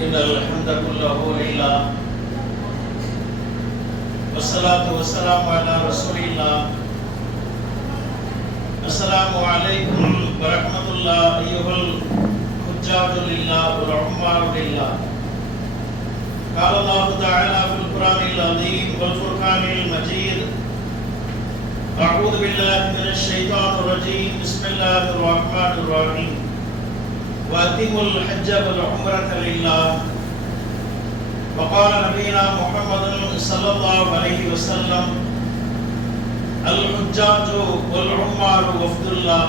إن الحمد كله لله والصلاة والسلام على رسول الله. السلام عليكم ورحمة الله أيها الحجاج لله والعمار لله. قال الله تعالى في القرآن العظيم والفرقان المجيد: أعوذ بالله من الشيطان الرجيم. بسم الله الرحمن الرحيم. وأتموا الحج والعمرة لله. وقال نبينا محمد صلى الله عليه وسلم: الحجاج والعمار وفد الله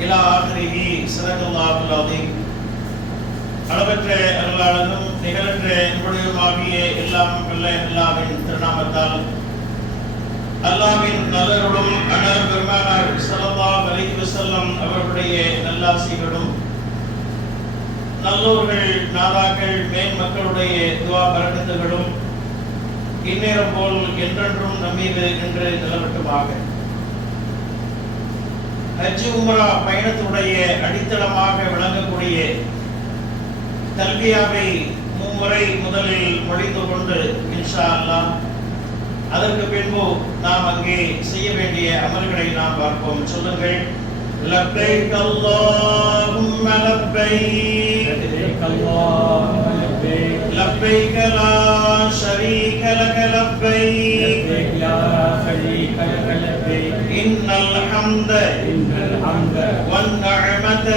إلى آخره. صدق الله العظيم. அளவற்ற அருளாளனும் நிகழற்ற அன்புடையதுமாகிய எல்லாம் வல்ல அல்லாஹ்வின் திருநாமத்தால் அல்லாஹ்வின் நல்லருளும் அண்ணல் பெருமானார் ஸல்லல்லாஹு அலைஹி வஸல்லம் அவர்களுடைய நல்லாசிகளும் நல்லோர்கள் நாதாக்கள் மேன்மக்களுடைய துஆ பரக்கத்துகளும் இந்நேரம் போல் என்றென்றும் நம்மீது நின்று நிலவட்டுமாக. ஹஜ் உம்ரா பயணத்துடைய அடித்தளமாக விளங்கக்கூடிய தல்பியாவை மும்முறை முதலில் மொழிந்து கொண்டு இன்ஷா அல்லாஹ் அதற்கு பின்பு நாம் அங்கே செய்ய வேண்டிய அமல்களை நாம் பார்ப்போம். சொல்லுங்கள்: லப்பைக் அல்லாஹும்ம லப்பைக், லப்பைக் லா ஷரீக லக லப்பைக், இன்னல் ஹம்த வன் நிஅமத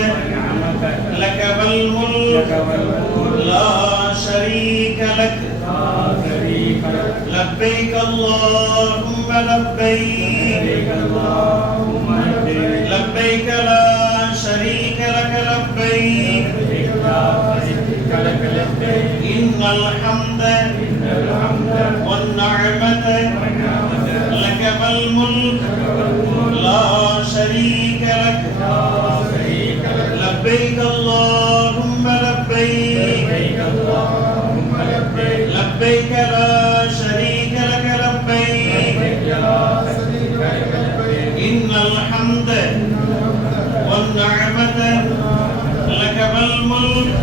லக வல் முல்க் லா ஷரீக லக். لبيك اللهم لبيك، لبيك لا شريك لك لبيك، إن الحمد والنعمة لك والملك لا شريك لك. لبيك اللهم لبيك، لبيك لا شريك لك لبيك، إن الحمد والنعمة لك والملك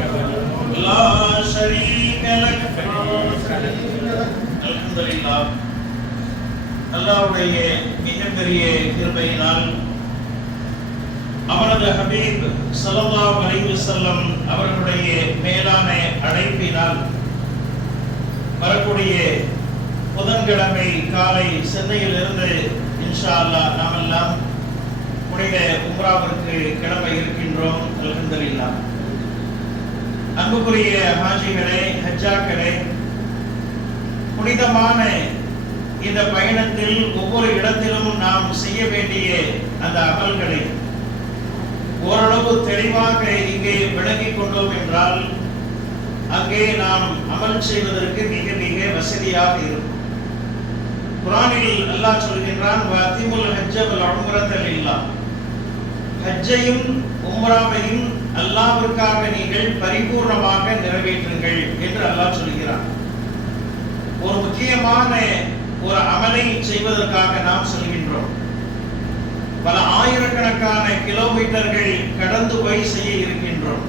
لا شريك لك. الحمد لله. அல்லாஹ்வுடைய மிகப்பெரிய கிருபையினால் அவனது ஹபீப் ஸல்லல்லாஹு அலைஹி வஸல்லம் அவர்களுடைய மேலான அழைப்பினால் வரக்கூடிய புதன்கிழமை காலை சென்னையில் இருந்து இன்ஷா அல்லாஹ் நாம் எல்லாம் புனித உம்ராவிற்கு கிளம்ப இருக்கின்றோம். அல்ஹம்துலில்லாஹ். அன்புக்குரிய ஹாஜிகளே, ஹஜ்ஜாக்களே, புனிதமான இந்த பயணத்தில் ஒவ்வொரு இடத்திலும் நாம் செய்ய வேண்டிய அந்த அமல்களை ஓரளவு தெளிவாக இங்கே விளங்கிக் கொண்டோம் என்றால் அங்கே நாம் அமல் செய்வதற்கு மிக மிக வசதியாக இருக்கும். குர்ஆனில் அல்லாஹ் சொல்கின்றான்: வஅத்திமுல் ஹஜ்ஜ வல் உம்ரத லில்லாஹ். ஹஜ்ஜையும் உம்ராவையும் அல்லாஹ்விற்காக நீங்கள் பரிபூர்ணமாக நிறைவேற்றுங்கள் என்று அல்லாஹ் சொல்கிறான். ஒரு முக்கியமான ஒரு அமலை செய்வதற்காக நாம் செல்கின்றோம். பல ஆயிரக்கணக்கான கிலோமீட்டர்கள் கடந்து போய் செய்ய இருக்கின்றோம்.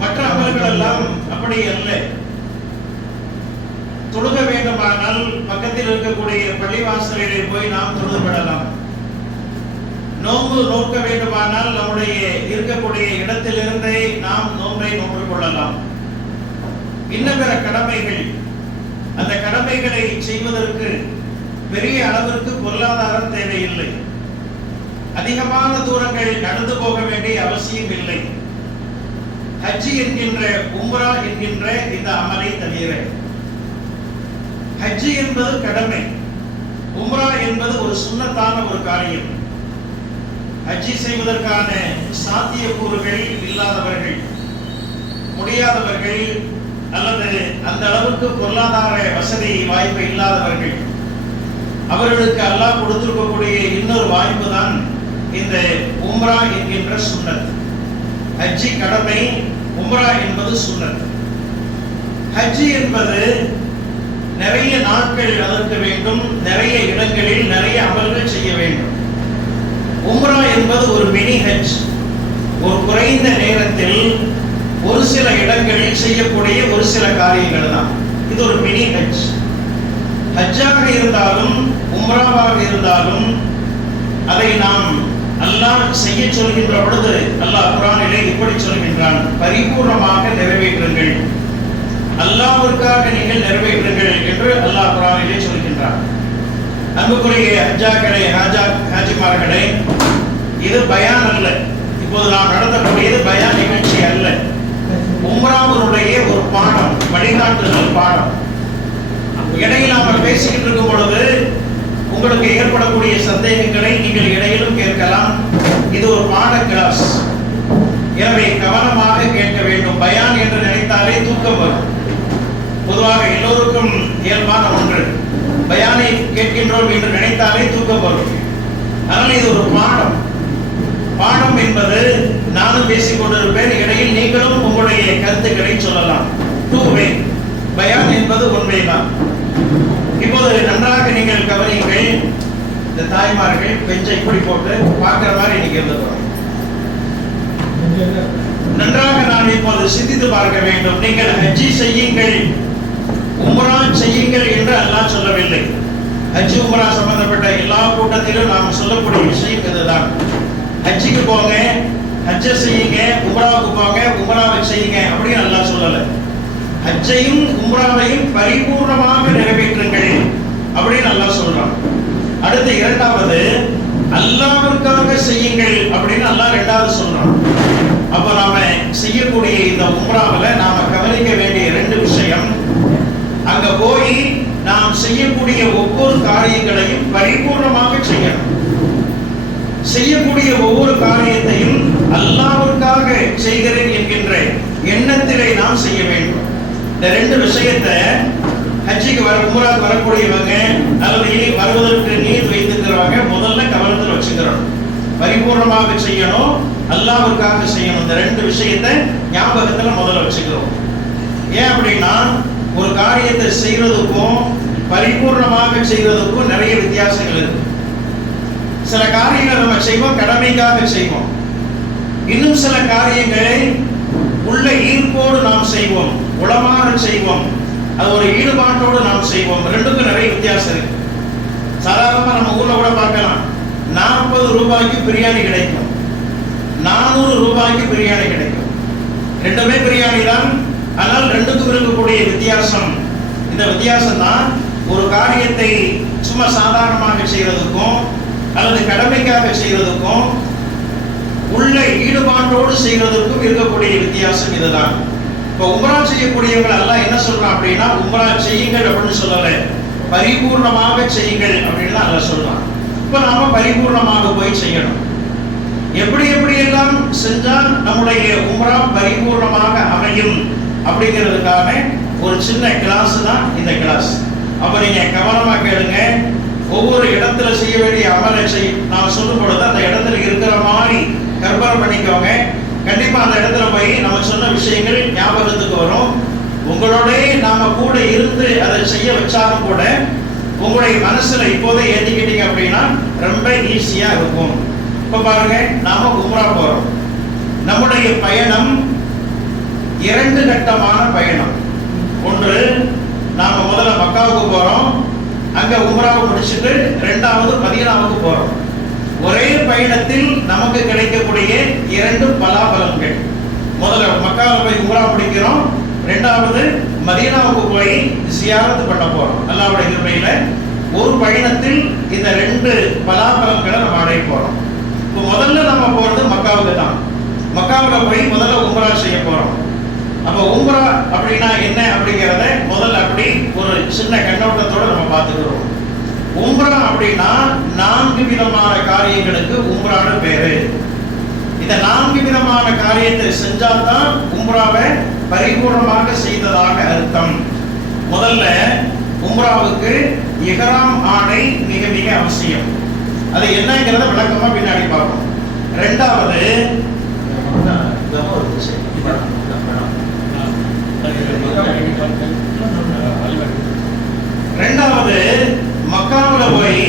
மற்ற அமல்கள் எல்லாம் அப்படி அல்ல. தொழுக வேண்டுமானால் பக்கத்தில் இருக்கக்கூடிய பள்ளிவாசலிலே போய் நாம் தொழுதுவிடலாம். நோன்பு நோக்க வேண்டுமானால் நம்முடைய இருக்கக்கூடிய இடத்திலிருந்தே நாம் நோன்பை நோற்று கொள்ளலாம். இன்னும் பிற கடமைகள், அந்த கடமைகளை செய்வதற்கு பெரிய அளவிற்கு பொருளாதாரம் தேவையில்லை. அதிகமான தூரங்கள் நடந்து போக வேண்டிய அவசியம் இல்லை. ஹஜ் என்கின்ற உம்ரா என்கின்ற இந்த அமலை தவிர, ஹஜ் என்பது கடமை, உம்ரா என்பது ஒரு சுன்னத்தான ஒரு காரியம். ஹஜ் செய்வதற்கான சாத்தியக்கூறுகள் இல்லாதவர்கள், முடியாதவர்கள், அல்லது அந்த அளவுக்கு பொருளாதார வசதி வாய்ப்பு இல்லாதவர்கள், அவர்களுக்கு அல்லாஹ் கொடுத்திருக்கக்கூடிய இன்னொரு வாய்ப்பு தான் இந்த உம்ரா என்கின்ற சுன்னத். ஹஜ் கடமை, உம்ரா என்பது சுன்னத். ஹஜ் என்பது நிறைய நாட்கள் அதற்கு வேண்டும், நிறைய இடங்களில் நிறைய அமல்கள் செய்ய வேண்டும். உம்ரா என்பது ஒரு மினி ஹஜ். ஒரு குறைந்த நேரத்தில் ஒரு சில இடங்களில் செய்யக்கூடிய ஒரு சில காரியங்கள் தான். இது ஒரு மினி ஹஜ். ஹஜ்ஜாக இருந்தாலும் உம்ராவாக இருந்தாலும் அதை நாம் அல்லாஹ் செய்ய சொல்கின்ற பொழுது அல்லாஹ் குர்ஆனிலே இப்படி சொல்கின்றான், பரிபூர்ணமாக நிறைவேற்றுங்கள், அல்லாஹ்விற்காக நீங்கள் நிறைவேற்றுங்கள் என்று அல்லாஹ் குர்ஆனிலே சொல்கின்றான். அன்புக்குரிய ஹஜ்ஜாக்களே, ஹாஜிமார்களே, இது பயான் அல்ல. இப்போது நாம் நடத்தக்கூடியது பயான் நிகழ்ச்சி அல்ல. உம்ராவினுடைய ஒரு பாடம், வழிகாட்டுதல் பாடம். இடையில் நாம் பேசிக்கிட்டு இருக்கும் பொழுது உங்களுக்கு ஏற்படக்கூடிய சந்தேகங்களை நீங்கள் இடையிலும் கேட்கலாம். இது ஒரு பாட கிளாஸ், எனவே கவனமாக கேட்க வேண்டும். பயான் என்று நினைத்தாலே தூக்கம் வரும். பொதுவாக எல்லோருக்கும் இயல்பான ஒன்று, பயானை கேட்கின்றோம் என்று நினைத்தாலே தூக்கம் வரும். அதனால் இது ஒரு பாடம். பாடம் என்பது நானும் பேசிக் கொண்டிருப்பேன், இடையில் நீங்களும் உங்களுடைய கருத்துக்களை சொல்லலாம். Two way. பயான் என்பது உண்மைதான். இப்போது நன்றாக நீங்கள் கவனியுங்கள். இந்த தாய்மார்கள் பெஞ்சை இப்படி போட்டு பார்க்கிற மாதிரி இன்னைக்கு இருந்துக்கிறோம். நன்றாக நான் இப்போது சிந்தித்து பார்க்க வேண்டும். நீங்கள் ஹஜ்ஜி செய்யுங்கள், உம்ரா செய்யுங்கள் என்று அல்லாஹ் சொல்லவில்லை. ஹஜ் உம்ரா சம்பந்தப்பட்ட எல்லா கூட்டத்திலும் நாம் சொல்லக்கூடிய விஷயம் இதுதான். ஹஜ்ஜிக்கு போங்க, ஹஜ்ஜை செய்யுங்க, உம்ராவுக்கு போங்க, உம்ராவை செய்யுங்க அப்படின்னு அல்லாஹ் சொல்லலை. ஹஜ்ஜையும் உம்ராவையும் பரிபூர்ணமாக நிறைவேற்றுங்கள் அப்படின்னு அல்லாஹ் சொல்றான். அடுத்து இரண்டாவது, அல்லாஹ்விற்காக செய்யுங்கள் அப்படின்னு அல்லாஹ் இரண்டாவது சொல்றான். அப்ப நாம செய்யக்கூடிய இந்த உம்ராவில் நாம கவனிக்க வேண்டிய ரெண்டு விஷயம், அங்க போய் நாம் செய்யக்கூடிய ஒவ்வொரு காரியங்களையும் பரிபூர்ணமாக செய்யணும். செய்யக்கூடிய ஒவ்வொரு காரியத்தையும் அல்லாஹ்விற்காக செய்கிறேன் என்கின்ற எண்ணத்திலே நாம் செய்ய வேண்டும். இந்த ரெண்டு விஷயத்தை ஹஜ்ஜிக்கு உம்ராவுக்கு வரக்கூடியவங்க அல்லது இனி வருவதற்கு நீர் வைத்திருக்கிறவங்க முதல்ல கவனத்தில் வச்சுக்கிறோம். பரிபூர்ணமாக செய்யணும், அல்லாஹ்விற்காக செய்யணும். இந்த ரெண்டு விஷயத்தை ஞாபகத்தில் முதல்ல வச்சுக்கிறோம். ஏன் அப்படின்னா, ஒரு காரியத்தை செய்யறதுக்கும் பரிபூர்ணமாக செய்யறதுக்கும் நிறைய வித்தியாசங்கள் இருக்கு. சில காரியங்களை நம்ம செய்வோம், கடமைக்காக செய்வோம். இன்னும் சில காரியங்களை உள்ள ஈர்ப்போடு நாம் செய்வோம், உளமாக செய்வோம், அது ஒரு ஈடுபாட்டோடு நாம் செய்வோம். ரெண்டுக்கும் நிறைய வித்தியாசம் இருக்கு. சாதாரணமாக நம்ம ஊர்ல கூட பார்க்கலாம், 40 ரூபாய்க்கு பிரியாணி கிடைக்கும், 400 ரூபாய்க்கு பிரியாணி கிடைக்கும். ரெண்டுமே பிரியாணி தான். ஆனால் ரெண்டுக்கும் இருக்கக்கூடிய வித்தியாசம், இந்த வித்தியாசம் தான் ஒரு காரியத்தை சும்மா சாதாரணமாக செய்யறதுக்கும் அல்லது கடமைக்காக செய்யறதுக்கும் உள்ள ஈடுபாட்டோடு செய்யறதுக்கும் இருக்கக்கூடிய வித்தியாசம் இதுதான். இப்போ உம்ரா செய்யக்கூடியவங்க எல்லாம் என்ன சொல்றான் அப்படின்னா, உம்ரா செய்யுங்கள் அப்படின்னு சொல்லல, பரிபூர்ணமாக செய்யுங்கள் அப்படின்னு தான் அல்ல சொல்றான். இப்போ நாம பரிபூர்ணமாக போய் செய்யணும். எப்படி எப்படி எல்லாம் செஞ்சால் நம்முடைய உம்ரா பரிபூர்ணமாக அமையும் அப்படிங்கிறதுக்காக ஒரு சின்ன கிளாஸ் தான் இந்த கிளாஸ். அப்ப நீங்க கவனமா கேளுங்க. ஒவ்வொரு இடத்துல செய்ய வேண்டிய அமலை நான் சொல்லும் பொழுது அந்த இடத்துல இருக்கிற மாதிரி கற்பனை பண்ணிக்கோங்க. கண்டிப்பா அந்த இடத்துல போய் நம்ம சொன்ன விஷயங்கள் ஞாபகத்துக்கு வரும். உங்களோட நாம கூட இருந்து அதை செய்ய வச்சாலும் கூட உங்களுடைய மனசுல இப்போதே ஏற்றிக்கிட்டீங்க அப்படின்னா ரொம்ப ஈஸியா இருக்கும். இப்ப பாருங்க, நாம உம்ரா போறோம். நம்முடைய பயணம் 2 கட்டமான பயணம். ஒன்று, நாம முதல்ல மக்காவுக்கு போறோம், அங்க உம்ராவை முடிச்சுட்டு 2வது மதீனாவுக்கு போறோம். ஒரே பயணத்தில் நமக்கு கிடைக்கக்கூடிய 2 பலாபலன்கள். முதல்ல மக்காவில் போய் உம்ரா முடிக்கிறோம், 2வது மதீனாவுக்கு போய் ஜியாரத் பண்ண போறோம். அல்லாஹ்வுடைய கிருபையில ஒரு பயணத்தில் இந்த 2 பலாபலன்களை நம்ம அடைய போறோம். இப்போ முதல்ல நம்ம போறது மக்காவுக்கு தான். மக்காவில் போய் முதல்ல உம்ரா செய்ய போறோம். அப்போ உம்ரா அப்படின்னா என்ன அப்படிங்கிறத முதல்ல அப்படி ஒரு சின்ன கண்ணோட்டத்தோட நம்ம பார்த்துக்கிறோம். உம்ரா அப்படின்னா 4 விதமான காரியங்களுக்கு உம்ரான்னு பேரு. இந்த 4 விதமான காரியத்தை செஞ்சால்தான் உம்ராவை பரிபூர்ணமாக செய்ததாக அர்த்தம். முதல்ல உம்ராவுக்கு இஹ்ராம் ஆடை மிக மிக அவசியம். அது என்னங்கிறத விளக்கமா பின்னாடி பார்ப்போம். 2வது மக்காவில் போய்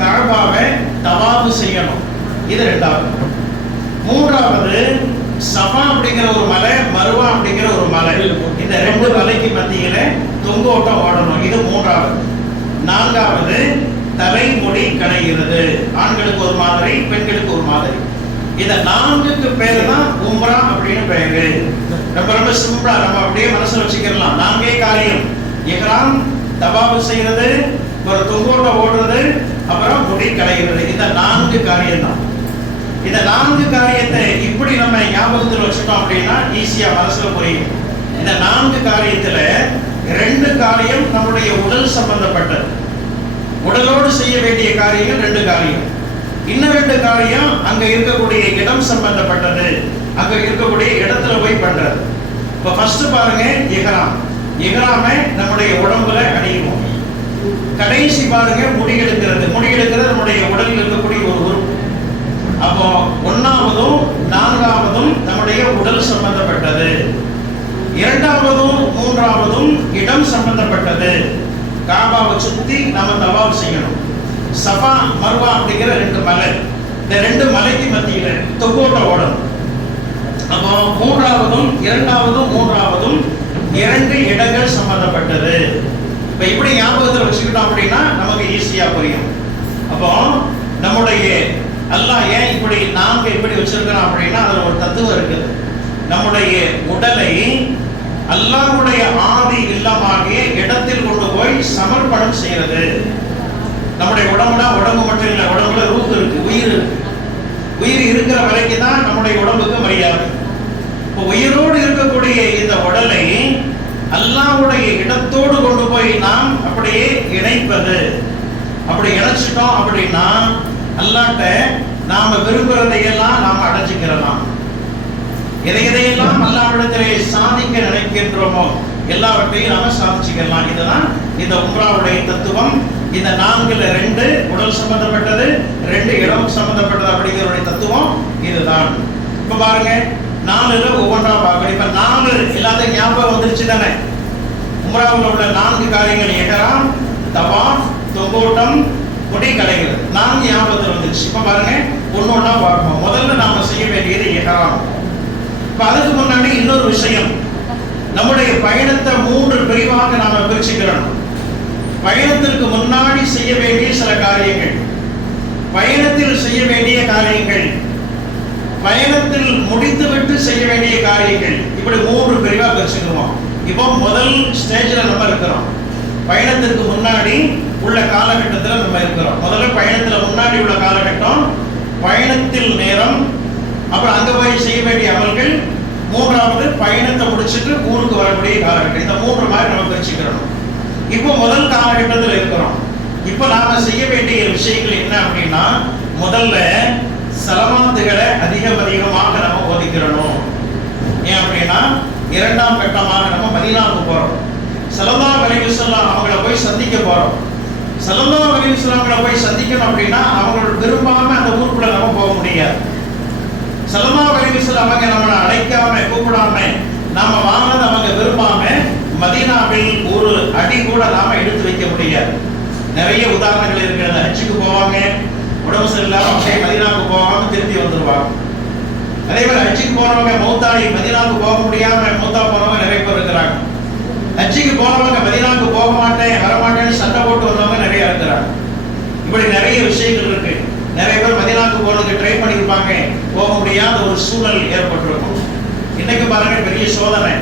கஅபாவை தவாஃப் செய்யணும். இது 2வது. 3வது சஃபா அப்படிங்கிற ஒரு மலை மருவா அப்படிங்கிற ஒரு மலை. இந்த ரெண்டு மலைக்கு மத்தியில தொங்கோட்டம் ஓடணும். இது மூன்றாவது. நான்காவது தலைமுடி களைகிறது. ஆண்களுக்கு ஒரு மாதிரி, பெண்களுக்கு ஒரு மாதிரி. இந்த நான்குக்கு பேரு தான் உம்ரா அப்படின்னு பேரு. ரொம்ப ரொம்ப சிம்பிளா நம்ம அப்படியே மனசுல வச்சுக்கலாம். நான்கே காரியம்: இஹ்ராம், தவாஃப் செய்யறது, ஒரு தொங்கோட்டம் ஓடுறது, அப்புறம் முடி களைகிறது. இந்த நான்கு காரியம் தான். இந்த நான்கு காரியத்தை இப்படி நம்ம ஞாபகத்தில் வச்சுட்டோம் அப்படின்னா ஈஸியா மனசுல புரியும். இந்த நான்கு காரியத்துல ரெண்டு காரியம் நம்முடைய உடல் சம்பந்தப்பட்டது. உடலோடு செய்ய வேண்டிய காரியங்கள் ரெண்டு காரியம். இன்னும் ரெண்டு காரியம் அங்க இருக்கக்கூடிய இடம் சம்பந்தப்பட்டது. அங்க இருக்கக்கூடிய இடத்துல போய் பண்றது. இப்ப ஃபர்ஸ்ட் பாருங்க, இஹ்ராம். இஹ்ராமை நம்முடைய உடம்புல அணியுவோம். கடைசி பாருங்க, முடி எடுக்கிறது. முடி எடுக்கிறது நம்முடைய உடலில் இருக்கக்கூடிய ஒரு உறுப்பு. அப்போ ஒன்னாவதும் நான்காவதும் நம்முடைய உடல் சம்பந்தப்பட்டது. இரண்டாவதும் மூன்றாவதும் இடம் சம்பந்தப்பட்டது. காபாவை சுத்தி நம்ம தவாஃப் செய்யணும். சஃபா மர்வா அப்படிங்கிற ரெண்டு மலை. இந்த ரெண்டு மலைக்கு மத்தியில தொங்கோட்டம் ஓடணும். அப்போ மூன்றாவதும் இரண்டாவதும் மூன்றாவதும் இரண்டு இடங்கள் சம்பந்தப்பட்டது. இப்ப இப்படி ஞாபகத்தில் வச்சுக்கிட்டோம் அப்படின்னா நமக்கு ஈஸியா புரியும். அப்போ நம்முடைய அல்லாஹ் ஏன் இப்படி நான்கு இப்படி வச்சிருக்கிறோம் அப்படின்னா அதுல ஒரு தத்துவம் இருக்குது. நம்முடைய உடலை அல்லாஹ்வுடைய ஆதி இல்லமாகிய இடத்தில் கொண்டு போய் சமர்ப்பணம் செய்யறது. நம்முடைய உடம்புனா உடம்பு மட்டும் இல்லை, உடம்புல ரூஹ் இருக்கு, உயிர் இருக்கு. உயிர் இருக்கிற வரைக்கும் தான் நம்முடைய உடம்புக்கு மரியாதை. இப்போ உயிரோடு இருக்கக்கூடிய இந்த உடலை அல்லாஹ்வுடைய இடத்தோடு கொண்டு போய் நாம் அப்படியே இணைப்பது. அப்படி இணைச்சிட்டோம் அப்படின்னா அல்லாஹ்ட்ட நாம விரும்புறதையெல்லாம் நாம் அடைஞ்சிக்கிறலாம். எதையெல்லாம் அல்லாஹ்விடத்திலே சாதிக்க நினைக்கின்றோமோ எல்லாவற்றையும் நாம சாதிச்சுக்கலாம். இதுதான் இந்த உம்ராவுடைய தத்துவம். இந்த நான்குல ரெண்டு உடல் சம்பந்தப்பட்டது, ரெண்டு இடம் சம்பந்தப்பட்டது அப்படிங்கிற தத்துவம் இதுதான். இப்ப பாருங்க, நாலுல ஒவ்வொன்றா பார்க்கணும். இப்ப நாலு எல்லாத்தையும் ஞாபகம் வந்துருச்சு தானே. உம்ராவில் உள்ள நான்கு காரியங்கள்: இஹ்ராம், தவாஃப், தொங்கோட்டம், முடி களைகிறது. நான்கு ஞாபகத்தில் வந்துருச்சு. இப்ப பாருங்க, ஒன்னொன்னா பார்ப்போம். முதல்ல நாம செய்ய வேண்டியது இஹ்ராம். இப்ப அதுக்கு முன்னாடி இன்னொரு விஷயம், நம்முடைய பயணத்தை மூன்று பிரிவாக நாம பிரிச்சுக்கிறோம். பயணத்திற்கு முன்னாடி செய்ய வேண்டிய சில காரியங்கள், பயணத்தில் செய்ய வேண்டிய காரியங்கள், பயணத்தில் முடித்துவிட்டு செய்ய வேண்டிய காரியங்கள், இப்படி மூன்று பிரிவா பிரிச்சுக்கிறோம். இப்போ முதல் ஸ்டேஜ்ல நம்ம இருக்கிறோம். பயணத்திற்கு முன்னாடி உள்ள காலகட்டத்தில் நம்ம இருக்கிறோம். முதல்ல பயணத்துல முன்னாடி உள்ள காலகட்டம், பயணத்தில் நேரம், அப்புறம் அங்க போய் செய்ய வேண்டிய அமல்கள், மூன்றாவது பயணத்தை முடிச்சுட்டு ஊருக்கு வரக்கூடிய காலகட்டம். இந்த மூன்று மாதிரி நம்ம பிரிச்சுக்கிறோம். இப்போ முதல் காலகட்டத்தில் இருக்கிறோம். இப்போ நாம செய்ய வேண்டிய விஷயங்கள் என்ன அப்படின்னா, முதல்ல சலவாத்துகளை அதிகமாக நம்ம ஓதிக்கிறோம். ஏன் அப்படின்னா இரண்டாம் கட்டமாக நம்ம மதீனாவுக்கு போறோம். ஸல்லல்லாஹு அலைஹி வஸல்லம் அவங்கள போய் சந்திக்க போறோம். ஸல்லல்லாஹு அலைஹி வஸல்லம் அவங்கள போய் சந்திக்கணும் அப்படின்னா அவங்க விரும்பாம அந்த ஊருக்குள்ள நம்ம போக முடியாது. ஸல்லல்லாஹு அலைஹி வஸல்லம் அவங்க நம்மளை அழைக்காம கூப்பிடாம நாம வாங்கினது அவங்க விரும்பாம மதீனாவில் ஒரு அடி கூட நாம எடுத்து வைக்க முடியாது. நிறைய உதாரணங்கள் இருக்கிறது. ஹஜ்ஜுக்கு போவாங்க, உடம்பு சரியில்லாம அப்படியே மதீனாவுக்கு போகாம திரும்பி வந்துருவாங்க. அதே மாதிரி ஹஜ்ஜுக்கு போறவங்க மௌத்தாயி மதீனாவுக்கு போக முடியாம மௌத்தா போறவங்க நிறைய பேர் இருக்கிறாங்க. ஹஜ்ஜுக்கு போறவங்க மதீனாவுக்கு போக மாட்டேன் வரமாட்டேன்னு சண்டை போட்டு வந்தவங்க நிறைய இருக்கிறாங்க. இப்படி நிறைய விஷயங்கள் இருக்கு. நிறைய பேர் மதீனாவுக்கு போறதுக்கு ட்ரை பண்ணியிருப்பாங்க, போக முடியாத ஒரு சூழல் ஏற்பட்டிருக்கும். இன்னைக்கு பாருங்க, பெரிய சோதனை.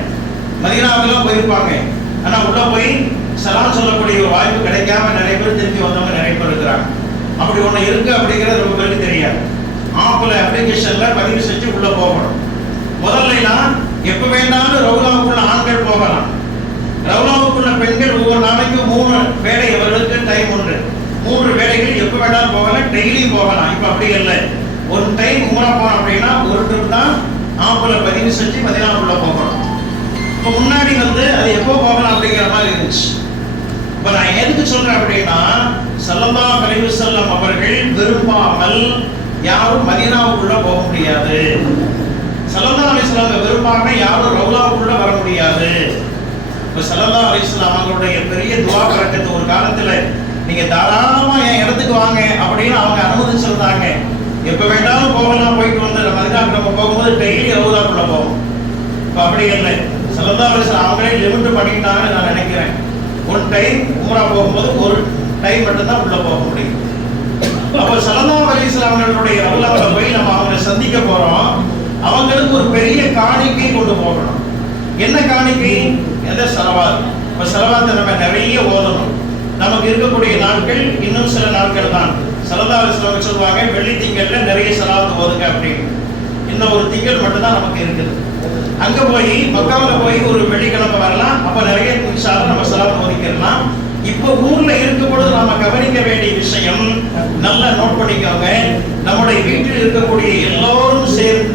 மதீனாவுக்குலாம் போயிருப்பாங்க, ஆனா உள்ள போய் சலாம் சொல்லக்கூடிய ஒரு வாய்ப்பு கிடைக்காம நிறைய பேர் திரும்பி வந்தவங்க நிறைய பேர் இருக்கிறாங்க. அப்படி ஒண்ணு இருக்கு அப்படிங்கிறது ரொம்ப பேருக்கு தெரியாது. ஆப்ல அப்ளிகேஷன்ல பதிவு செஞ்சு உள்ள போகணும். முதல்ல எப்ப வேண்டாலும் ரவுலாவுக்குள்ள ஆண்கள் போகலாம், ரவுலாவுக்குள்ள பெண்கள் ஒவ்வொரு நாளைக்கும் 3 வேளை அவர்களுக்கு டைம் உண்டு. 3 வேளைகள் எப்ப வேண்டாலும் போகலாம், டெய்லியும் போகலாம். இப்ப அப்படி இல்லை. ஒரு டைம் உம்ரா போனோம் அப்படின்னா ஒரு ட்ரிப் தான் ஆப்ல பதிவு செஞ்சு மதீனாவுக்குள்ள போகணும். இப்ப முன்னாடி அது எப்போ போகலாம் அப்படிங்கிற மாதிரி இருந்துச்சு. இப்ப நான் எதுக்கு சொல்றேன் அப்படின்னா, ஸல்லல்லாஹு அலைஹி வஸல்லம் அவர்கள் விரும்பாமல் யாரும் மதீனாவுக்குள்ள போக முடியாது. ஸல்லல்லாஹு அலைஹி வஸல்லம் விரும்பாம யாரும் ரவுலாவுக்குள்ள வர முடியாது. இப்ப ஸல்லல்லாஹு அலைஹி வஸல்லம் அவங்களுடைய பெரிய துஆ பரக்கத்து ஒரு காலத்துல நீங்க தாராளமா என் இடத்துக்கு வாங்க அப்படின்னு அவங்க அனுமதிச்சிருந்தாங்க. எப்ப வேண்டாலும் போகலாம், போயிட்டு வந்து மதீனாவுக்கு நம்ம போகும்போது டெய்லி ரவுலாக்குள்ள போவோம். இப்ப அப்படி அப்படி இல்லை. ஸல்லல்லாஹு அலைஹி வஸல்லம் அவங்களே லிமிட் பண்ணிட்டாங்கன்னு நான் நினைக்கிறேன். ஒன் டைம் உம்ரா போகும்போது ஒரு டைம் மட்டும்தான் உள்ள போக முடியும். அப்போ ஸல்லல்லாஹு அலைஹி வஸல்லம் அவங்களுடைய ரவுலாவுல போய் நம்ம அவங்களை சந்திக்க போறோம். அவங்களுக்கு ஒரு பெரிய காணிக்கை கொண்டு போகணும். என்ன காணிக்கை? எந்த ஸலவாத். இப்போ ஸலவாத்தை நம்ம நிறைய ஓதணும். நமக்கு இருக்கக்கூடிய நாட்கள் இன்னும் சில நாட்கள் தான். ஸல்லல்லாஹு அலைஹி வஸல்லம் சொல்லுவாங்க, வெள்ளி திங்கள்ல நிறைய ஸலவாத் ஓதுங்க அப்படின்னு. இன்னும் ஒரு திங்கள் மட்டும்தான் நமக்கு இருக்குது. அங்க போய் மக்காவுல போய் ஒரு வெள்ளிக்கிழமை வரலாம். அப்ப நிறைய இன்ஷா அல்லாஹ் நம்ம ஸலவாத் ஓதிக்கலாம். இப்போ ஊர்ல இருக்கும் பொழுது நாம கவனிக்க வேண்டிய விஷயம், நல்லா நோட் பண்ணிக்கோங்க. நம்முடைய வீட்டில் இருக்கக்கூடிய எல்லோரும் சேர்ந்து,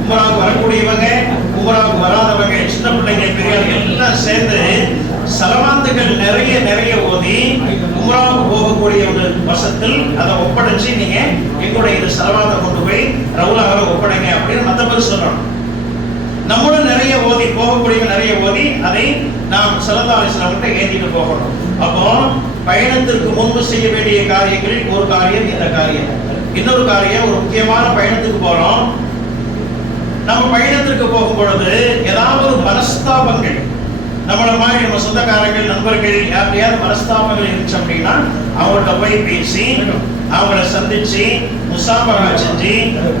உம்ராவுக்கு வரக்கூடியவங்க, உம்ராவுக்கு வராதவங்க, சின்ன பிள்ளைங்க, பெரியார் எல்லாம் சேர்ந்து ஸலவாத்துகள் நிறைய நிறைய ஓதி உம்ராவுக்கு போகக்கூடிய ஒரு வசத்தில் அதை ஒப்படைச்சு நீங்க எங்களுடைய இந்த ஸலவாத்தை கொண்டு போய் ரவுலாக ஒப்படைங்க அப்படின்னு மற்ற பேர் சொல்றோம். நம்மளும் நிறைய ஓதி போகக்கூடியவங்க நிறைய ஓதி அதை நாம் ஸல்லல்லாஹு அலைஹி வஸல்லம் கிட்ட ஏந்திட்டு போகணும். அப்போ பயணத்திற்கு முன்பு செய்ய வேண்டிய காரியங்களில் ஒரு காரியம் இந்த காரியம். இன்னொரு காரியம், ஒரு முக்கியமான பயணத்துக்கு போறோம். நம்ம பயணத்திற்கு போகும் பொழுது ஏதாவது ஒரு மனஸ்தாபங்கள், நம்மள மாதிரி நம்ம சொந்தக்காரங்கள், நண்பர்கள் யாரையாவது மனஸ்தாபங்கள் இருந்துச்சு அப்படின்னா அவங்கள்ட்ட போய் பேசி அவங்கள சந்திச்சு முசாபஹா செஞ்சு,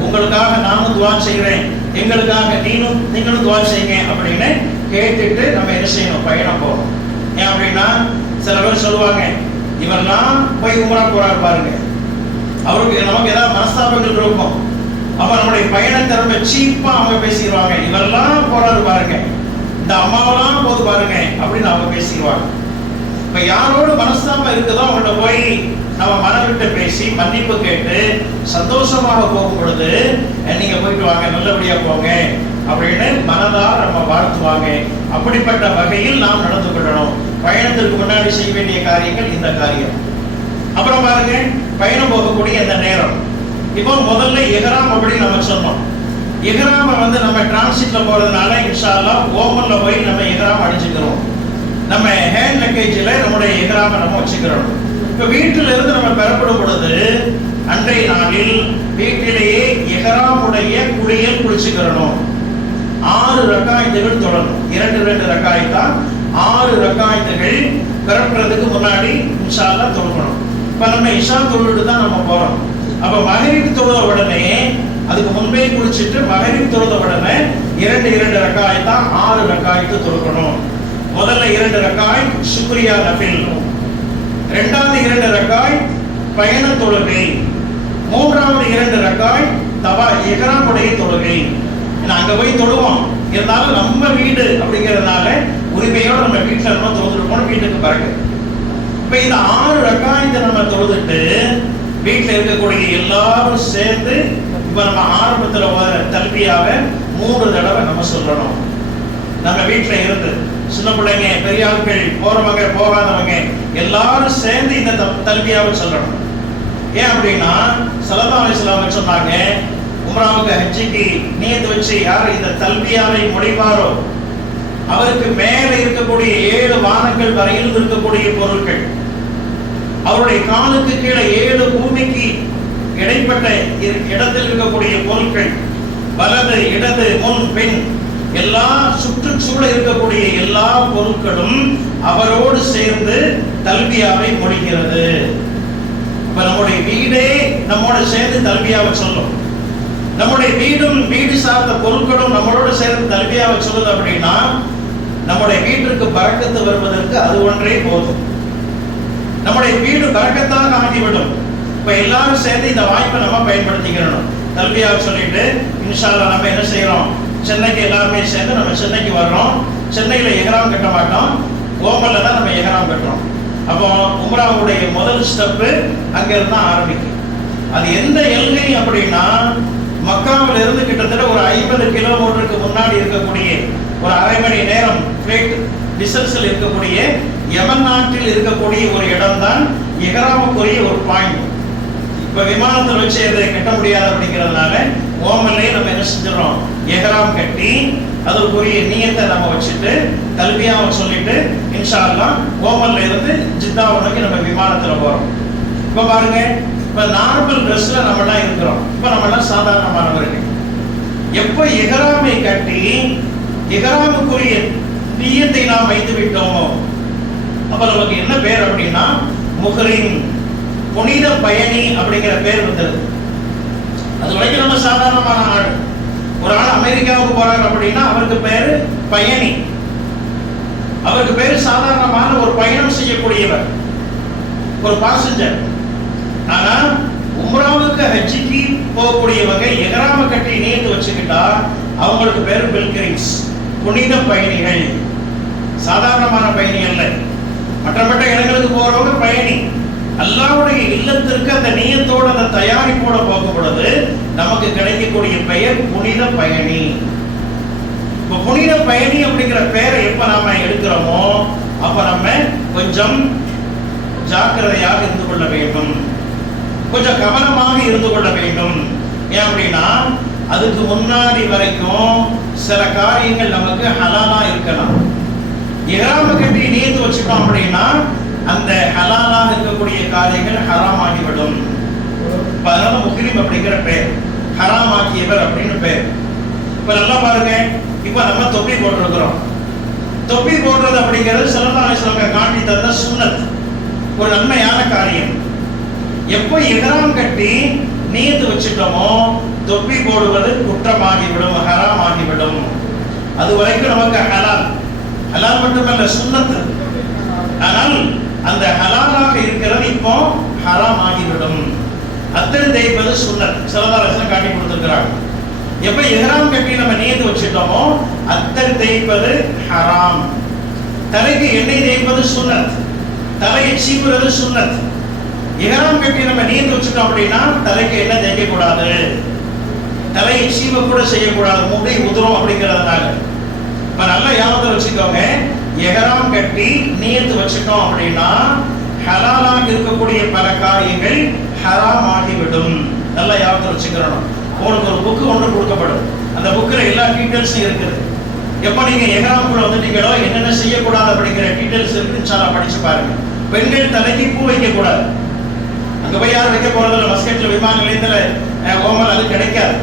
உங்களுக்காக நானும் துவா செய்கிறேன், எங்களுக்காக நீங்களும் துவா செய்யுங்க அப்படின்னு கேட்டுட்டு நம்ம என்ன செய்யணும்? பயணம் போகணும். ஏன் அப்படின்னா சில பேர் சொல்லுவாங்க, இவரெல்லாம் போய் உம்ரா போறாரு பாருங்க, அவருக்கு நமக்கு ஏதாவது மனஸ்தாபங்கள் இருக்கும். அப்ப நம்முடைய பயணத்தை ரொம்ப சீப்பா அவங்க பேசிடுவாங்க. இவரெல்லாம் போறாரு பாருங்க, இந்த அம்மாவெல்லாம் போது பாருங்க அப்படின்னு அவங்க பேசிடுவாங்க. இப்ப யாரோட மனஸ்தாபம் இருக்குதோ அவங்கள்ட்ட போய் நம்ம மனம் விட்டு பேசி மன்னிப்பு கேட்டு சந்தோஷமாக போகும் பொழுது, நீங்க போயிட்டு வாங்க, நல்லபடியா போங்க அப்படின்னு மனதால் நம்ம வாழ்த்துவாங்க. அப்படிப்பட்ட வகையில் நாம் நடந்து கொள்ளணும். பயணத்திற்கு முன்னாடி செய்ய வேண்டிய காரியங்கள் இந்த காரியம். அப்புறம் பாருங்க, பயணம் போகக்கூடிய அந்த நேரம். இப்போ முதல்ல இஹ்ராம் அப்படின்னு நம்ம சொன்னோம். இஹ்ராம நம்ம டிரான்சிட்ல போறதுனால இன்ஷா அல்லாஹ் ஓமன்ல போய் நம்ம இஹ்ராம் அடிச்சுக்கிறோம். நம்ம ஹேண்ட் லக்கேஜ்ல நம்முடைய இஹ்ராம நம்ம வச்சுக்கிறோம். இப்ப வீட்டில இருந்து நம்ம பெறப்படும் பொழுது அன்றைய நாளில் வீட்டிலேயே இஹ்ராமுடைய குளியல் குளிச்சுக்கிறோம். 6 ரக்காயத்துகள் தொடரும். 2 ரக்காயத்தா 6 ரக்காயத்துகள் பெறப்படுறதுக்கு முன்னாடி இன்ஷா அல்லாஹ் தொழுகணும். இப்ப நம்ம இஷா தொழுது தான் நம்ம போறோம். அப்ப மகரிப் தொழுத உடனே, அதுக்கு முன்பே குளிச்சுட்டு மகரிப் தொழுத உடனே 2 ரக்காயத்தா 6 ரக்காயத்து தொழுகணும். முதல்ல 2 ரக்காய் சுக்ரியா நஃபில், இரண்டாவது 2 ரக்காய் பயண தொழுகை, மூன்றாவது 2 ரக்காய் தவா இஹ்ராமுடைய தொழுகை. அங்க போய் தொழுவோம், இருந்தாலும் நம்ம வீடு அப்படிங்கிறதுனால உரிமையோட நம்ம வீட்டுல நம்ம தொழுதுட்டு போனோம், வீட்டுக்கு பிறகு. இப்ப இந்த 6 ரக்காயத்தை நம்ம தொழுதுட்டு வீட்டுல இருக்கக்கூடிய எல்லாரும் சேர்ந்து இப்ப நம்ம ஆரம்பத்துல தல்பியாவை 3 தடவை நம்ம சொல்லணும். நம்ம வீட்டுல இருந்து சின்ன பிள்ளைங்க, பெரிய ஆட்கள், போறவங்க போகாதவங்க எல்லாரும் சேர்ந்து இந்த தல்பியாவை சொல்லணும். ஏன் அப்படின்னா ஸல்லல்லாஹு அலைஹி வஸல்லம் சொன்னாங்க, உம்ராவுக்கு ஹஜ்ஜுக்கு நியத் வச்சு யார் இந்த தல்பியாவை முடிப்பாரோ அவருக்கு மேல இருக்கக்கூடிய 7 வானங்கள் வரையிலும் இருக்கக்கூடிய பொருட்கள், அவருடைய காலுக்கு கீழே 7 பூமிக்கு இடைப்பட்ட இடத்தில் இருக்கக்கூடிய பொருட்கள், வலது இடது முன் பின் எல்லா சுற்றுச்சூழ இருக்கக்கூடிய எல்லா பொருட்களும் அவரோடு சேர்ந்து தல்பியாவை முடிக்கிறது. இப்ப நம்முடைய வீடே நம்மோட சேர்ந்து தல்பியாவை சொல்லும். நம்முடைய வீடும் வீடு சார்ந்த பொருட்களும் நம்மளோட சேர்ந்து தல்பியாவை சொல்லுது அப்படின்னா நம்முடைய வீட்டிற்கு பரக்கத்து வருவதற்கு அது ஒன்றே போதும். நம்முடைய வீடு பரக்கத்தாக ஆகிவிடும். இப்ப எல்லாரும் சேர்ந்து இந்த வாய்ப்பை நம்ம பயன்படுத்திக்கிறோம். தல்பியாவை சொல்லிட்டு இன்ஷா அல்லாஹ் நம்ம என்ன செய்யறோம்? சென்னைக்கு எல்லாருமே சேர்ந்து நம்ம சென்னைக்கு வர்றோம். சென்னையில இஹ்ராம் கட்ட மாட்டோம், ஓமன்ல தான் நம்ம இஹ்ராம் கட்டுறோம். அப்போ உம்ராவுடைய முதல் ஸ்டெப்பு அங்க இருந்தா ஆரம்பிக்கும். அது எந்த எல்கை அப்படின்னா மக்காவில இருந்து கிட்டத்தட்ட ஒரு 50 கிலோமீட்டருக்கு முன்னாடி இருக்கக்கூடிய ஒரு அரை மணி நேரம் ஃபிளைட் டிஸ்டன்ஸில் இருக்கக்கூடிய யமன் நாட்டில் இருக்கக்கூடிய ஒரு இடம் தான் இஹ்ராமுக்குரிய ஒரு பாயிண்ட். இப்ப விமானத்தில் வச்சு அதை கட்ட முடியாது அப்படிங்கிறதுனால ஓமன்லயே நம்ம என்ன செஞ்சிடறோம்? இஹ்ராம் கட்டி அதற்குரிய நியத்தை நம்ம வச்சுட்டு தல்பியாவை சொல்லிட்டு இன்ஷா அல்லாஹ் ஓமன்ல இருந்து ஜித்தாவை நோக்கி நம்ம விமானத்துல போறோம். இப்ப பாருங்க, இப்ப நார்மல் ட்ரெஸ்ல நம்ம எல்லாம் இருக்கிறோம். இப்ப நம்ம எல்லாம் சாதாரணமானவர்கள். எப்ப இஹ்ராமை கட்டி இஹ்ராமுக்குரிய நியத்தை நாம் வைத்து விட்டோமோ அப்ப நமக்கு என்ன பேர் அப்படின்னா முஹ்ரிம், புனித பயணி அப்படிங்கிற பேர் வந்தது. அது வரைக்கும் நம்ம சாதாரணமான ஆள். ஒரு ஆள் அமெரிக்காவுக்கு போறாரு அப்படின்னா அவருக்கு பேரு பயணி, அவருக்கு பேரு சாதாரணமான ஒரு பயணம் செய்யக்கூடியவர், ஒரு பாசஞ்சர். ஆனா உம்ராவுக்கு ஹஜ்ஜிக்கு போகக்கூடியவங்க இஹ்ராம கட்டி நியத்து வச்சுக்கிட்டா அவங்களுக்கு பேரு பில்கிரிம்ஸ், புனித பயணிகள், சாதாரணமான பயணி அல்ல. மற்ற இடங்களுக்கு போறவங்க பயணி. அல்லாஹ்வுடைய இல்லத்திற்கு அந்த நியத்தோட அந்த தயாரிப்போட போகும் பொழுது நமக்கு கிடைக்கக்கூடிய பெயர் புனித பயணி. இப்போ புனித பயணி அப்படிங்கிற பெயரை எப்ப நாம எடுக்கிறோமோ அப்ப நம்ம கொஞ்சம் ஜாக்கிரதையாக இருந்து கொள்ள வேண்டும், கொஞ்சம் கவனமாக இருந்து கொள்ள வேண்டும். ஏன் அப்படின்னா அதுக்கு முன்னாடி வரைக்கும் சில காரியங்கள் நமக்கு ஹலாலா இருக்கலாம். இஹ்ராம கட்டி நியத்து வச்சுட்டோம் அப்படின்னா அந்த ஹலாலா இருக்கக்கூடிய காரியங்கள் ஹராம் ஆகிவிடும். அதனால முஹ்ரிம் அப்படிங்கிற பெயர், ஹராம் ஆக்கியவர் அப்படின்னு பெயர். இப்ப நல்லா பாருங்க, இப்ப நம்ம தொப்பி போட்டிருக்கிறோம். தொப்பி போடுறது அப்படிங்கிறது ஸல்லல்லாஹு அலைஹி வஸல்லம் காட்டி தந்த சுன்னத், ஒரு நன்மையான காரியம். எப்போ இஹ்ராம் கட்டி நியத்து வச்சுட்டோமோ தொப்பி போடுவது குற்றமாகிவிடும், ஹராம் ஆகிவிடும். அது வரைக்கும் நமக்கு ஹலால், ஹலால் மட்டுமல்ல சுன்னத்து. ஆனால் அந்த ஹலாலாக இருக்கிறது இப்போ ஹராம் ஆகிவிடும். அத்தர் தேய்ப்பது சுன்னத், ஸல்லல்லாஹு அலைஹி வஸல்லம் காட்டி கொடுத்திருக்கிறாங்க. எப்ப இஹ்ராம் கட்டி நம்ம நியத்து வச்சுட்டோமோ அத்தர் தேய்ப்பது ஹராம். தலைக்கு எண்ணெய் தேய்ப்பது சுன்னத், தலையை சீவுறது சுன்னத். இஹ்ராம் கட்டி நம்ம நியத்து வச்சுட்டோம் அப்படின்னா தலைக்கு எண்ணெய் தேய்க்க கூடாது, தலையை சீவ கூட செய்யக்கூடாது, முடி உதிரும் அப்படிங்கிறதுனால. இப்ப நல்லா ஞாபகத்தில் வச்சுக்கோங்க, இஹ்ராம் கட்டி நியத்து வச்சுட்டோம் அப்படின்னா ஹலாலாக இருக்கக்கூடிய பல காரியங்கள் ஹராம் ஆகிவிடும். நல்லா ஞாபகத்தில் வச்சுக்கிறோம். உங்களுக்கு ஒரு புக்கு ஒன்று கொடுக்கப்படும், அந்த புக்கில் எல்லா டீட்டெயில்ஸும் இருக்குது. எப்போ நீங்க இஹ்ராமுக்குள்ள வந்துட்டீங்களோ என்னென்ன செய்யக்கூடாது அப்படிங்கிற டீட்டெயில்ஸ் இருக்கு, இன்ஷால்லா படிச்சு பாருங்க. பெண்கள் தலைக்கு பூ வைக்க கூடாது. அங்க போய் யாரும் வைக்க போறதில்ல, மஸ்கட்ல விமான நிலையத்துல ஓமல் அது கிடைக்காது.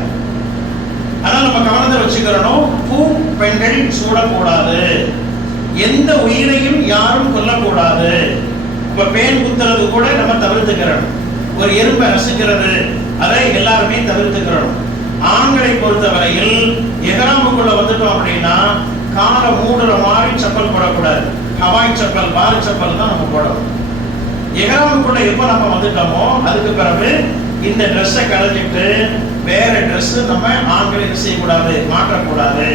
ஆனா நம்ம கவனத்தை வச்சுக்கிறோம், பூ பெண்கள் சூடக்கூடாது, எந்த உயிரையும் யாரும் கொல்லக்கூடாது. இப்ப பேன் குத்துறது கூட நம்ம தவிர்த்துக்கிறோம், ஒரு எறும்பை ரசிக்கிறது அதை எல்லாருமே தவிர்த்துக்கிறோம். ஆண்களை பொறுத்தவரையில் இஹ்ராமுக்குள்ள வந்துட்டோம் அப்படின்னா காலை மூடுற மாதிரி செப்பல் போடக்கூடாது, ஹவாய் செப்பல், பால் செப்பல் தான் நம்ம போடணும். இஹ்ராமுக்குள்ள எப்ப நம்ம வந்துட்டோமோ அதுக்கு பிறகு இந்த ட்ரெஸ்ஸை கலந்துட்டு வேற ட்ரெஸ் நம்ம ஆண்கள் என்ன செய்யக்கூடாது, மாற்றக்கூடாது,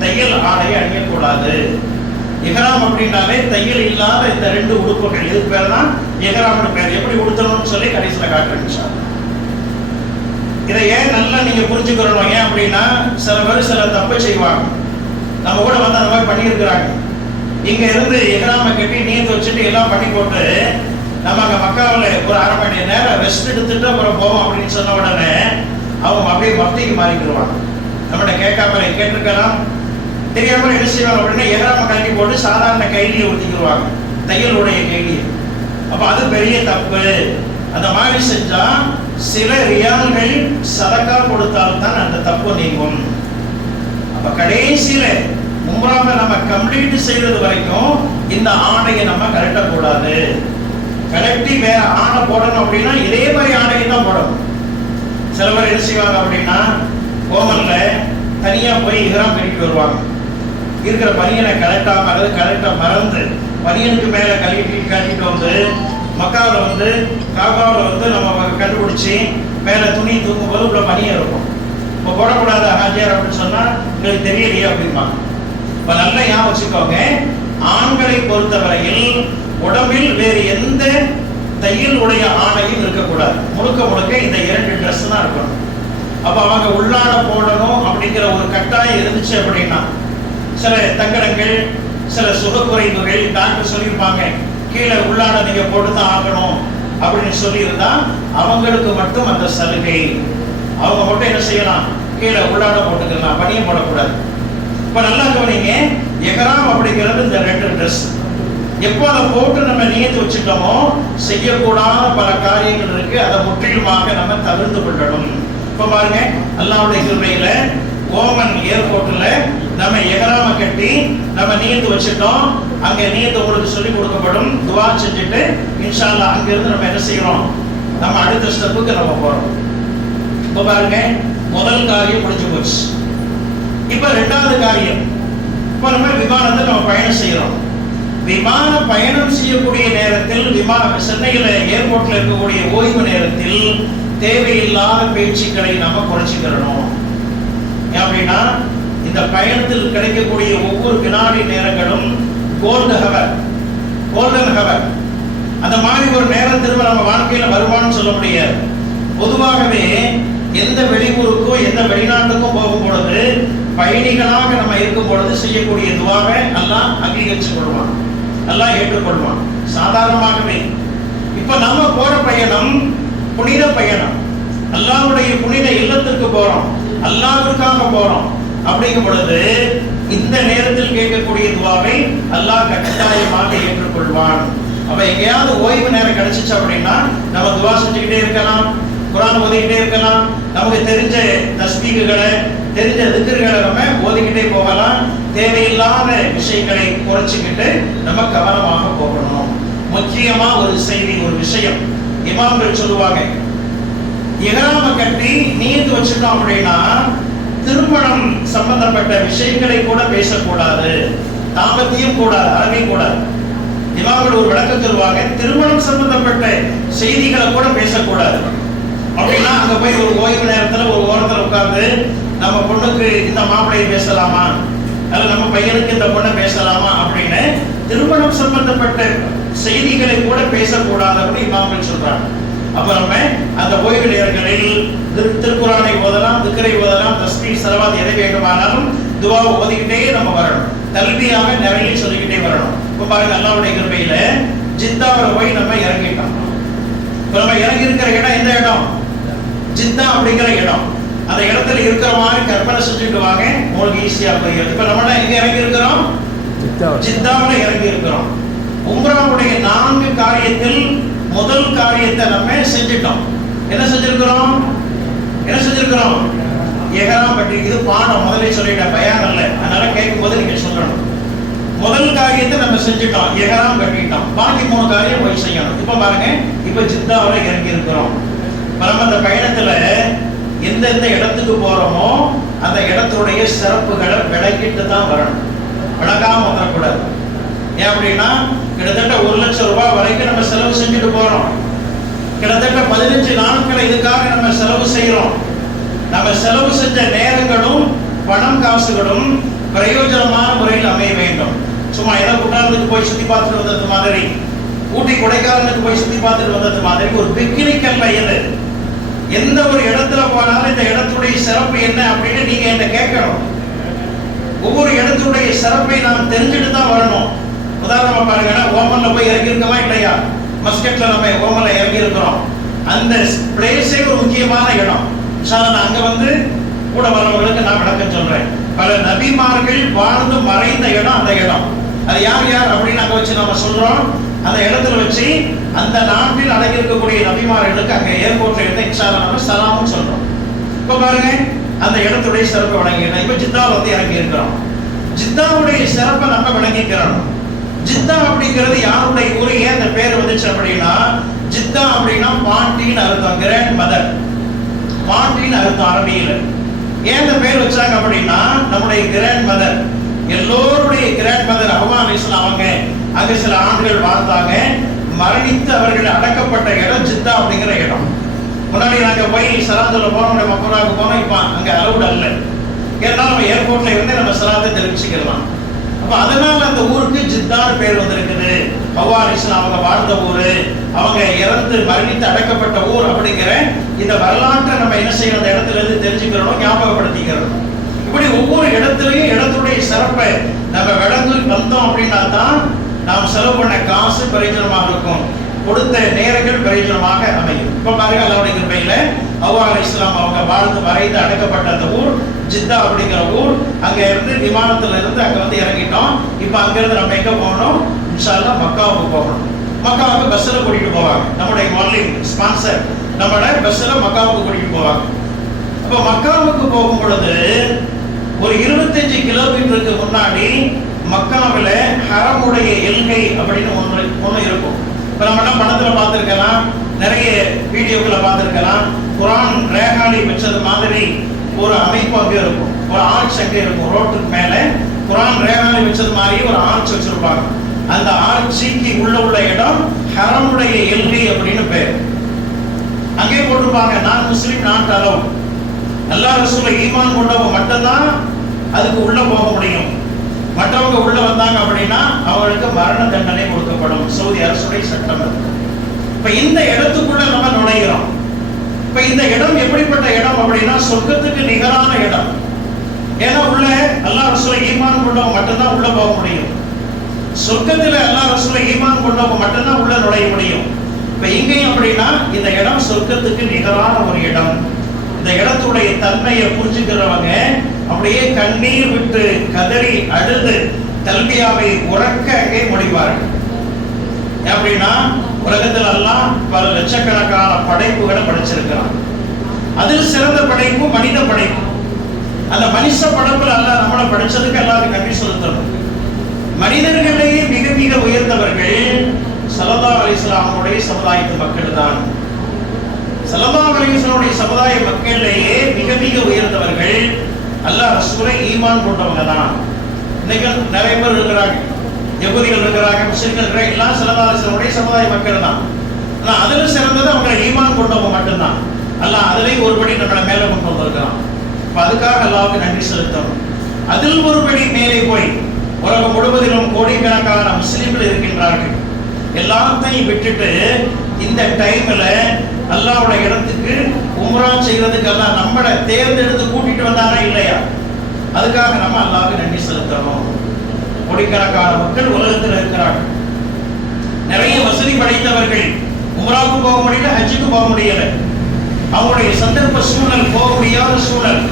தையல் ஆடையை அணியக்கூடாது. இஹ்ராம் அப்படின்னாலே தையல் இல்லாத இந்த ரெண்டு உடுப்புகள், இதுக்கு பேர் தான் இஹ்ராம்னு பேர். எப்படி உடுத்தணும்னு சொல்லி கடைசியில் காட்டுறேன். இதை ஏன் நல்லா நீங்க புரிஞ்சுக்கிறோம், ஏன் அப்படின்னா சில பேர் சில தப்பு செய்வாங்க, நம்ம கூட வந்து அந்த மாதிரி பண்ணியிருக்கிறாங்க. இங்க இருந்து இஹ்ராமை கட்டி நியத்து வச்சுட்டு எல்லாம் பண்ணி போட்டு நம்ம அங்கே மக்காவில் ஒரு அரை மணி நேரம் ரெஸ்ட் எடுத்துட்டு அப்புறம் போவோம் அப்படின்னு சொன்ன உடனே அவங்க அப்படியே மஃப்திக்கு மாறிக்கிடுவாங்க. நம்மகிட்ட கேட்காம கேட்டிருக்கலாம், தெரியாமல் என்ன செய்வாங்க அப்படின்னா இஹ்ராமை கட்டி போட்டு சாதாரண கைலியை ஊற்றிக்கிடுவாங்க, தையலுடைய கைலியை. அப்போ அது பெரிய தப்பு. அந்த மாதிரி செஞ்சா சில ரியால்கள் சதக்கா கொடுத்தால்தான் அந்த தப்பு நீங்கும். அப்ப கடைசியில உம்ராவை நம்ம கம்ப்ளீட் செய்யறது வரைக்கும் இந்த ஆடையை நம்ம கழட்டக்கூடாது. கலட்டி வேற ஆடை போடணும் அப்படின்னா இதே மாதிரி ஆடையை தான் போடணும். சில பேர் என்ன செய்வாங்க அப்படின்னா கோமல்ல தனியா போய் இஹ்ராம் கட்டிட்டு வருவாங்க, இருக்கிற பனியனை கலட்டாம அல்லது கலட்ட மறந்து பனியனுக்கு மேல கட்டிட்டு வந்து மக்காவில் வந்து காபாவில் வந்து நம்ம கண்டுபிடிச்சி மேல துணி தூக்கும் போது உள்ள பனியை இருக்கும். இப்போ போடக்கூடாது ஹாஜியார் அப்படின்னு சொன்னா உங்களுக்கு தெரியலையே அப்படிம்பாங்க. இப்போ நல்லா ஞாபகம் வச்சுக்கோங்க, ஆண்களை பொறுத்தவரையில் உடம்பில் வேறு எந்த தையல் உடைய ஆடையும் இருக்கக்கூடாது. முழுக்க முழுக்க இந்த இரண்டு ட்ரெஸ் தான் இருக்கணும். அப்போ அவங்க உள்ளாட போடணும் அப்படிங்கிற ஒரு கட்டாயம் இருந்துச்சு அப்படின்னா சில தங்கடங்கள், சில சுகக்குறைவுகள் டாக்டர் சொல்லியிருப்பாங்க, கீழே உள்ளாட நீங்க போட்டுதான் ஆகணும் அப்படின்னு சொல்லியிருந்தா அவங்களுக்கு மட்டும் அந்த சலுகை. அவங்க மட்டும் என்ன செய்யலாம், கீழே உள்ளாட போட்டுக்கலாம், பனியம் போடக்கூடாது. இப்ப நல்லா கவனிங்க, இஹ்ராம் அப்படிங்கிறது இந்த ரெண்டு ட்ரெஸ். எப்போ அதை போட்டு நம்ம நியத்து வச்சுட்டோமோ செய்யக்கூடாத பல காரியங்கள் இருக்கு, அதை முற்றிலுமாக நம்ம தவிர்த்து கொள்ளணும். இப்ப பாருங்க, அல்லாஹ்வுடைய கிருபையில ஓமன் ஏர்போர்ட்ல நம்ம எஹ்ராம கட்டி நம்ம நியத்து வச்சிட்டோம். அங்க நியத்து உங்களுக்கு சொல்லி கொடுக்கப்படும். துஆ செஞ்சுட்டு இன்ஷா அல்லாஹ் அங்க இருந்து நம்ம என்ன செய்யறோம், நம்ம அடுத்த ஸ்டெப்புக்கு நம்ம போறோம். இப்ப பாருங்க, முதல் காரியம் முடிஞ்சு போச்சு. இப்ப இரண்டாவது காரியம், இப்ப நம்ம விமானத்தில் நம்ம பயணம் செய்யறோம். விமான பயணம் செய்யக்கூடிய நேரத்தில் சென்னையில ஏர்போர்ட்ல இருக்கக்கூடிய ஓய்வு நேரத்தில் தேவையில்லாத பேச்சுக்களை நம்ம குறைச்சிக்கிறணும். அப்படின்னா இந்த பயணத்தில் கிடைக்கக்கூடிய ஒவ்வொரு வினாடி நேரங்களும் கோல்டன் ஹவர். அந்த மாதிரி ஒரு நேரம் திரும்ப நம்ம வாழ்க்கையில வருமானு சொல்ல முடியாது. பொதுவாகவே எந்த வெளியூருக்கோ எந்த வெளிநாட்டுக்கும் போகும் பொழுது பயணிகளாக நம்ம இருக்கும் பொழுது செய்யக்கூடிய துவாவை அல்லாஹ் அங்கீகரிச்சு கொள்வான், அல்லாஹ் ஏற்றுக்கொள்வான் சாதாரணமாகவே. இப்ப நம்ம போற பயணம் புனித பயணம், அல்லாஹ்வுடைய புனித இல்லத்திற்கு போறோம், அல்லாஹ்வுக்காக போறோம். அப்படிங்கும் பொழுது இந்த நேரத்தில் கேட்கக்கூடிய துவாவை அல்லாஹ் கட்டாயமாக ஏற்றுக்கொள்வான். அப்ப எங்கேயாவது ஓய்வு நேரம் கிடைச்சிச்சு அப்படின்னா நம்ம துவா செஞ்சுக்கிட்டே இருக்கலாம், குர்ஆன் ஓதிக்கிட்டே இருக்கலாம், நமக்கு தெரிஞ்ச தஸ்பீகுகளை தெரிஞ்ச திக்ருகளை நம்ம ஓதிக்கிட்டே போகலாம். தேவையில்லாத விஷயங்களை குறைச்சிக்கிட்டு நம்ம கவனமாக போகணும். முக்கியமா ஒரு செய்தி, ஒரு விஷயம் இமாம்கள் சொல்லுவாங்க, இஹ்ராம கட்டி நியத்து வச்சிட்டோம் அப்படின்னா திருமணம் சம்பந்தப்பட்ட விஷயங்களை கூட பேசக்கூடாது, தாம்பத்தியம் கூடாது, அறவே கூடாது. இமாம்கள் ஒரு விளக்கம் சொல்லுவாங்க, திருமணம் சம்பந்தப்பட்ட செய்திகளை கூட பேசக்கூடாது. அப்படின்னா அங்க போய் ஒரு ஓய்வு நேரத்துல ஒரு ஓரத்துல உட்கார்ந்து நம்ம பொண்ணுக்கு இந்த மாப்பிள்ளையை பேசலாமா, அல்ல நம்ம பையனுக்கு இந்த பொண்ணை பேசலாமா அப்படின்னு திருமணம் சம்பந்தப்பட்ட செய்திகளை கூட பேசக்கூடாது அப்படின்னு இமாம்கள் சொல்றாங்க. அப்ப நம்ம அந்த ஓய்வு நேரங்களில் திருக்குர்ஆனை ஓதலாம், திக்ரை ஓதலாம், தஸ்பீஹ் ஸலவாத் எதை வேண்டுமானாலும் துஆ ஓதிக்கிட்டே நம்ம வரணும். தல்பியாக நிறைய சொல்லிக்கிட்டே வரணும். இப்ப பாருங்க, அல்லாஹ்வுடைய கிருபையில ஜித்தாவில் போய் நம்ம இறங்கிட்டோம். இப்ப நம்ம இறங்கி இருக்கிற இடம் எந்த இடம்? ஜித்தா அப்படிங்கிற இடம். அந்த இடத்துல இருக்கிற மாதிரி கற்பனை செஞ்சுட்டு வாங்க, உங்களுக்கு ஈஸியா போயிடும். இப்ப நம்ம எங்க இறங்கி இருக்கிறோம்? ஜித்தாவில் இறங்கி இருக்கிறோம். உம்ராவுடைய 4 காரியத்தில் முதல் காரியத்தை நம்ம செஞ்சிட்டோம். என்ன செஞ்சிருக்கிறோம்? இஹ்ராம் கட்டி. இது பாடம் முதல்ல சொல்லிட்டேன், பயான் இல்ல, அதனால கேட்கும் போது நீங்க சொல்லணும். முதல் காரியத்தை நம்ம செஞ்சிட்டோம், இஹ்ராம் கட்டிட்டோம். பாக்கி 3 காரியம் போய் செய்யணும். இப்ப பாருங்க, இப்ப ஜித்தாவில் இறங்கி இருக்கிறோம். நம்ம அந்த பயணத்துல எந்தெந்த இடத்துக்கு போறோமோ அந்த இடத்துடைய சிறப்புகளை விளக்கிட்டு தான் வரணும், விளக்காம வரக்கூடாது. ஏன் அப்படின்னா கிட்டத்தட்ட 1 லட்சம் ரூபாய் வரைக்கும் நம்ம செலவு செஞ்சுட்டு போறோம். கிட்டத்தட்ட 15 நாட்கள் இதுக்காக நம்ம செலவு செய்யறோம். நம்ம செலவு செஞ்ச நேரங்களும் பணம் காசுகளும் பிரயோஜனமான முறையில் அமைய வேண்டும். சும்மா ஏதோ குற்றாலத்துக்கு போய் சுத்தி பார்த்துட்டு வந்தது மாதிரி, ஊட்டி கொடைக்கானலுக்கு போய் சுத்தி பார்த்துட்டு வந்தது மாதிரி ஒரு பிக்னிக் அல்ல இது. எந்த ஒரு இடத்துல போனாலும் இந்த இடத்துடைய சிறப்பு என்ன அப்படின்னு நீங்க என்ன கேட்கணும். ஒவ்வொரு இடத்துடைய சிறப்பை நாம் தெரிஞ்சுட்டு தான் வரணும். உதாரணமா பாருங்க, ஓமன்ல போய் இறங்கி இருக்கமா இல்லையா? மஸ்கட்ல நம்ம ஓமன்ல இறங்கி இருக்கிறோம். அந்த பிளேஸே ஒரு முக்கியமான இடம். நான் அங்க வந்து கூட வரவங்களுக்கு நான் விளக்கம் சொல்றேன். பல நபிமார்கள் வாழ்ந்து மறைந்த இடம் அந்த இடம். அது யார் யார் அப்படின்னு அங்க வச்சு நம்ம சொல்றோம். அந்த இடத்துல வச்சு அந்த நாட்டில் அடங்கி இருக்கக்கூடிய நபிமார்களுக்கு அங்க ஏர்போர்ட்ல இருந்து இன்ஷால்லா நம்ம சலாமும் சொல்றோம். இப்ப பாருங்க, அந்த இடத்துடைய சிறப்பை வழங்கிக்கிறோம். இப்ப ஜித்தாவில் வந்து இறங்கி இருக்கிறோம். ஜித்தாவுடைய சிறப்பை நம்ம விளங்கிக்கிறோம். ஜித்தா அப்படிங்கிறது யாருடைய ஊரு, ஏன் அந்த பேர் வந்துச்சு அப்படின்னா, ஜித்தா அப்படின்னா பாட்டின்னு அர்த்தம், கிராண்ட் மதர், பாட்டின்னு அர்த்தம் அரபியில. ஏன் அந்த பேர் வச்சாங்க அப்படின்னா, நம்முடைய கிராண்ட் மதர், எல்லோருடைய கிராண்ட் மதர் ஹவ்வா அலைஹிஸ்ஸலாம் அவங்க அங்க சில ஆண்டுகள் வாழ்ந்தாங்க. மரணித்து அவர்கள் அடக்கப்பட்ட இடம் ஜித்தா அப்படிங்கிற இடம். முன்னாடி நாங்க போய் சலாம் சொல்ல போனோம், நம்ம மக்காவுக்கு போனோம். இப்ப அங்க அலவுட் அல்ல, ஏன்னா நம்ம ஏர்போர்ட்ல இருந்து நம்ம சலாத்தை தெரிவிச்சுக்கலாம். அப்ப அதனால அந்த ஊருக்கு ஜித்தான்னு பேர் வந்திருக்குது. ஹவ்வா அலைஹிஸ்ஸலாம் அவங்க வாழ்ந்த ஊரு, அவங்க இறந்து மரணித்து அடக்கப்பட்ட ஊர் அப்படிங்கிற இந்த வரலாற்றை நம்ம என்ன செய்யணும், அந்த இடத்துல இருந்து தெரிஞ்சுக்கிறோம், ஞாபகப்படுத்திக்கிறோம். இப்படி ஒவ்வொரு இடத்துலையும் இடத்துடைய சிறப்பை நம்ம விளங்கி வந்தோம் அப்படின்னா தான் நாம் செலவு பண்ண காசு பிரயோஜனமாக இருக்கும், கொடுத்த நேரங்கள் பிரயோஜனமாக அமையும். இப்ப பாருங்க, அல்லாஹ்வுடைய கிருபையில ஹவ்வா அலைஹிஸ்ஸலாம் அவங்க வாழ்ந்து மறைந்து அடக்கப்பட்ட அந்த ஊர் ஜித்தா அப்படிங்கிற ஊர். அங்க இருந்து விமானத்துல இருந்து அங்க வந்து இறங்கிட்டோம். இப்ப அங்க இருந்து நம்ம எங்க போகணும்? இன்ஷா அல்லாஹ் மக்காவுக்கு போகணும். மக்காவுக்கு பஸ்ல கூட்டிட்டு போவாங்க, நம்முடைய மார்னிங் ஸ்பான்சர் நம்மளோட பஸ்ல மக்காவுக்கு கூட்டிட்டு போவாங்க. அப்ப மக்காவுக்கு போகும் பொழுது ஒரு 25 கிலோமீட்டருக்கு முன்னாடி மக்காவில் ஹரமுடைய எல்கை அப்படின்னு ஒன்று இருக்கும். இப்போ நம்ம படத்துல பார்த்துருக்கலாம், நிறைய வீடியோக்களை பார்த்துருக்கலாம். குரான் ரேகாலி வச்சது மாதிரி ஒரு அமைப்பு அங்கே இருக்கும், ஒரு ஆர்ச் அங்கே இருக்கும். ரோட்டுக்கு மேலே குரான் ரேகாலி வச்சது மாதிரி ஒரு ஆர்ச் வச்சிருப்பாங்க. அந்த ஆர்ச்சிக்கு உள்ள இடம் ஹரமுடைய எல்கை அப்படின்னு பேர். அங்கே போட்டிருப்பாங்க, நான் முஸ்லீம் நாட் அலோவ். அல்லாஹ் ரசூலை ஈமான் கொண்டவங்க மட்டும்தான் அதுக்கு உள்ள போக முடியும். மற்றவங்க உள்ள வந்தாங்க அப்படின்னா அவங்களுக்கு மரண தண்டனை கொடுக்கப்படும். சவுதி அரசுடைய சட்டம். இப்ப இந்த இடத்துக்குள்ள நம்ம நுழைகிறோம். இப்ப இந்த இடம் எப்படிப்பட்ட இடம் அப்படின்னா சொர்க்கத்துக்கு நிகரான இடம். ஏன்னா உள்ள அல்லாஹ் ரசூலை ஈமான் கொண்டவங்க மட்டும்தான் உள்ள போக முடியும். சொர்க்கத்துல அல்லாஹ் ரசூலை ஈமான் கொண்டவங்க மட்டும்தான் உள்ள நுழைய முடியும். இப்ப இங்கேயும் அப்படின்னா இந்த இடம் சொர்க்கத்துக்கு நிகரான ஒரு இடம். இந்த இடத்துடைய தன்மையை புரிஞ்சுக்கிறவங்க அப்படியே கண்ணீர் விட்டு கதறி அழுது தல்பியாவை உறக்க அங்கே முடிவார்கள். அப்படின்னா உலகத்தில் எல்லாம் பல லட்சக்கணக்கான படைப்புகளை படைச்சிருக்கிறான். அதில் சிறந்த படைப்பு மனித படைப்பு. அந்த மனுஷ படைப்புல எல்லாம் நம்மளை படைச்சதுக்கு எல்லாரும் நன்றி செலுத்தணும். மனிதர்களிலேயே மிக மிக உயர்ந்தவர்கள் ஸல்லல்லாஹு அலைஹி வஸல்லம் சமுதாயத்து மக்கள் தான். ஸல்லல்லாஹு அலைஹி வஸல்லம் சமுதாய மக்களிலேயே மிக மிக உயர்ந்தவர்கள் அல்லாஹ் ரசூலை ஈமான் கொண்டவங்க தான். இன்னைக்கு நிறைய பேர் இருக்கிறாங்க, யகூதிகள் இருக்கிறாங்க, முஸ்லிம்கள் இருக்கிறாங்க, எல்லாம் ஸல்லல்லாஹு அலைஹி வஸல்லம் சமுதாய மக்கள் தான். ஆனால் அதில் சிறந்தது அவங்க ஈமான் கொண்டவங்க மட்டும்தான். அல்லாஹ் அதிலேயும் ஒருபடி நம்மளை மேலே கொண்டு வந்திருக்கிறான். இப்போ அதுக்காக அல்லாஹ்வுக்கு நன்றி செலுத்தணும். அதில் ஒருபடி மேலே போய் உலகம் முழுவதிலும் கோடிக்கணக்கான முஸ்லிம்கள் இருக்கின்றார்கள். எல்லாத்தையும் விட்டுட்டு இந்த டைம்ல அல்லாஹ்வுடைய இடத்துக்கு உம்ரா செய்யறதுக்கு அல்லாஹ் நம்மளை தேர்ந்தெடுத்து கூட்டிட்டு வந்தாரா இல்லையா? அதுக்காக நம்ம அல்லாஹ்வுக்கு நன்றி செலுத்தணும். கோடிக்கணக்கான மக்கள் உலகத்தில் இருக்கிறார்கள். நிறைய வசதி படைத்தவர்கள் உம்ராவுக்கு போக முடியல, ஹஜ்ஜுக்கு போக முடியல. அவங்களுடைய சந்தர்ப்ப சூழல், போக முடியாத சூழல்.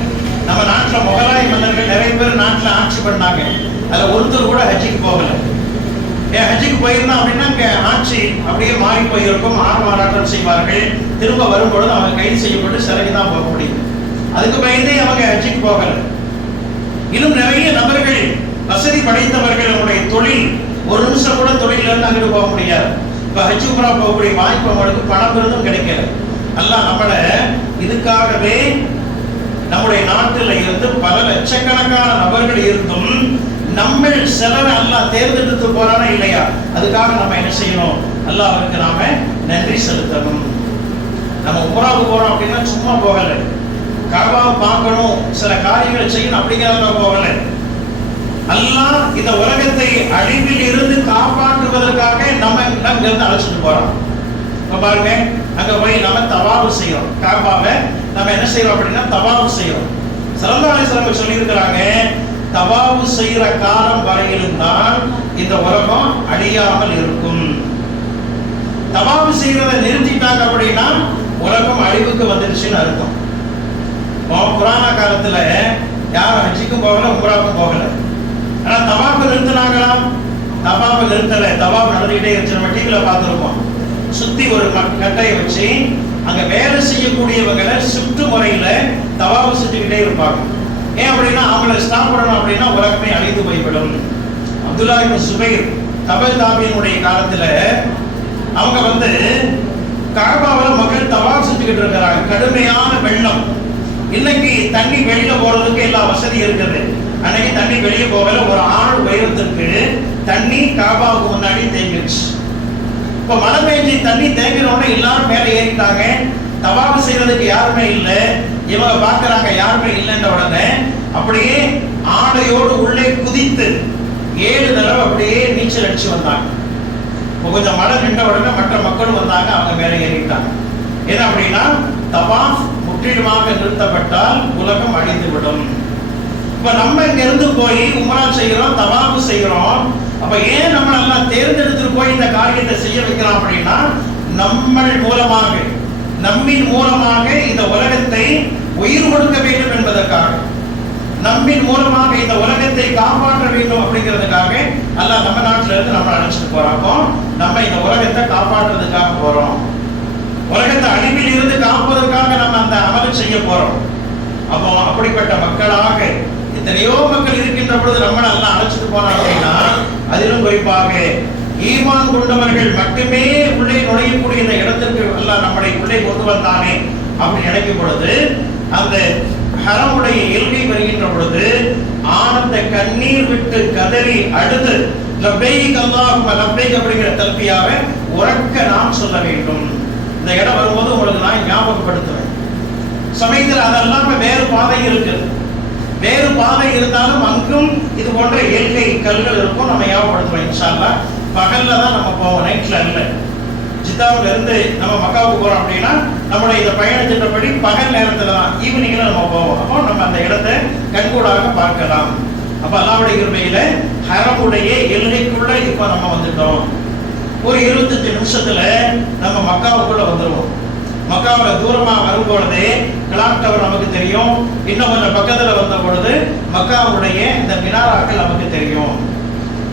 நம்ம நாட்டில் முகலாய மன்னர்கள் நிறைய பேர் நாட்டில் ஆட்சி பண்ணாங்க. அதில் ஒருத்தர் கூட ஹஜ்ஜுக்கு போகல. ஹஜ்ஜுக்கு போயிருந்தோம் அப்படின்னா இங்கே ஆட்சி அப்படியே மாறி போயிருக்கும். ஆர்மாறாட்டம் செய்வார்கள். திரும்ப வரும்பொழுது அவங்க கைது செய்யப்பட்டு சிறைக்கு தான் போக முடியும். அதுக்கு பயந்தே அவங்க ஹஜ்ஜுக்கு போகல. இன்னும் நிறைய நபர்கள் வசதி படைத்தவர்கள் அவங்களுடைய தொழில், ஒரு நிமிஷம் கூட தொழில இருந்து அங்கிட்டு போக முடியாது. இப்போ ஹஜ் உம்ரா போகக்கூடிய வாய்ப்பு அவங்களுக்கு பணம் இருந்தும் கிடைக்கல. அல்லாஹ் நம்மளை இதுக்காகவே நம்முடைய நாட்டில் இருந்து பல லட்சக்கணக்கான நபர்கள் இருந்தும் நம்ம சிலரை அல்லாஹ் தேர்ந்தெடுத்து போறானா இல்லையா? அதுக்காக நம்ம என்ன செய்யணும்? அல்லாஹ்வுக்கு நாம நன்றி செலுத்தணும். நம்ம உம்ராவுக்கு போறோம் அப்படின்னா சும்மா போகல, கஅபாவை பார்க்கணும், சில காரியங்களை செய்யணும் அப்படிங்கிறத போகல. அல்லாஹ் இந்த உலகத்தை அழிவில் இருந்து காப்பாற்றுவதற்காக நம்ம இங்கிருந்து அழைச்சிட்டு போறோம். இப்ப பாருங்க, அங்க போய் நம்ம தவாஃப் செய்யறோம். கஅபாவை நம்ம என்ன செய்யறோம் அப்படின்னா தவாஃப் செய்யறோம். ஸல்லல்லாஹு அலைஹி வஸல்லம் சொல்லி இருக்கிறாங்க, தவாஃப் செய்யற காலம் வரையிலும் தான் இந்த உலகம் அழியாமல் இருக்கும். தவாஃப் செய்யறத நிறுத்திட்டாங்க அப்படின்னா உலகம் அழிவுக்கு வந்துருச்சுன்னு அர்த்தம். புராண காலத்துல யாரும் ஹஜ்ஜுக்கும் போகல, உம்ராவுக்கும் போகல. ஆனா தவாஃப் நிறுத்தினாங்களாம்? தவாஃப் நிறுத்தல. தவாஃப் நடந்துகிட்டே இருந்துச்சு. நம்ம டிவில பார்த்துருப்போம். சுத்தி ஒரு கட்டையை வச்சு அங்க வேலை செய்யக்கூடியவங்களை ஷிஃப்ட் முறையில தவாஃப் செஞ்சுக்கிட்டே இருப்பாங்க. ஏன் அப்படின்னா அவங்களை ஸ்டாப் பண்ணணும் அப்படின்னா உலகமே அழிந்து போய்விடும். அப்துல்லா இப்னு சுபைர் தபல் தாபியினுடைய காலத்துல அவங்க கஅபாவில் மக்கள் தவாஃப் செஞ்சுக்கிட்டு இருக்கிறாங்க. கடுமையான வெள்ளம். இன்னைக்கு தண்ணி வெளியில போறதுக்கு எல்லா வசதி இருக்குது. அன்னைக்கு தண்ணி வெளியே போகல. ஒரு ஆள் உயரத்துக்கு தண்ணி கஅபாவுக்கு முன்னாடி தேங்கிடுச்சு. இப்ப மழை பெய்ஞ்சு தண்ணி தேங்கினோடனே எல்லாரும் மேலே ஏறிட்டாங்க. தவாஃப் செய்யறதுக்கு யாருமே இல்லை. இவங்க பார்க்கறாங்க, யாருமே இல்லைன்ற உடனே அப்படியே ஆடையோடு உள்ளே குதித்து 7 தடவை அப்படியே நீச்சல் அடிச்சு வந்தாங்க. கொஞ்சம் மழை நின்ற உடனே மற்ற மக்களும் வந்தாங்க, அவங்க மேலே ஏறிட்டாங்க. ஏன்னா அப்படின்னா தவாஃப் முற்றிலுமாக நிறுத்தப்பட்டால் உலகம் அழிந்துவிடும். இப்ப நம்ம இங்க இருந்து போய் உம்ரா செய்யறோம், தவாஃப் செய்யறோம். அப்ப ஏன் நம்ம எல்லாம் தேர்ந்தெடுத்து போய் இந்த காரியத்தை செய்ய வைக்கிறோம் அப்படின்னா நம்மின் மூலமாக இந்த உலகத்தை உயிர் கொடுக்க வேண்டும் என்பதற்காக, நம்மின் மூலமாக இந்த உலகத்தை காப்பாற்ற வேண்டும் அப்படிங்கிறதுக்காக அல்லாஹ் நம்ம நாட்டில இருந்து நம்ம அழைச்சிட்டு போறோம். நம்ம இந்த உலகத்தை காப்பாற்றுறதுக்காக போறோம். உலகத்தை அழிவில் இருந்து காப்பதற்காக நம்ம அந்த அமலை செய்ய போறோம். அப்போ அப்படிப்பட்ட மக்களாக எத்தனையோ மக்கள் இருக்கின்ற பொழுது நம்மளை எல்லாம் அழைச்சிட்டு போனாங்க அப்படின்னா, அதிலும் குறிப்பாக ஈமான் கொண்டவர்கள் மட்டுமே உள்ளே நுழையக்கூடிய இந்த இடத்திற்கு எல்லாம் நம்மளை உள்ளே கொண்டு வந்தானே அப்படி நினைக்கும் பொழுது, அந்த ஹரமுடைய எல்கை வருகின்ற பொழுது ஆனந்த கண்ணீர் விட்டு கதறி அழுது லப்பைக் அல்லாஹும்ம லப்பைக் அப்படிங்கிற தல்பியாவை உறக்க நாம் சொல்ல வேண்டும். இந்த இடம் வரும்போது உங்களுக்கு நான் ஞாபகப்படுத்துவேன். சமயத்தில் அதெல்லாம் வேறு பாதை இருக்கு. வேறு பாதை இருந்தாலும் அங்கும் இது போன்ற இயற்கை கல்கள் இருக்கும். நம்ம ஞாபகப்படுத்துவோம். இன்ஷா அல்லாஹ் பகல்ல தான் நம்ம போவோம், நைட்ல இல்லை. ஜித்தாவுல இருந்து நம்ம மக்காவுக்கு போறோம் அப்படின்னா நம்மளுடைய இந்த பயணத்தின்படி பகல் நேரத்துல தான், ஈவினிங்ல நம்ம போவோம். அப்போ நம்ம அந்த இடத்தை கண்கூடாக பார்க்கலாம். அப்ப அல்லாஹ்வுடைய கிருபையில ஹரமுடைய எல்லைக்குள்ள இப்ப நம்ம வந்துட்டோம். ஒரு 25 நிமிஷத்துல நம்ம மக்காவுக்குள்ள வந்துருவோம். மக்காவுல தூரமா வரும்பொழுது கிளாக் டவர் நமக்கு தெரியும். இன்னும் கொஞ்சம் பக்கத்துல வந்த பொழுது மக்காவுடைய இந்த மினாராக்கள் நமக்கு தெரியும்.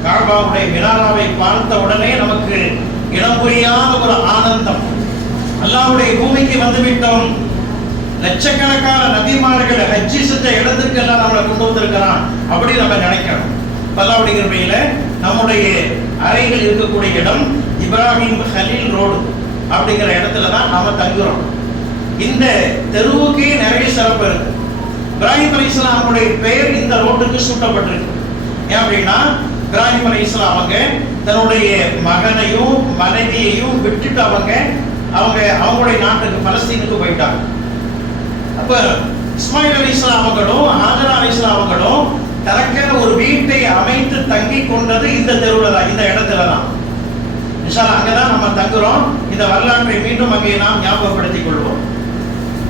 காபாவுடைய மினாராவை பார்த்த உடனே நமக்கு இடம் புரியாத ஒரு ஆனந்தம். அல்லாஹ்வுடைய பூமிக்கு வந்துவிட்டோம். லட்சக்கணக்கான நபிமார்கள் ஹஜ்ஜி செஞ்ச இடத்துக்கு எல்லாம் நம்மளை கொண்டு வந்திருக்கிறான் அப்படி நம்ம நினைக்கணும். அல்லாஹ்வுடைய கிருபையில நம்முடைய அறைகள் இருக்கக்கூடிய இடம் இப்ராஹிம் ஹலீல் ரோடு அப்படிங்கிற இடத்துல தான் நாம தங்குறோம். இந்த தெருவுக்கு நிறைய சிறப்பு இருக்கு. இப்ராஹிம் அலைஹிஸ்ஸலாமுடைய பெயர் இந்த ரோட்டுக்கு சூட்டப்பட்டிருக்கு. ஏன் அப்படின்னா, இப்ராஹிம் அலைஹிஸ்ஸலாம் அவங்க தன்னுடைய மகனையும் மனைவியையும் விட்டுட்டு அவங்களுடைய நாட்டுக்கு பலஸ்தீனுக்கு போயிட்டாங்க. அப்ப இஸ்மாயில் அலைஹிஸ்ஸலாம் அவங்களும் ஹாஜரா அலைஹிஸ்ஸலாம் அவங்களும் தனக்கென ஒரு வீட்டை அமைத்து தங்கி கொண்டது இந்த தெருவில் தான், இந்த இடத்துல தான். இன்ஷா அல்லாஹ் அங்கதான் நம்ம தங்குறோம். இந்த வரலாற்றை மீண்டும் அங்கே நாம் ஞாபகப்படுத்திக் கொள்வோம்.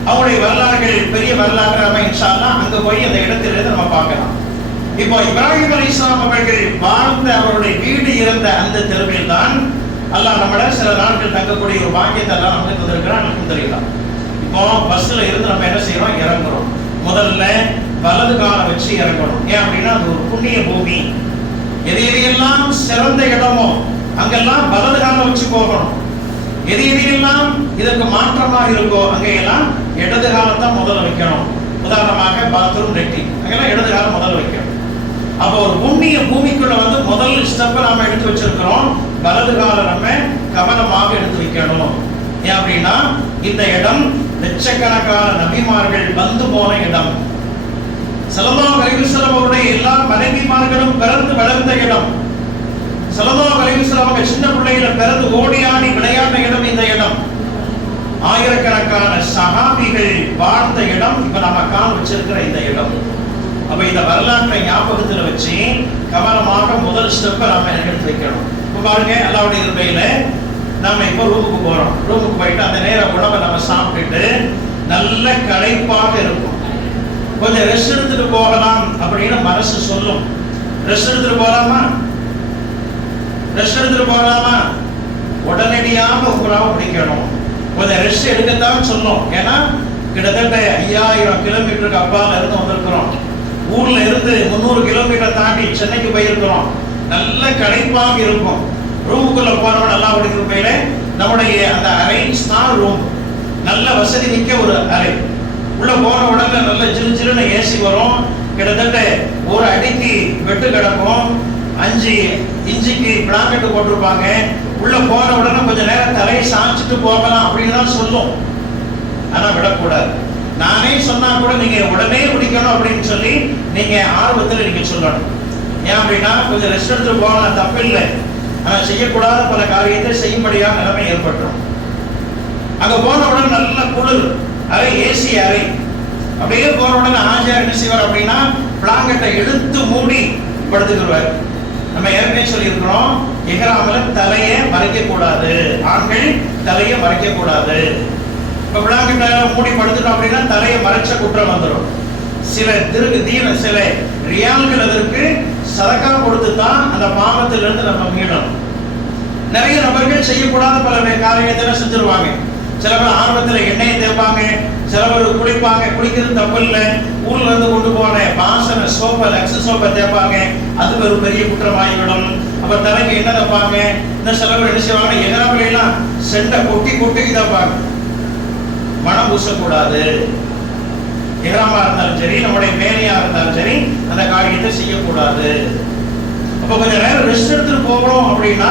அவங்களுடைய வரலாறுகள் பெரிய வரலாறு நம்ம இன்ஷா அல்லாஹ் அங்க போய் அந்த இடத்திலிருந்து நம்ம பார்க்கலாம். இப்போ இப்ராஹிம் அலைஹிஸ்ஸலாம் அவர்கள் வாழ்ந்த அவருடைய வீடு இருந்த அந்த தெருவில் தான் அல்லாஹ் நம்மள சில நாட்கள் தங்கக்கூடிய ஒரு பாக்கியத்தை எல்லாம் நமக்கு தந்திருக்கிறான். அல்ஹம்துலில்லாஹ். இப்போ பஸ்ல இருந்து நம்ம என்ன செய்யறோம், இறங்குறோம். முதல்ல வலது காலை வச்சு இறங்கணும். ஏன் அப்படின்னா அது ஒரு புண்ணிய பூமி. எது எதையெல்லாம் சிறந்த இடமோ அங்கெல்லாம் வலது காலை வச்சு போகணும். எது எதையெல்லாம் இதற்கு மாற்றமாக இருக்கோ அங்கெல்லாம் இடது காலத்தான் முதல்ல வைக்கணும். உதாரணமாக பாத்ரூம், லெட்டின், அங்கெல்லாம் இடது காலம் முதல்ல வைக்கணும். அப்போ ஒரு புண்ணிய பூமிக்குள்ள வந்து முதல் ஸ்டெப்பை நாம எடுத்து வச்சிருக்கிறோம். வலது கால நம்ம கவனமாக எடுத்து வைக்கணும். ஏன் அப்படின்னா இந்த இடம் லட்சக்கணக்கான நபிமார்கள் வந்து போன இடம். ஸல்லல்லாஹு அலைஹி வஸல்லம் அவருடைய எல்லா மனைவிமார்களும் பிறந்து வளர்ந்த இடம். ஸல்லல்லாஹு அலைஹி வஸல்லம் அவங்க சின்ன பிள்ளையில பிறந்து ஓடி ஆடி விளையாடின இடம் இந்த இடம். ஆயிரக்கணக்கான சஹாபிகள் வாழ்ந்த இடம் இப்ப நம்ம கால் வச்சிருக்கிற இந்த இடம். அப்ப இந்த வரலாற்றை ஞாபகத்தில் வச்சு கவனமாக முதல் ஸ்டெப்பை நாம எடுத்து வைக்கணும். இப்ப பாருங்க, அல்லாஹ்வுடைய கிருபையில நாம இப்ப ரூமுக்கு போறோம். ரூமுக்கு போயிட்டு அந்த நேர உணவை நம்ம சாப்பிட்டுட்டு நல்ல களைப்பாக இருக்கும். கொஞ்சம் ரெஸ்ட் எடுத்துட்டு போகலாம் அப்படின்னு மனசு சொல்லும். ரெஸ்ட் எடுத்துட்டு போகலாமா? ரெஸ்ட் எடுத்துட்டு போகலாமா? உடனடியாக உங்களாக பிடிக்கணும். கொஞ்சம் ரெஸ்ட் எடுக்கத்தான் சொல்லும். ஏன்னா கிட்டத்தட்ட 5000 கிலோமீட்டருக்கு அப்பால இருந்து வந்திருக்கிறோம். ஊர்ல இருந்து 300 கிலோமீட்டர் தாண்டி சென்னைக்கு போயிருக்கிறோம். நல்ல களைப்பாக இருக்கும். ரூமுக்குள்ள போனவன் நல்லா படிக்கிற நம்முடைய அந்த அறை ஸ்டார் ரூம், நல்ல வசதி மிக்க ஒரு அறை. உள்ள போன உடனே நல்ல ஜிலு ஜிலுன்னு ஏசி வரும். கிட்டத்தட்ட ஒரு அடிக்கு பெட்டு கிடக்கும். 5 இன்ச்சுக்கு பிளாங்கெட்டு போட்டிருப்பாங்க. உள்ள போன உடனே கொஞ்சம் நேரம் தலையை சாய்ச்சிட்டு போகலாம் அப்படின்னு தான் சொல்லும். ஆனா விடக்கூடாது. நானே சொன்னா கூட நீங்க உடனே பிடிக்கணும் அப்படின்னு சொல்லி நீங்க ஆர்வத்தில் நீங்க சொல்லணும். ஏன் அப்படின்னா கொஞ்சம் ரெஸ்ட் எடுத்து போகலாம், தப்பு இல்லை. ஆனா செய்யக்கூடாத பல காரியத்தை செய்யும்படியாக நிலைமை ஏற்பட்டுரும். அங்க போன உடனே நல்ல குளிர் அறை, ஏசி அறை. அப்படியே போன உடனே ஆஜியார் என்ன செய்வார் அப்படின்னா பிளாங்கெட்டை எடுத்து மூடி படுத்துக்கிறார். நம்ம ஏற்கனவே சொல்லியிருக்கிறோம், இஹ்ராம்ல தலையை மறைக்க கூடாது, ஆண்கள் தலையை மறைக்க கூடாது. இப்ப பிளாங்கெட்டை மூடி படுத்துட்டோம் அப்படின்னா தலையை மறைச்ச குற்றம் வந்துடும். சில சில ரியால்கள் அதற்கு சதக்கா கொடுத்து தான் அந்த பாவத்திலிருந்து நம்ம மீளணும். நிறைய நபர்கள் செய்யக்கூடாத பல காரியத்தை செஞ்சிருவாங்க. சில பேர் ஆர்வத்தில் எண்ணெயை தேய்ப்பாங்க, சில பேர் குளிப்பாங்க. குளிக்கிறது தப்பு இல்லை. ஊர்ல இருந்து கொண்டு போன வாசனை சோப்பை, லக்ஸ் சோப்பை தேய்ப்பாங்க. அது ஒரு பெரிய குற்றமாகிவிடும். அப்ப தலைக்கு என்ன தேய்ப்பாங்க. இந்த சில பேர் என்ன செய்வாங்க, எல்லாம் செண்டை கொட்டி கொட்டி தேய்ப்பாங்க. மனம் பூசக்கூடாது. இஹ்ராமா இருந்தாலும் சரி, நம்முடைய மேலையா இருந்தாலும் சரி, அந்த காரியத்தை செய்யக்கூடாது. அப்ப கொஞ்ச நேரம் ரெஸ்ட் எடுத்துட்டு போகிறோம் அப்படின்னா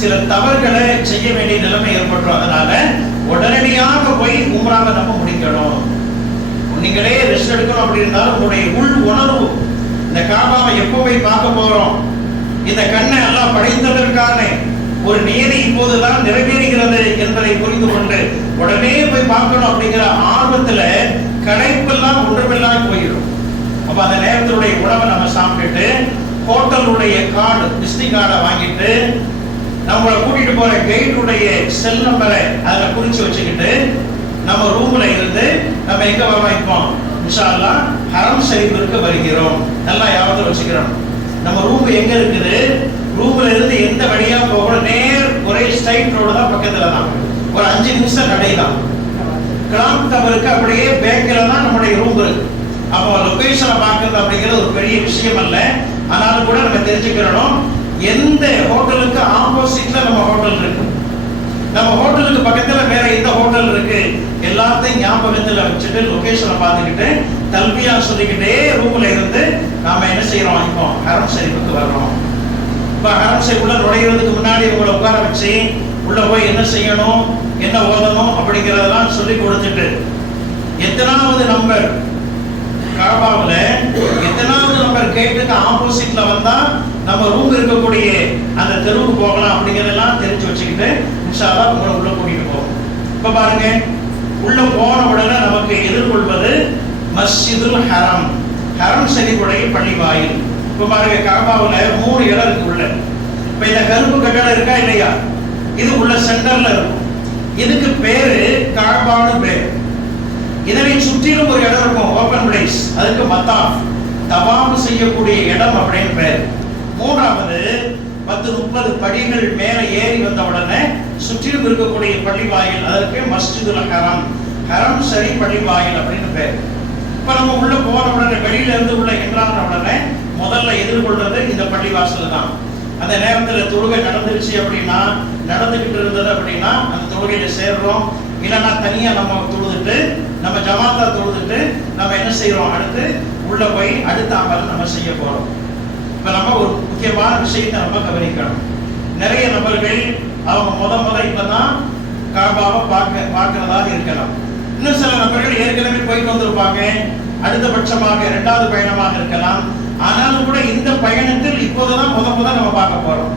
சில தவறுகளை செய்ய வேண்டிய நிலைமை ஏற்பட்டுரும். அதனால உடனடியாக போய் உம்ராவை நம்ம முடிக்கணும். நீங்களே ரெஸ்ட் எடுக்கணும் அப்படி இருந்தாலும் உங்களுடைய உள் உணர்வு, இந்த காபாவை எப்போ போய் பார்க்க போறோம், இந்த கண்ணை எல்லாம் படைத்ததற்கான ஒரு நியதி இப்போதுதான் நிறைவேறுகிறது என்பதை புரிந்து கொண்டு உடனே போய் பார்க்கணும் அப்படிங்கிற ஆர்வத்துல கடைப்பெல்லாம் ஒன்றுமில்லாம போயிடும். அப்ப அந்த நேரத்தினுடைய உணவை நம்ம சாப்பிட்டுட்டு ஹோட்டலுடைய கார்டு, விசிட்டிங் கார்டை வாங்கிட்டு நம்மளை கூட்டிட்டு போற கைடுடைய செல் நம்பரை அதுல குறிச்சு வச்சுக்கிட்டு நம்ம ரூம்ல இருந்து நம்ம எங்க வைப்போம், இன்ஷா அல்லாஹ் ஹரம் ஷரீஃபிற்கு வருகிறோம். நல்லா யாவது வச்சுக்கிறோம். நம்ம ரூம் எங்க இருக்குது, ரூம்ல இருந்து எந்த வழியா போகணும், நேர் ஒரே ஸ்ட்ரைட் ரோடு தான், பக்கத்துல தான், ஒரு 5 நிமிஷம் நடை தான். கிளாக் டவருக்கு அப்படியே பேக்கில் தான் நம்முடைய ரூம் இருக்கு. அப்போ லொகேஷனை பார்க்கறது அப்படிங்கிறது ஒரு பெரிய விஷயம் அல்ல. ஆனாலும் கூட நம்ம தெரிஞ்சுக்கிறோம், எந்த ஹோட்டலுக்கு ஆப்போசிட்ல நம்ம ஹோட்டல் இருக்கு, நம்ம ஹோட்டலுக்கு பக்கத்துல வேற எந்த ஹோட்டல் இருக்கு, எல்லாத்தையும் ஞாபகத்துல வச்சுட்டு லொகேஷனை பார்த்துக்கிட்டு தல்பியா சொல்லிக்கிட்டே ரூம்ல இருந்து நாம என்ன செய்யறோம், இப்போ ஹரம் ஷரீஃபுக்கு வர்றோம். இப்போ ஹரம் ஷரீஃபுக்குள்ள நுழையிறதுக்கு முன்னாடி உங்களை உட்கார வச்சு உள்ள போய் என்ன செய்யணும், என்ன ஓதணும் அப்படிங்கிறதெல்லாம் சொல்லி கொடுத்துட்டு எத்தனாவது நம்பர் காபாவில் எத்தனாவது நம்பர் கேட்டுக்கு ஆப்போசிட்ல வந்தா நம்ம ரூம் இருக்கக்கூடிய அந்த தெருவுக்கு போகலாம் அப்படிங்கிறதெல்லாம் தெரிஞ்சு வச்சுக்கிட்டு இன்ஷா அல்லாஹ் உங்களை உள்ள கூட்டிட்டு போவோம். இப்ப பாருங்க, உள்ள போன உடனே நமக்கு எதிர்கொள்வது மஸ்ஜிதுல் ஹரம், ஹரம் ஷரீஃபுடைய பள்ளி வாயில். இப்ப பாருங்க, காபாவில் 3 இடம் இருக்கு உள்ள. இப்ப இந்த கருப்பு கட்டடம் இருக்கா இல்லையா, இது உள்ள சென்டர்ல இருக்கும். இதுக்கு பேரு காபான்னு பேர். இதனை சுற்றிலும் ஒரு இடம் இருக்கும், ஓபன் பிளேஸ், அதுக்கு மத்தாஃப், தவாஃப் செய்யக்கூடிய இடம் அப்படின்னு பேர். மூன்றாவது 10-30 படிகள் மேல ஏறி வந்த உடனே சுற்றிலும் இருக்கக்கூடிய பள்ளி வாயில், அதற்கு மஸ்ஜிதுல் ஹரம், ஹரம் ஷரீஃப் பள்ளி வாயில் அப்படின்னு பேர். இப்ப நம்ம உள்ள போன உடனே, வெளியில இருந்து உள்ள என்ட்ரான உடனே முதல்ல எதிர்கொள்றது இந்த பள்ளி வாசல் தான். அந்த நேரத்தில் தொழுகை நடந்துருச்சு அப்படின்னா, நடந்துகிட்டு இருந்தது அப்படின்னா அந்த தொழுகையில சேர்றோம். இல்லைன்னா தனியா நம்ம தொழுதுட்டு, நம்ம ஜமாத்தா தொழுதுட்டு நம்ம என்ன செய்யறோம், அடுத்து உள்ள போய் அடுத்த அமல் நம்ம செய்ய போறோம். இப்ப நம்ம ஒரு முக்கியமான விஷயத்தை நம்ம கவனிக்கணும். நிறைய நபர்கள் அவங்க முத இப்பதான் காபாவை பார்க்கிறதாக இருக்கலாம். இன்னும் சில நபர்கள் ஏற்கனவே போயிட்டு வந்திருப்பாங்க, அடுத்தபட்சமாக 2வது பயணமாக இருக்கலாம். ஆனாலும் கூட இந்த பயணத்தில் இப்போதுதான் முத நம்ம பார்க்க போறோம்.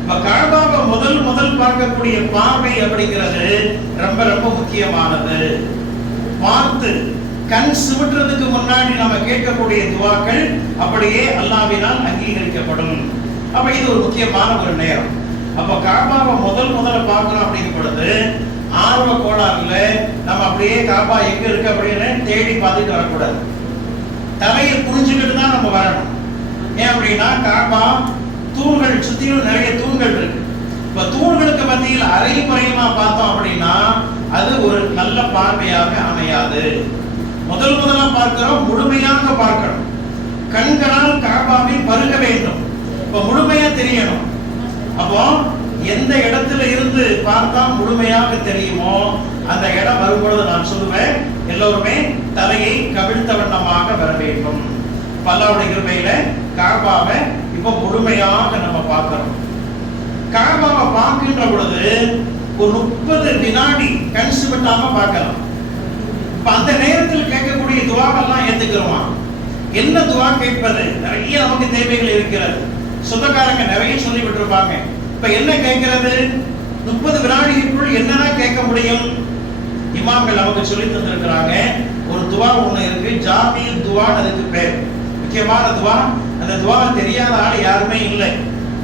இப்ப காபாவை முதல் பார்க்கக்கூடிய பார்வை அப்படிங்கிறது ரொம்ப ரொம்ப முக்கியமானது. பார்த்து கண் சிமிட்டுறதுக்கு முன்னாடி நம்ம கேட்கக்கூடிய துவாக்கள் அப்படியே அல்லாஹ்வினால் அங்கீகரிக்கப்படும். அப்ப இது ஒரு முக்கியமான ஒரு நேரம். அப்ப காபாவை முதல்ல பார்க்கணும் அப்படிங்கும் பொழுது ஆர்வ கோளாறுல நம்ம அப்படியே காபா எங்க இருக்கு அப்படின்னு தேடி பார்த்துட்டு வரக்கூடாது. தலையை குனிஞ்சுக்கிட்டு தான் நம்ம வரணும். ஏன் அப்படின்னா காபா தூண்கள் சுத்தியும் நிறைய தூண்கள் இருக்கு. இப்ப தூண்களுக்கு மத்தியில் அரைமுறையுமா பார்த்தோம் அப்படின்னா அது ஒரு நல்ல பார்வையாக அமையாது. முதலா பார்க்கிறோம், முழுமையாக பார்க்கணும். கண்களால் காபாவை பருக வேண்டும். இப்ப முழுமையா தெரியணும். அப்போ எந்த இடத்துல இருந்து பார்த்தா முழுமையாக தெரியுமோ அந்த இடம் வரும்பொழுது நான் சொல்லுவேன், எல்லோருமே தலையை கவிழ்த்த வண்ணமாக வர வேண்டும். அல்லாஹ்வுடைய கிருபையில காபாவை இப்ப முழுமையாக நம்ம பார்க்கிறோம். காபாவை பார்க்கின்ற பொழுது ஒரு 30 வினாடி கண் சிமிட்டாம பார்க்கலாம். இப்ப அந்த நேரத்தில் கேட்கக்கூடிய துவாவெல்லாம் ஏத்துக்கிறோமா? என்ன துவா கேட்பது? நிறைய நமக்கு தேவைகள் இருக்கிறது. சொந்தக்காரங்க நிறைய சொல்லி விட்டுருப்பாங்க. இப்ப என்ன கேட்கிறது? 30 வினாடிக்குள் என்னதான் கேட்க முடியும்? இமாம்கள் நமக்கு சொல்லி தந்திருக்கிறாங்க. ஒரு துவா ஒண்ணு இருக்கு, ஜாமியுத் துவான்னு அதுக்கு பேர். முக்கியமான துவா. அந்த துவா தெரியாத ஆள் யாருமே இல்லை.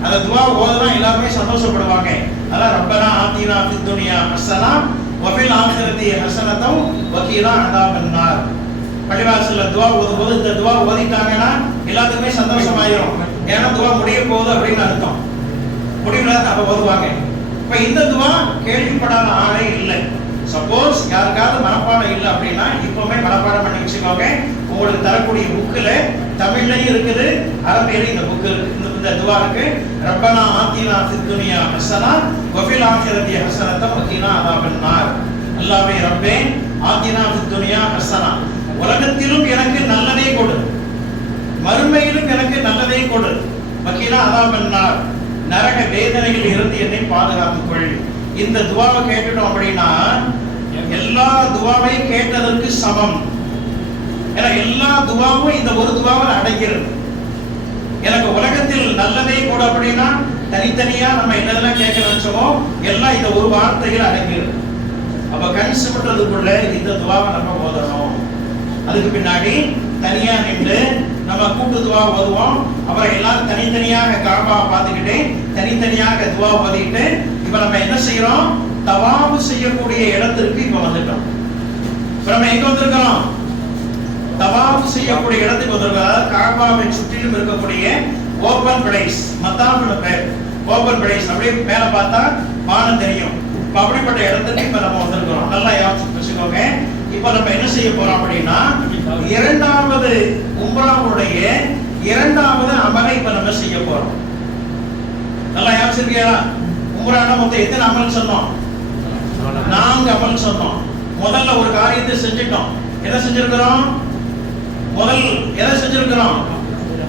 அந்த துவா ஓதுனா எல்லாருமே சந்தோஷப்படுவாங்க. அதான் ரப்பனா ஆத்தினா ஃபித் துன்யா ஹஸனா வ ஃபில் ஆখিরাতি ஹஸனத்தம் வ கீனா அஸாபன் நார். பள்ளிவாசல்ல துவா ஓதும்போது இந்த துவா ஓதிட்டாங்கன்னா எல்லாத்துக்குமே சந்தோஷமாயிரும். ஏன்னா துவா முடிய போகுது அப்படின்னு அர்த்தம். முடிவுல அப்ப ஓதுவாங்க. இப்ப இந்த துவா கேள்விப்படாத ஆளே இல்லை. சப்போஸ் யாருக்காவது மனப்பாடம் இல்லை அப்படின்னா இப்பவுமே மனப்பாடம் பண்ணி வச்சுக்கோங்க. உங்களுக்கு தரக்கூடிய புக்கில் தமிழ்லையும் இருக்குது, அரபியிலையும் இந்த புக்கு இருக்கு. இந்த துவா இருக்கு, ரப்பனா ஆத்தினா ஃபித் துன்யா ஹஸனா வ ஃபில் ஆখিরাতি ஹஸனத்தம் வ கீனா அஸாபன் நார். அல்லாஹ்வே ரப்பே ஆத்தினா ஃபித் துன்யா ஹஸனா, உலகத்திலும் எனக்கு நல்லதை கொடு, மறுமையிலும் எனக்கு நல்லதை கொடு, வக்கீலா அதாபன்னார், நரக வேதனையில் இருந்து என்னை பாதுகாத்துக் கொள். இந்த துவாவை கேட்டுட்டோம் அப்படின்னா எல்லா துவாவையும் கேட்டதற்கு சமம். ஏன்னா எல்லா துவாவும் இந்த ஒரு துவாவில் அடங்கிறது. எனக்கு உலகத்தில் நல்லதே கூட அப்படின்னா தனித்தனியா நம்ம என்னதெல்லாம் கேட்க நினைச்சோமோ எல்லாம் இந்த ஒரு வார்த்தையில் அடங்கிடும். அப்ப கண் சிமிட்டுறதுக்குள்ள இந்த துவாவை நம்ம ஓதணும். அதுக்கு பின்னாடி தனியா நின்று நம்ம கூட்டு துவா ஓதுவோம். அப்புறம் எல்லாம் தனித்தனியாக காபாவை பார்த்துக்கிட்டு தனித்தனியாக துவா ஓதிட்டு இப்ப நம்ம என்ன செய்யறோம், தவாஃப் செய்யக்கூடிய இடத்திற்கு இப்ப வந்துட்டோம். இப்ப நம்ம எங்க வந்திருக்கிறோம், தவாஃப் செய்யக்கூடிய இடத்துக்கு வந்திருக்கிறோம். காபாவை சுற்றிலும் இருக்கக்கூடிய ஓபன் பிளேஸ், மத்தாப்னு பேர், ஓபன் பிளேஸ். அப்படியே மேல பார்த்தா வானம் தெரியும். இப்ப அப்படிப்பட்ட இடத்துக்கு இப்ப நம்ம வந்திருக்கிறோம். நல்லா யோசிச்சு வச்சுக்கோங்க. இப்ப நம்ம என்ன செய்ய போறோம் அப்படின்னா இரண்டாவது உம்ராவுடைய இரண்டாவது அமலை இப்ப நம்ம செய்ய போறோம். நல்லா யோசிச்சிருக்கியா? உம்ரானா மொத்தம் எத்தனை அமல் சொன்னோம்? 4 அமல் சொன்னோம். முதல்ல ஒரு காரியத்தை செஞ்சிட்டோம். என்ன செஞ்சிருக்கிறோம்? முதல் எதை செஞ்சிருக்கிறோம்?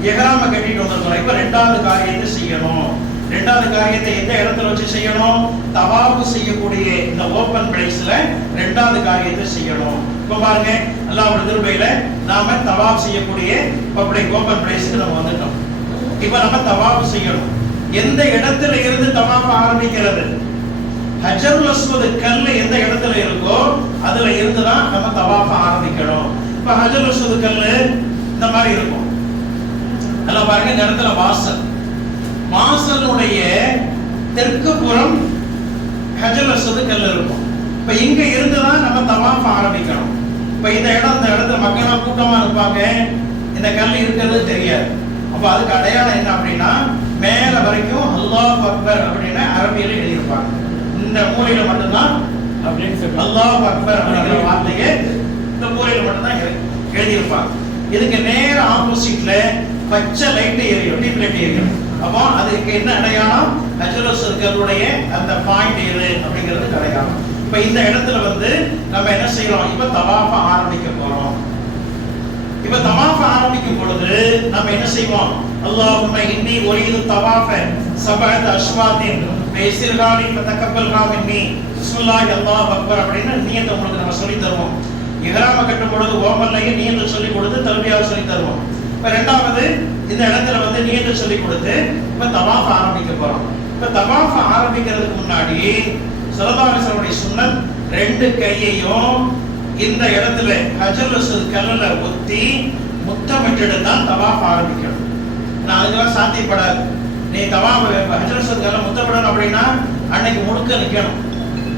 இஹ்ராம கட்டிட்டு வந்திருக்கிறோம். இப்ப இரண்டாவது காரியத்தை செய்யணும். இரண்டாவது காரியத்தை எந்த இடத்துல வச்சு செய்யணும்? தவாஃப் செய்யக்கூடிய இந்த ஓபன் பிளேஸ்ல இரண்டாவது காரியத்தை செய்யணும். இப்ப பாருங்க, அல்லாஹ்வுடைய கிருபையில நாம தவாஃப் செய்யக்கூடிய பப்ளிக் ஓபன் பிளேஸ்க்கு நம்ம வந்துட்டோம். இப்ப நம்ம தவாஃப் செய்யணும். எந்த இடத்துல இருந்து தவாஃப் ஆரம்பிக்கிறது? ஹஜ்ருல் அஸ்வத் கல்லு எந்த இடத்துல இருக்கோ அதுல இருந்து தான் நம்ம தவாஃப் ஆரம்பிக்கணும். இப்ப ஹஜ்ருல் அஸ்வத் கல்லு இந்த மாதிரி இருக்கும். நல்லா பாருங்க, இந்த இடத்துல வாசல், வாசலுடைய தெற்கு புறம் ஹஜ்ருல் அஸ்வத் கல் இருக்கும். இப்ப இங்க இருந்து தான் நம்ம தவாஃப் ஆரம்பிக்கணும். இப்ப இந்த இடத்துல மக்கள் கூட்டமா இருப்பாங்க, இந்த கல் இருக்கிறது தெரியாது. அப்ப அதுக்கு அடையாளம் என்ன அப்படின்னா மேல வரைக்கும் அல்லாஹ் அக்பர் அப்படின்னு அரபியில எழுதியிருப்பாங்க. இந்த மூலையில மட்டும்தான் அல்லாஹ் அக்பர் அப்படிங்கிற வார்த்தையை இந்த மூலையில மட்டும்தான் எழுதியிருப்பாங்க. இதுக்கு நேர ஆப்போசிட்ல பச்சை லைட் எரியும், டீப் லைட் எரியும். அப்போ அதுக்கு என்ன அடையாளம்? ஹஜ்ருல் அஸ்வதுடைய அந்த பாயிண்ட் எது அப்படிங்கிறது அடையாளம். இப்ப இந்த இடத்துல வந்து நம்ம என்ன செய்யறோம்? இப்ப தவாஃப் ஆரம்பிக்க போறோம். இப்ப தவாஃப் ஆரம்பிக்கும் பொழுது நம்ம என்ன செய்வோம்? அல்லாஹும்ம இன்னி உரீது தவாஃப சபஅத் அஷ்வாத்தின் பிஸ்ரிகாலி ஃபதகப்பல்ஹா மின்னி பிஸ்மில்லாஹி அல்லாஹு அக்பர் அப்படின்னு நியத்தை உங்களுக்கு நம்ம சொல்லி தருவோம். இஹ்ராம கட்டும் பொழுது ஓமல்லையே நியத்தை சொல்லி கொடுத்து தல்பியாவை சொல்லி தருவோம். இப்ப இரண்டாவது இந்த இடத்துல வந்து நியத்தை சொல்லி கொடுத்து இப்ப தவாஃப் ஆரம்பிக்க போறோம். இப்ப தவாஃப் ஆரம்பிக்கிறதுக்கு முன்னாடி ஸல்லல்லாஹு அலைஹி வஸல்லம் சுன்னத் 2 கையையும் இந்த இடத்துல ஹஜ்ருல் அஸ்வத் கல்லுல ஒத்தி முத்தமிட்டு தான் தவாஃப் ஆரம்பிக்கணும். நான் அதுக்கெல்லாம் சாத்தியப்படாது. நீ தவாஃப் ஹஜ்ருல் அஸ்வத் கல்லுல முத்தமிடணும் அப்படின்னா அன்னைக்கு முழுக்க நிக்கணும்.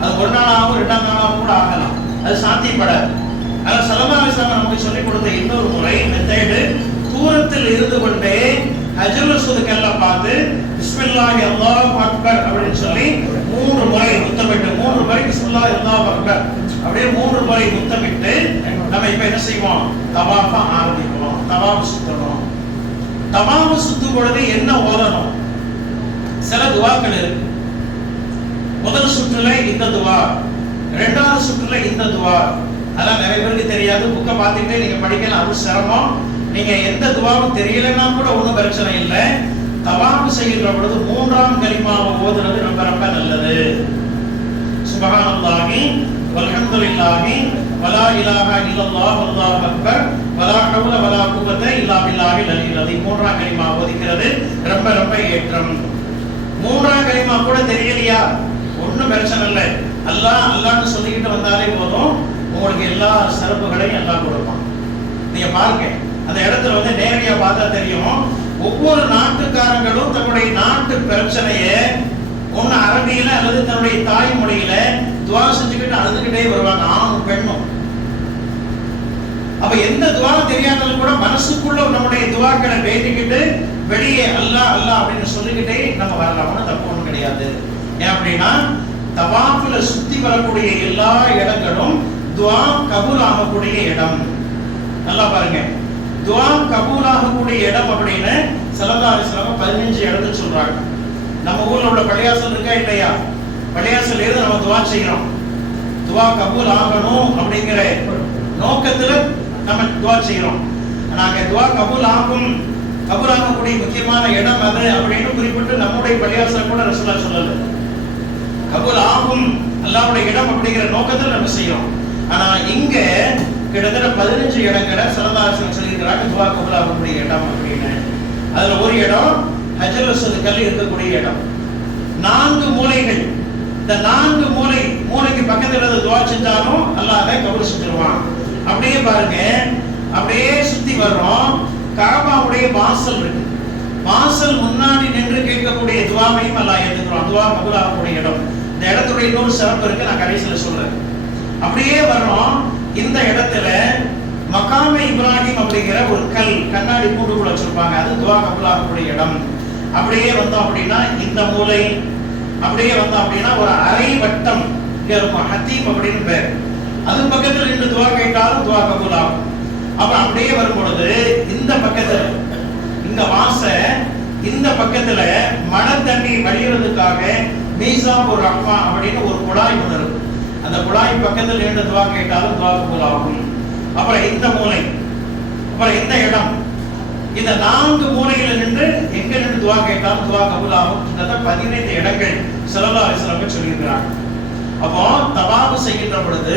அது ஒரு நாள் ஆகும், 2ஆம் நாளாக கூட ஆகலாம். அது சாத்தியப்படாது. அதனால ஸல்லல்லாஹு அலைஹி வஸல்லம் நமக்கு சொல்லிக் கொடுத்த இன்னொரு முறை மெத்தேடு, தூரத்தில் இருந்து கொண்டே ஹஜ்ருல் அஸ்வத் கல்லை பார்த்து பிஸ்மில்லாஹி அல்லாஹு அக்பர் அப்படின்னு சொல்லி 3 முறை முத்தமிட்டு 3 முறை பிஸ்மில்லாஹி அல்லாஹு அக்பர் அப்படியே 3 முறை முத்தமிட்டு நம்ம இப்ப என்ன செய்வோம்? தவாஃப ஆரம்பிக்கிறோம். தவாஃப் சுத்தணும். தவாஃப் சுத்தும் பொழுது என்ன ஓதணும்? சில துவாக்கள் இருக்கு. முதல் சுற்றுல இந்த துவா, இரண்டாவது சுற்றுல இந்த துவா. அதெல்லாம் நிறைய பேருக்கு தெரியாது. புக்கை பார்த்துக்கிட்டே நீங்க படிக்கலாம், அது சிரமம். நீங்க எந்த துவாவும் தெரியலன்னா கூட ஒன்றும் பிரச்சனை இல்லை. தவாஃப் செய்கிற பொழுது 3ஆம் கலிமாவை ஓதுறது ரொம்ப ரொம்ப நல்லது. சுப்ஹானல்லாஹி வல்ஹம்துலில்லாஹி வலா இலாஹா இல்லல்லாஹ் வல்லாஹு அக்பர் வலா ஹவ்ல வலா குவத்த இல்லா பில்லாஹில் அலியில் அஸீம். 3ஆம் கலிமா ஓதிக்கிறது ரொம்ப ரொம்ப ஏற்றம். 3ஆம் கலிமா கூட தெரியலையா? ஒன்றும் பிரச்சனை இல்லை. அல்லாஹ் அல்லாஹ்னு சொல்லிக்கிட்டு வந்தாலே போதும், உங்களுக்கு எல்லா சிறப்புகளையும் எல்லாம் கொடுப்பான். நீங்க பாருங்க, அந்த இடத்துல வந்து நேரடியா பார்த்தா தெரியும். ஒவ்வொரு நாட்டுக்காரங்களும் தன்னுடைய நாட்டு பிரச்சனையை ஒன்னு அரபியில அல்லது தன்னுடைய தாய்மொழியில துவா செஞ்சுக்கிட்டு அழுதுகிட்டே வருவாங்க, ஆணும் பெண்ணும். அப்ப எந்த துவா தெரியாதவங்க கூட மனசுக்குள்ள நம்முடைய துவாக்களை வேண்டிக்கிட்டு வெளியே அல்லாஹ் அல்லாஹ் அப்படின்னு சொல்லிக்கிட்டே நம்ம வரலாம். தப்பு ஒன்றும் கிடையாது. ஏன் அப்படின்னா தவாஃப்ல சுத்தி வரக்கூடிய எல்லா இடங்களும் துவா கபூல் ஆகக்கூடிய இடம். நல்லா பாருங்க, துவா கபூல் ஆகக்கூடிய இடம் அப்படின்னு ஸல்லல்லாஹு அலைஹி வஸல்லம் 15 இடத்தை சொல்றாங்க. நம்ம ஊர்ல உள்ள பள்ளியாசல் இருக்கா இல்லையா? பள்ளியாசல் இருந்து நம்ம துவா செய்யறோம். துவா கபூல் ஆகணும் அப்படிங்கிற நோக்கத்துல நம்ம துவா செய்யறோம். நாங்க துவா கபூல் ஆகக்கூடிய முக்கியமான இடம் அது அப்படின்னு குறிப்பிட்டு நம்முடைய பள்ளிவாசல் கூட ரசூலுல்லாஹ் சொல்லல. கபூல் ஆகும் அல்லாஹ்வுடைய இடம் அப்படிங்கிற நோக்கத்தில் நம்ம செய்யறோம். ஆனா இங்க கிட்டத்தட்ட 15 இடங்களை ஸல்லல்லாஹு அலைஹி வஸல்லம் சொல்லியிருக்கிறாங்க துவா கபூல் ஆகக்கூடிய இடம் அப்படின்னு. அதுல ஒரு இடம் ஹஜ்ருல் அஸ்வத் கல் இருக்கக்கூடிய இடம். 4 மூலைகள், இந்த 4 மூலைக்கு பக்கத்துல துவா செஞ்சாலும் அல்லாஹ் அதை கபூல் செஞ்சிருவான். அப்படியே பாருங்க, அப்படியே சுத்தி வர்றோம். கஅபாவுடைய வாசல் இருக்கு. வாசல் முன்னாடி நின்று கேட்கக்கூடிய துவாவையும் அல்லாஹ் ஏத்துக்குறான். துவா கபூல் ஆகக்கூடிய இடம். இந்த இடத்துடைய இன்னொரு சிறப்பு இருக்கு, நான் கடைசியில சொல்றேன். அப்படியே வர்றோம். இந்த இடத்துல மகாமே இப்ராஹிம் அப்படிங்கிற ஒரு கல் கண்ணாடி கூண்டுக்குள்ள வச்சிருப்பாங்க. அது துவா கபூல் ஆகக்கூடிய இடம். அப்படியே வந்தோம் அப்படின்னா இந்த மூலை, அப்படியே வந்தோம் அப்படின்னா ஒரு அரை வட்டம் ஹத்தீம் அப்படின்னு பேர். அது பக்கத்துல நின்று துவா கேட்டாலும் துவா கபூல் ஆகும். அப்ப அப்படியே வரும் பொழுது இந்த பக்கத்துல இந்த இந்த பக்கத்துல மழை தண்ணி வழிகிறதுக்காக மீசாபுர் ரஹ்மா அப்படின்னு ஒரு குழாய் ஒன்று இருக்கு. அந்த குழாய் பக்கத்தில் நின்று துவா கேட்டாலும் துவா கபூல் ஆகும். அப்புறம் இந்த மூலை, அப்புறம் இந்த இடம், இந்த 4 மூலையில நின்று எங்க நின்று துவா கேட்டாலும் துவா கபூல் ஆகும். இந்த 15 இடங்கள் ஸல்லல்லாஹு அலைஹி வஸல்லம் சொல்லியிருக்கிறாங்க. அப்போ தவாஃப் செய்கின்ற பொழுது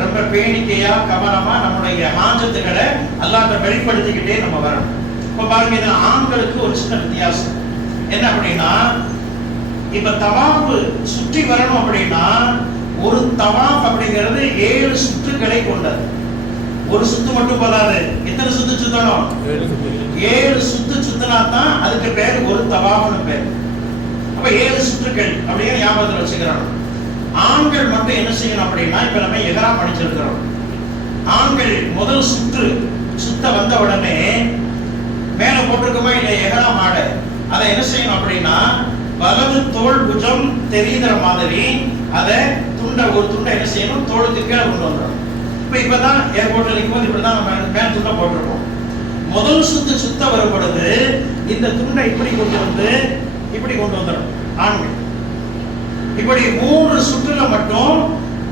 ரொம்ப பேணிக்கையா கவனமா நம்முடைய ஹாஜத்துகளை அல்லாஹ்ட்ட வெளிப்படுத்திக்கிட்டே நம்ம வரணும். இப்ப பாருங்க, இது ஆண்களுக்கு ஒரு சின்ன வித்தியாசம் என்ன அப்படின்னா, இப்ப தவாஃப் சுற்றி வரணும் அப்படின்னா ஒரு தவாஃப் அப்படிங்கிறது 7 சுற்றுகளை கொண்டது. ஒரு சுத்து மட்டும் போதாது, எத்தனை சுத்து சுத்தணும்? 7 சுத்து சுத்தினா தான் அதுக்கு பேர் ஒரு தவாஃப்னு பேர். அப்ப 7 சுற்றுகள் அப்படியே ஞாபகத்தில் வச்சுக்கிறோம். ஆண்கள் மட்டும் என்ன செய்யணும் அப்படின்னா, இப்ப நம்ம இஹ்ராம் அணிஞ்சிருக்கிறோம். ஆண்கள் முதல் சுத்த வந்த உடனே மேல போட்டிருக்கோமா இல்ல இஹ்ராம் ஆடை, அதை என்ன செய்யணும் அப்படின்னா வலது தோள் புஜம் தெரியுற மாதிரி அதை ஒரு துண்டை என்ன செய்யணும், தோளுக்கு கீழே கொண்டு வந்துடும். இப்பதான் ஏர்போர்ட்ல இருக்கும்போது இப்படிதான் நம்ம மேல துண்டை போட்டிருக்கோம். முதல் சுத்த வரும் பொழுது இந்த துண்டை இப்படி கொண்டு வந்துடும் ஆண்கள். இப்படி 3 சுற்றுல மட்டும்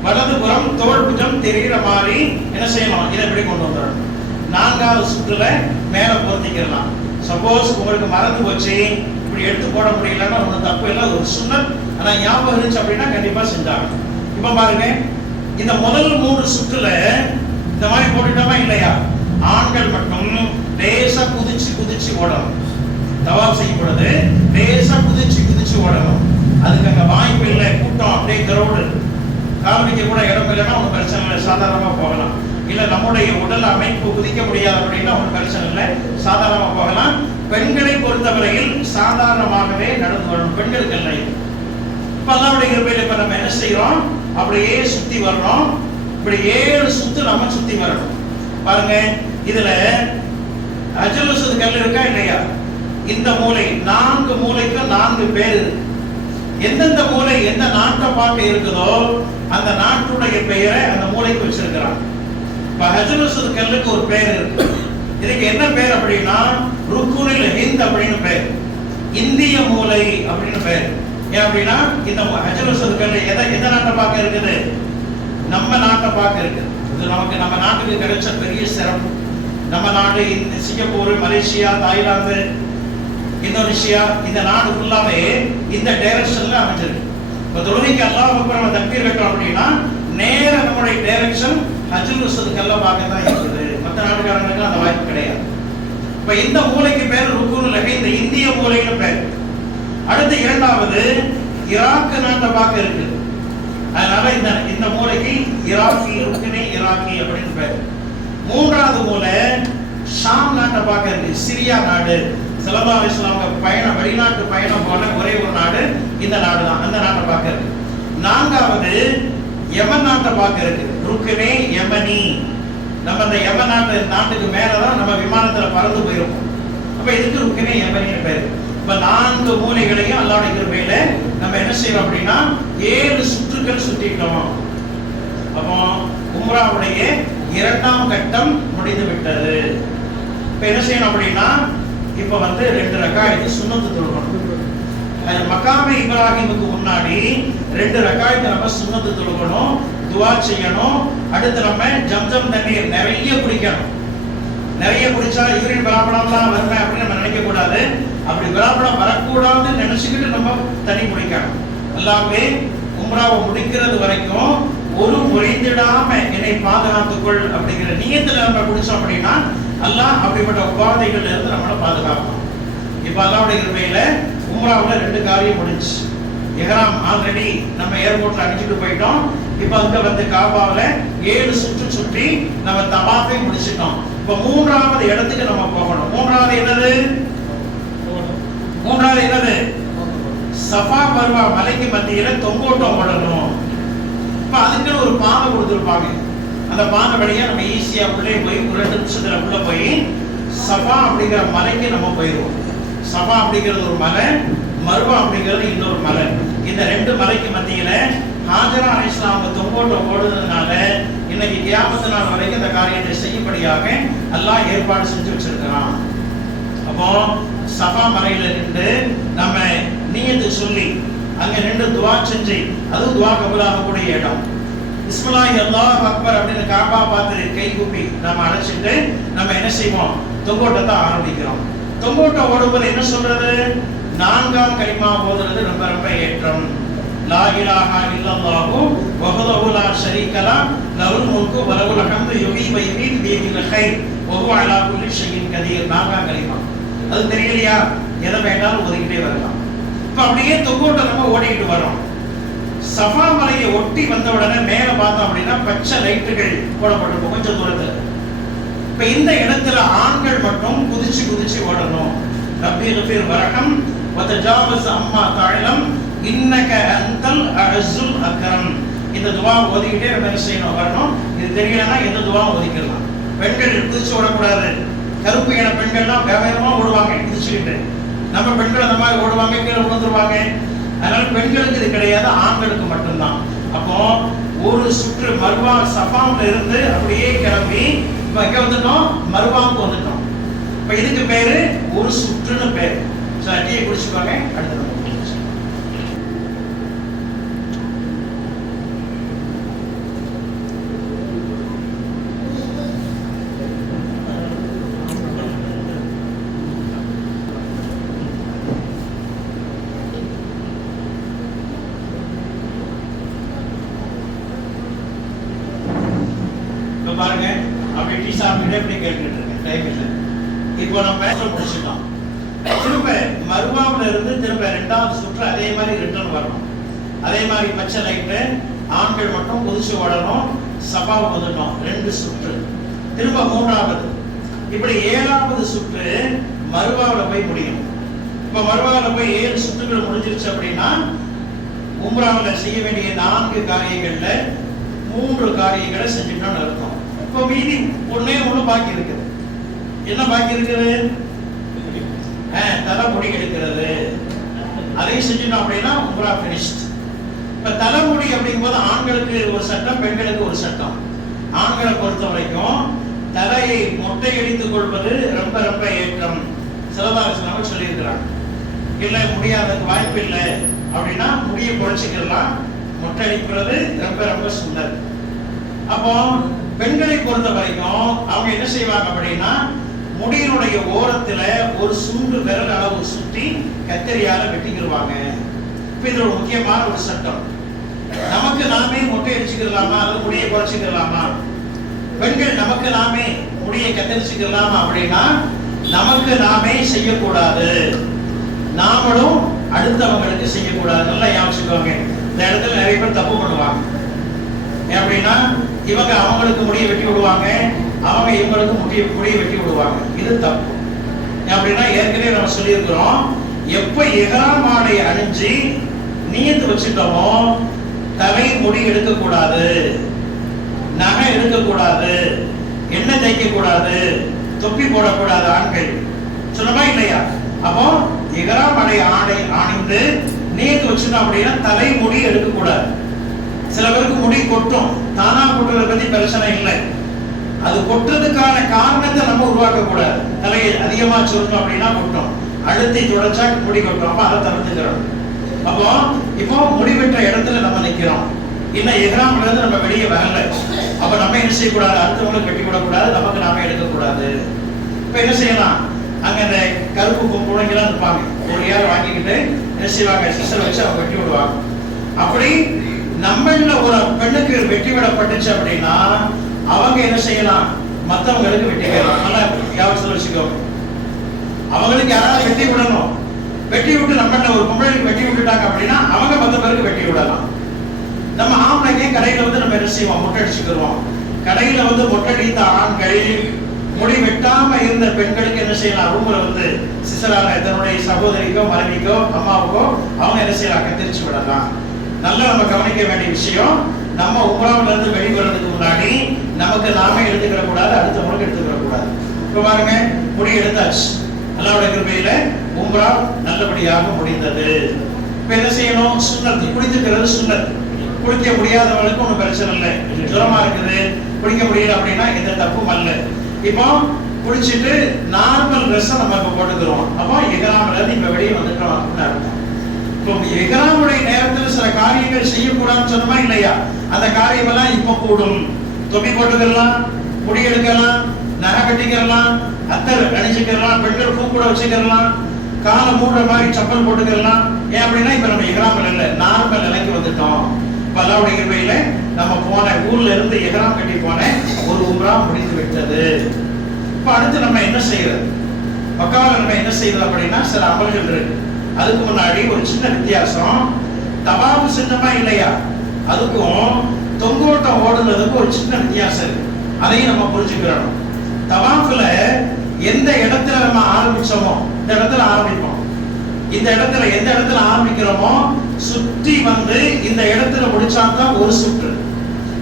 வலது புறம் தோள் புஜம் தெரிகிற மாதிரி என்ன செய்யணும், இதை இப்படி கொண்டு வந்துடும். 4வது சுற்றுல மேல பொருத்திக்கலாம். சப்போஸ் உங்களுக்கு மறந்து போச்சு, இப்படி எடுத்து போட முடியலன்னா ஒன்றும் தப்பு இல்லை, ஒரு சுன்னத். ஆனா ஞாபகம் இருந்துச்சு அப்படின்னா கண்டிப்பா செஞ்சாங்க. இப்ப பாருங்க, இந்த முதல் 3 சுற்றுல இந்த மாதிரி போட்டுட்டோமா இல்லையா, ஆண்கள் மட்டும் லேசா குதிச்சு ஓடணும். தவாஃப் செய்யும் பொழுது லேசா குதிச்சு ஓடணும். அதுக்கு அங்க வாய்ப்பு இல்லை, கூட்டம் அப்படியே கிரௌடு, காலமிக்க கூட இடம் இல்லைன்னா ஒன்றும் பிரச்சனை இல்லை, சாதாரணமா போகலாம். இல்ல நம்முடைய உடல் அமைப்பு குதிக்க முடியாது அப்படின்னா ஒன்றும் பிரச்சனை இல்லை, சாதாரணமா போகலாம். பெண்களை பொறுத்தவரையில் சாதாரணமாகவே நடந்து வரணும், பெண்களுக்கு இல்லை. இப்ப அல்லாஹ்வுடைய கிருபையில இப்ப நம்ம என்ன செய்யறோம், அப்படியே சுத்தி வர்றோம். இப்படி 7 சுத்து நம்ம சுத்தி வரணும். பாருங்க, இதுல ஹஜ்ருல் அஸ்வத் கல் இருக்கா இல்லையா, இந்த மூலை 4 மூலைக்கு 4 பேர் இருக்கு. எந்தெந்த மூலை எந்த நாட்டை பார்க்க இருக்குதோ அந்த நாட்டுடைய பெயரை அந்த மூலைக்கு வச்சிருக்கிறாங்க. இப்ப ஹஜ்ருல் அஸ்வத் கல்லுக்கு ஒரு பெயர் இருக்கு. இதுக்கு என்ன பேர் அப்படின்னா ருக்குனுல் ஹிந்த் அப்படின்னு பேர், இந்திய மூலை அப்படின்னு பேர். ஏன் அப்படின்னா இந்த ஹஜ்ருல் அஸ்வத் கல் எந்த நாட்டை பார்க்க இருக்குது, நம்ம நாட்டை பார்க்க இருக்குது. இது நமக்கு நம்ம நாட்டுக்கு கிடைச்ச பெரிய சிறப்பு. நம்ம நாடு சிங்கப்பூர், மலேசியா, தாய்லாந்து, இந்தோனேஷியா, இந்த நாடு ஃபுல்லாவே இந்த டைரக்ஷன்ல அமைஞ்சிருக்கு. இப்ப தொழுகைக்கு அல்லாஹ் அக்பர் நம்ம தக்பீர் கட்டோம் அப்படின்னா நேர நம்மளுடைய டைரக்ஷன் ஹஜ்ருல் அஸ்வத் கல்ல பார்க்க தான் இருக்குது. மற்ற நாடுகாரங்களுக்கு அந்த வாய்ப்பு கிடையாது. இப்ப இந்த மூலைக்கு பேர் ருக்குனுல் ஹிந்த், இந்த இந்திய மூலைக்கு பேர். அடுத்து 2வது ஈராக் நாட்டை பார்க்க இருக்கு. அதனால இந்த மூலைக்கு ஈராக்கி, ருக்குனே ஈராக்கி அப்படின்னு பேர். 3வது மூலை ஷாம் நாட்டை பார்க்க இருக்கு, சிரியா நாடு. ஸல்லல்லாஹு அலைஹி வஸல்லம் வெளிநாட்டு பயணம் போன ஒரே ஒரு நாடு இந்த நாடு தான், அந்த நாட்டை பார்க்க இருக்கு. 4வது யமன் நாட்டை பார்க்க இருக்கு, ருக்குனே யமனி. நம்ம அந்த யமன் நாட்டுக்கு மேலதான் நம்ம விமானத்துல பறந்து போயிருக்கோம். அப்ப இதுக்கு ருக்குனே யமனின்னு பேரு. இப்ப 4 மூலைகளையும் அல்லாஹ்வுடைய கிருபையில நம்ம என்ன செய்யறோம் அப்படின்னா 7 சுற்றுகள் சுற்றிட்டோம். அப்போ உம்ராவுடைய 2ஆம் கட்டம் முடிந்து விட்டது. இப்ப என்ன செய்யணும் அப்படின்னா இப்ப 2 ரக்காயத்து சுன்னத்து தொழுகணும். மகாமே இப்ராஹிமுக்கு முன்னாடி 2 ரக்காயத்து நம்ம சுன்னத்து தொழுகணும். துவா செய்யணும். அடுத்து நம்ம ஜம்ஜம் தண்ணீர் நிறைய குடிக்கணும். நிறைய குடிச்சா யூரின் விராபடம்லாம் வருமே அப்படின்னு நம்ம நினைக்க கூடாது. அப்படி விராபடம் வரக்கூடாதுன்னு நினைச்சுக்கிட்டு நம்ம தண்ணி குடிக்கணும். அல்லாஹ்வே உம்ராவை முடிக்கிறது வரைக்கும் ஒரு முறைந்திடாம என்னை பாதுகாத்துக்கொள் அப்படிங்கிற நியத்துல நம்ம குடிச்சோம் அப்படின்னா அல்லாஹ் அப்படிப்பட்ட உபாதைகள்ல இருந்து நம்மளை பாதுகாக்கணும். இப்ப அல்லாஹ்வுடைய கிருபையில உம்ராவுல 2 காரியம் முடிஞ்சு. இஹ்ராம் ஆல்ரெடி நம்ம ஏர்போர்ட்ல அடிச்சுட்டு போயிட்டோம். இப்ப அங்க வந்து காபாவுல 7 சுற்று சுற்றி நம்ம தவாஃபை முடிச்சிட்டோம். இப்ப 3வது இடத்துக்கு நம்ம போகணும். 3வது என்னது? சஃபா மர்வா மலைக்கு மத்தியில தொங்கோட்டம் ஓடணும். இப்ப அதுக்குன்னு ஒரு பாதை கொடுத்துருப்பாங்க. அந்த பாதை வழியா நம்ம ஈஸியா உள்ளே போய் 2 நிமிஷத்துல உள்ள போய் சஃபா அப்படிங்கிற மலைக்கு நம்ம போயிடுவோம். சஃபா அப்படிங்கிறது ஒரு மலை, மர்வா அப்படிங்கிறது இன்னொரு மலை. இந்த 2 மலைக்கு மத்தியில ஹாஜரா அலைஹிஸ்ஸலாம் தொங்கோட்டம் ஓடுனதுனால இன்னைக்கு கியாமத் நாள் வரைக்கும் இந்த காரியத்தை செய்யும்படியாக அல்லாஹ் ஏற்பாடு செஞ்சு வச்சிருக்கிறான். அப்போ சஃபா மலையில நின்று நம்ம நியத்து சொல்லி அங்க நின்று துவா செஞ்சு, அது துவா கபூலாகக்கூடிய இடம். பிஸ்மில்லாஹி அல்லாஹு அக்பர் அப்படின்னு காபா பார்த்து கை கூப்பி நம்ம அழைச்சிட்டு நம்ம என்ன செய்வோம்? தொங்கோட்டத்தை ஆரம்பிக்கிறோம். தொங்கோட்டம் ஓடும்போது என்ன சொல்றது? 4ஆம் கலிமா ஓதுறது ரொம்ப ரொம்ப ஏற்றம். லா இலாஹா இல்லல்லாஹு வஹ்தஹு லா ஷரீக லஹு லஹுல் முல்கு வ லஹுல் ஹம்து யுஹ்யி வ யுமீத்து பியதில் கைர் வ ஹுவ அலா குல்லி ஷைஇன் கதீர். 4ஆம் கலிமா. அது தெரியலையா? எதை வேண்டாலும் ஓதிக்கிட்டே வரலாம். இப்ப அப்படியே தொங்கோட்டம் நம்ம ஓடிக்கிட்டு வரோம். சஃபா மலையை ஒட்டி வந்த உடனே மேல பார்த்தோம் அப்படின்னா பச்சை லைட்டுகள் போடப்பட்டிருக்கும் கொஞ்சம் தூரத்துல. இப்ப இந்த இடத்துல ஆண்கள் மட்டும் குதிச்சு ஓடணும். ரப்பி கஃபீர் வரஹம் வ தஜாவஸ் அம்மா தஅலம் இன்னக அன்தல் அஸுல் அக்ரம். இந்த துஆ ஓதிக்கிட்டே நம்ம செய்யணும் வரணும். இது தெரியலன்னா எந்த துஆ ஓதிக்கலாம். பெண்கள் குதிச்சு ஓடக்கூடாது. கருப்பு இன பெண்கள்லாம் வேகமா ஓடுவாங்க குதிச்சுக்கிட்டு. நம்ம பெண்கள் அந்த மாதிரி ஓடுவாங்க, கீழே விழுந்துருவாங்க. அதனால பெண்களுக்கு இது கிடையாது, ஆண்களுக்கு மட்டும்தான். அப்போ ஒரு சுற்று மர்வா சஃபாவுல இருந்து அப்படியே கிளம்பி இப்ப எங்க வந்துட்டோம்? மர்வாவுக்கு வந்துட்டோம். இப்ப இதுக்கு பேரு ஒரு சுற்றுன்னு பேரு. டீயை குடிச்சுப்பாங்க. அடுத்து பாருங்க. அப்படி டீ சாப்பிட்டு எப்படி கேட்டுட்டு இருக்கேன் டைம் இல்லை. இப்போ நம்ம முடிச்சுட்டோம். திரும்ப மர்வாவுல இருந்து திரும்ப 2வது சுற்று அதே மாதிரி ரிட்டர்ன் வரணும். அதே மாதிரி பச்சை லைட்டு ஆண்கள் மட்டும் குதிச்சு ஓடணும். சஃபாவுக்கு வந்துட்டோம் 2 சுற்று. திரும்ப 3வது. இப்படி 7வது சுற்று மர்வாவுல போய் முடியும். இப்ப மர்வாவுல போய் 7 சுற்றுகள் முடிஞ்சிருச்சு அப்படின்னா உம்ராவுல செய்ய வேண்டிய 4 காரியங்கள்ல 3 காரியங்களை செஞ்சுட்டோம்னு அர்த்தம். இப்போ மீதி ஒண்ணே பாக்கி இருக்குது. என்ன பாக்கி இருக்குது? தலைமுடி எடுக்கிறது. அதை செஞ்சுட்டோம் அப்படின்னா உம்ரா ஃபினிஷ்ட். இப்ப தலைமுடி அப்படிங்கும்போது ஆண்களுக்கு ஒரு சட்டம், பெண்களுக்கு ஒரு சட்டம். ஆண்களை பொறுத்த வரைக்கும் தலையை மொட்டை அடித்துக் கொள்வது ரொம்ப ரொம்ப ஏற்றம். சிலதாரசனாக சொல்லியிருக்கிறாங்க. இல்ல முடியாததுக்கு வாய்ப்பு இல்லை அப்படின்னா முடியை குறைச்சிக்கலாம். மொட்டை அடிக்கிறது ரொம்ப ரொம்ப சுந்தர். அப்போ பெண்களை பொறுத்த வரைக்கும் அவங்க என்ன செய்வாங்க அப்படின்னா முடியினுடைய ஓரத்துல ஒரு சுண்டு விரல் அளவு சுற்றி கத்தரியால வெட்டிக்கிடுவாங்க. இப்ப இது ஒரு முக்கியமான ஒரு சட்டம். நமக்கு நாமே மொட்டை அடிச்சுக்கலாமா அல்லது முடியை குறைச்சிக்கலாமா? பெண்கள் நமக்கு நாமே முடியை கத்தரிச்சுக்கலாமா அப்படின்னா நமக்கு நாமே செய்யக்கூடாது. நாமளும் அடுத்தவங்களுக்கு செய்யக்கூடாது. நல்லா யோசிச்சுக்கோங்க. இந்த இடத்துல நிறைய பேர் தப்பு பண்ணுவாங்க. அப்படின்னா இவங்க அவங்களுக்கு முடியை வெட்டி விடுவாங்க, அவங்க இவங்களுக்கு முடியை வெட்டி விடுவாங்க. இது தப்பு. அப்படின்னா ஏற்கனவே நம்ம சொல்லியிருக்கிறோம், எப்ப இஹ்ராம் ஆடை அணிஞ்சு நியத்து வச்சுட்டோமோ தலை முடி எடுக்கக்கூடாது, நகை எடுக்கக்கூடாது, எண்ணெய் தேய்க்க கூடாது, தொப்பி போடக்கூடாது. ஆண்கள் சொன்னமா இல்லையா? அப்போ இஹ்ராம் ஆடை அணிந்து நியத்து வச்சுட்டோம் அப்படின்னா தலை முடி எடுக்கக்கூடாது. சில பேருக்கு முடி கொட்டும். தானா கொட்டுறதை பத்தி பிரச்சனை இல்லை. அது கொட்டுறதுக்கான காரணத்தை நம்ம உருவாக்க கூடாது. தலையை அதிகமா சொல்லணும் அப்படின்னா கொட்டும். அழுத்தி தொடச்சா முடி கொட்டும். அப்ப அதை தவிர்த்துக்கிறோம். அப்போ இப்போ முடி வெட்டுற இடத்துல நம்ம நிக்கிறோம். இன்னும் இஹ்ராம்ல இருந்து நம்ம வெளியே வரல. அப்ப நம்ம என்ன செய்யக்கூடாது, அடுத்தவங்களுக்கு வெட்டி விடக்கூடாது, நமக்கு நாம எடுக்கக்கூடாது. இப்ப என்ன செய்யலாம், அங்க அந்த கருப்பு குழந்தைங்களாம் இருப்பாங்க, ஒரு யார் வாங்கிக்கிட்டு என்ன செய்வாங்க, சிஸ்டர் வச்சு அவங்க வெட்டி விடுவாங்க. அப்படி நம்மள ஒரு பெண்ணுக்கு வெட்டி விடப்பட்டுச்சு அப்படின்னா அவங்க என்ன செய்யலாம், மற்றவங்களுக்கு வெட்டி விடலாம். நல்லா ஞாபகத்தில் வச்சுக்கோங்க, அவங்களுக்கு யாராவது வெட்டி விடணும். வெட்டி விட்டு நம்மள ஒரு பொம்பளைக்கு வெட்டி விட்டுட்டாங்க அப்படின்னா அவங்க மற்ற பேருக்கு வெட்டி விடலாம். நம்ம ஆம்பளைங்க கடையில வந்து நம்ம என்ன செய்வோம், மொட்டை அடிச்சுக்கிறோம். கடையில வந்து மொட்டடித்த ஆண்கள் முடி வெட்டாம இருந்த பெண்களுக்கு என்ன செய்யலாம், ரூம்ல வந்து சிஸ்டரான தன்னுடைய சகோதரிக்கோ மனைவிக்கோ அம்மாவுக்கோ அவங்க என்ன செய்யலாம், கத்தரிச்சு விடலாம். நல்லா நம்ம கவனிக்க வேண்டிய விஷயம், நம்ம உம்ராவுல இருந்து வெளிவரதுக்கு முன்னாடி நமக்கு நாமே எடுத்துக்கிற கூடாது, அடுத்தவங்களுக்கு எடுத்துக்கிற கூடாது. இப்ப பாருங்க, முடி எடுத்தாச்சு, அல்லாஹ்வுடைய கிருபையில உம்ரா நல்லபடியாக முடிந்தது. இப்ப என்ன செய்யணும், சுன்னத், குளித்துக்கிறது சுன்னத். குளிக்க முடியாதவங்களுக்கு ஒன்றும் பிரச்சனை இல்லை, ஜுரமா இருக்குது குளிக்க முடியல அப்படின்னா எந்த தப்பும் அல்ல. இப்போ குளிச்சுட்டு நார்மல் ட்ரெஸ் நம்ம இப்ப போட்டுக்கிறோம். அப்போ இஹ்ராம்ல இருந்து இப்ப வெளியே வந்துட்டோம் அப்படின்னு அர்த்தம். இப்போ இஹ்ராமுடைய நேரத்தில் சில காரியங்கள் செய்யக்கூடாதுன்னு சொன்னோமா இல்லையா, அந்த காரியம் எல்லாம் இப்ப கூடும். தொப்பி போட்டுக்கலாம், முடி எடுக்கலாம், நகை கட்டிக்கலாம், அத்தர் அணிஞ்சுக்கலாம், பெண்கள் பூ கூட வச்சுக்கலாம், காலை மூடுற மாதிரி சப்பல் போட்டுக்கலாம். ஏன் அப்படின்னா இப்ப நம்ம இஹ்ராம்ல இல்ல, நார்மல் நிலைக்கு வந்துட்டோம். அல்லாஹ்வுடைய கிருபையில நம்ம போன ஊர்ல இருந்து இஹ்ராம் கட்டி போன ஒரு உம்ரா முடிந்து விட்டது. இப்ப அடுத்து நம்ம என்ன செய்யறது, மக்காவில் நம்ம என்ன செய்யறது அப்படின்னா சில அமல்கள் இருக்கு. அதுக்கு முன்னாடி ஒரு சின்ன வித்தியாசம், தவாஃப் செஞ்சோமா இல்லையா, அதுக்கும் தொங்கோட்டம் ஓடுறதுக்கும் ஒரு சின்ன வித்தியாசம் இருக்கு. அதையும் நம்ம புரிஞ்சுக்கிறோம். தவாஃப்ல எந்த இடத்துல நம்ம ஆரம்பிச்சோமோ இந்த இடத்துல ஆரம்பிப்போம். இந்த இடத்துல எந்த இடத்துல ஆரம்பிக்கிறோமோ சுற்றி வந்து இந்த இடத்துல முடிச்சாதான் ஒரு சுற்று.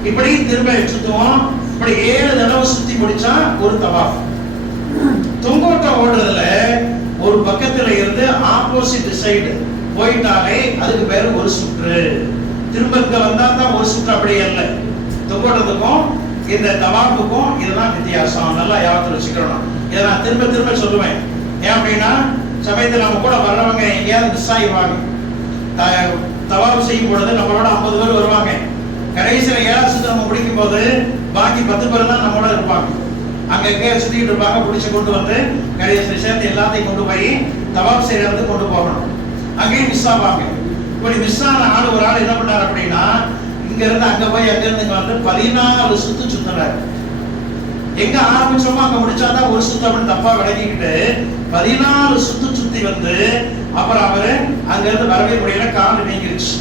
இப்படி திரும்ப சுத்துவோம். இப்படி 7 தடவை சுத்தி முடிச்சா ஒரு தவாஃப். தொங்கோட்டம் ஓடுறதுல ஒரு பக்கத்துல இருந்து ஆப்போசிட் சைடு போயிட்டாலே அதுக்கு பேரு ஒரு சுற்று. திரும்ப இங்க வந்தா தான் ஒரு சுற்று, அப்படியே இல்லை. தொங்கோட்டத்துக்கும் இந்த தவாஃபுக்கும் இதுதான் வித்தியாசம். நல்லா ஞாபகத்தில் வச்சுக்கணும். இதை நான் திரும்ப திரும்ப சொல்லுவேன். ஏன் அப்படின்னா சமயத்தில் நம்ம கூட வர்றவங்க எங்கேயாவது மிஸ் ஆகிடுவாங்க. தவாஃப் செய்யும் பொழுது நம்மளோட 50 பேர் வருவாங்க. கடைசியில் 7 சுற்று நம்ம முடிக்கும் போது பாக்கி 10 பேர் தான் நம்மளோட இருப்பாங்க. அங்க எங்கேயா சுத்திட்டு இருப்பாங்க, பிடிச்சு கொண்டு வந்து கடைசியில் சேர்த்து எல்லாத்தையும் கொண்டு போய் தவாஃப் செய்யறது கொண்டு போகணும். அங்கேயும் மிஸ் ஆவாங்க. இப்படி மிஸ் ஆன ஆள் ஒரு ஆள் என்ன பண்ணார் அப்படின்னா, இங்க இருந்து அங்க போய் அங்க இருந்து வந்து 14 சுத்து சுத்தினார். எங்க ஆரம்பிச்சோமோ அங்க முடிச்சாதான் ஒரு சுத்து அப்படின்னு தப்பா விளக்கிக்கிட்டு 14 சுத்து சுத்தி வந்து அப்புறம் அவரு அங்க இருந்து வரவே முடியல, கால் நீங்கிருச்சு.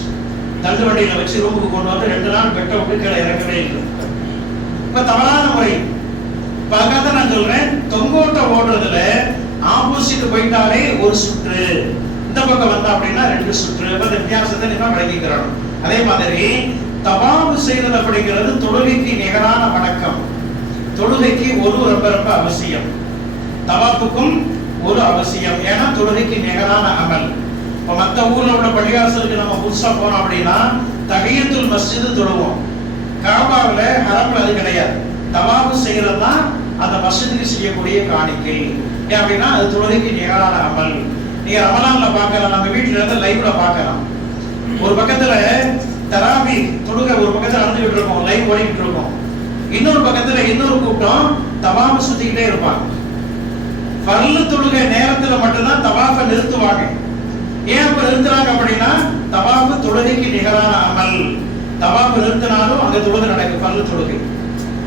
தண்டு வண்டியில வச்சு ரூமுக்கு கொண்டு வந்து 2 நாள் பெட்டை விட்டு கீழே இறக்கவே இல்லை. இப்ப தவறான முறை. பக்கத்துல நான் சொல்றேன், தொங்கோட்டம் ஓடுறதுல ஆப்போசிட் போயிட்டாலே ஒரு சுற்று, இந்த பக்கம் வந்தா அப்படின்னா 2 சுற்று. வித்தியாசத்தை நம்ம விளக்கிக்கிறோம். அதே மாதிரி தவாஃப் செய்வது அப்படிங்கிறது தொழுகைக்கு நிகரான வணக்கம். தொழுகைக்கு ஒரு ரொம்ப ரொம்ப அவசியம், தவாஃபுக்கும் ஒரு அவசியம். ஏன்னா தொழுகைக்கு நிகரான அமல். இப்ப மற்ற ஊர்ல உள்ள பள்ளிவாசலுக்கு நம்ம புதுசா போனோம் அப்படின்னா தஹியத்துல் மஸ்ஜித் தொழுவோம். காபாவுல ஹரம்ல அது கிடையாது. தவாஃப் செய்யறது தான் அந்த மஸ்ஜிதுக்கு செய்யக்கூடிய காணிக்கை. ஏன் அப்படின்னா அது தொழுகைக்கு நிகரான அமல். நீங்க ரமலான்ல பார்க்கலாம், நம்ம வீட்டுல இருந்து லைவ்ல பார்க்கலாம். ஒரு பக்கத்துல தராவி தொழுகை ஒரு பக்கத்துல நடந்துகிட்டு இருக்கும், லைவ் ஓடிக்கிட்டு இருக்கும். இன்னொரு பக்கத்துல இன்னொரு கூட்டம் தவாஃப் சுத்திக்கிட்டே இருப்பாங்க. ஃபர்லு தொழுகை நேரத்துல மட்டும்தான் தவாஃபை நிறுத்துவாங்க. ஏன் அப்ப நிறுத்துறாங்க அப்படின்னா தவாஃப் தொழுகைக்கு நிகரான அமல். தவாஃப் நிறுத்தினாலும் அங்க தொழுகை நடக்கும், ஃபர்லு தொழுகை.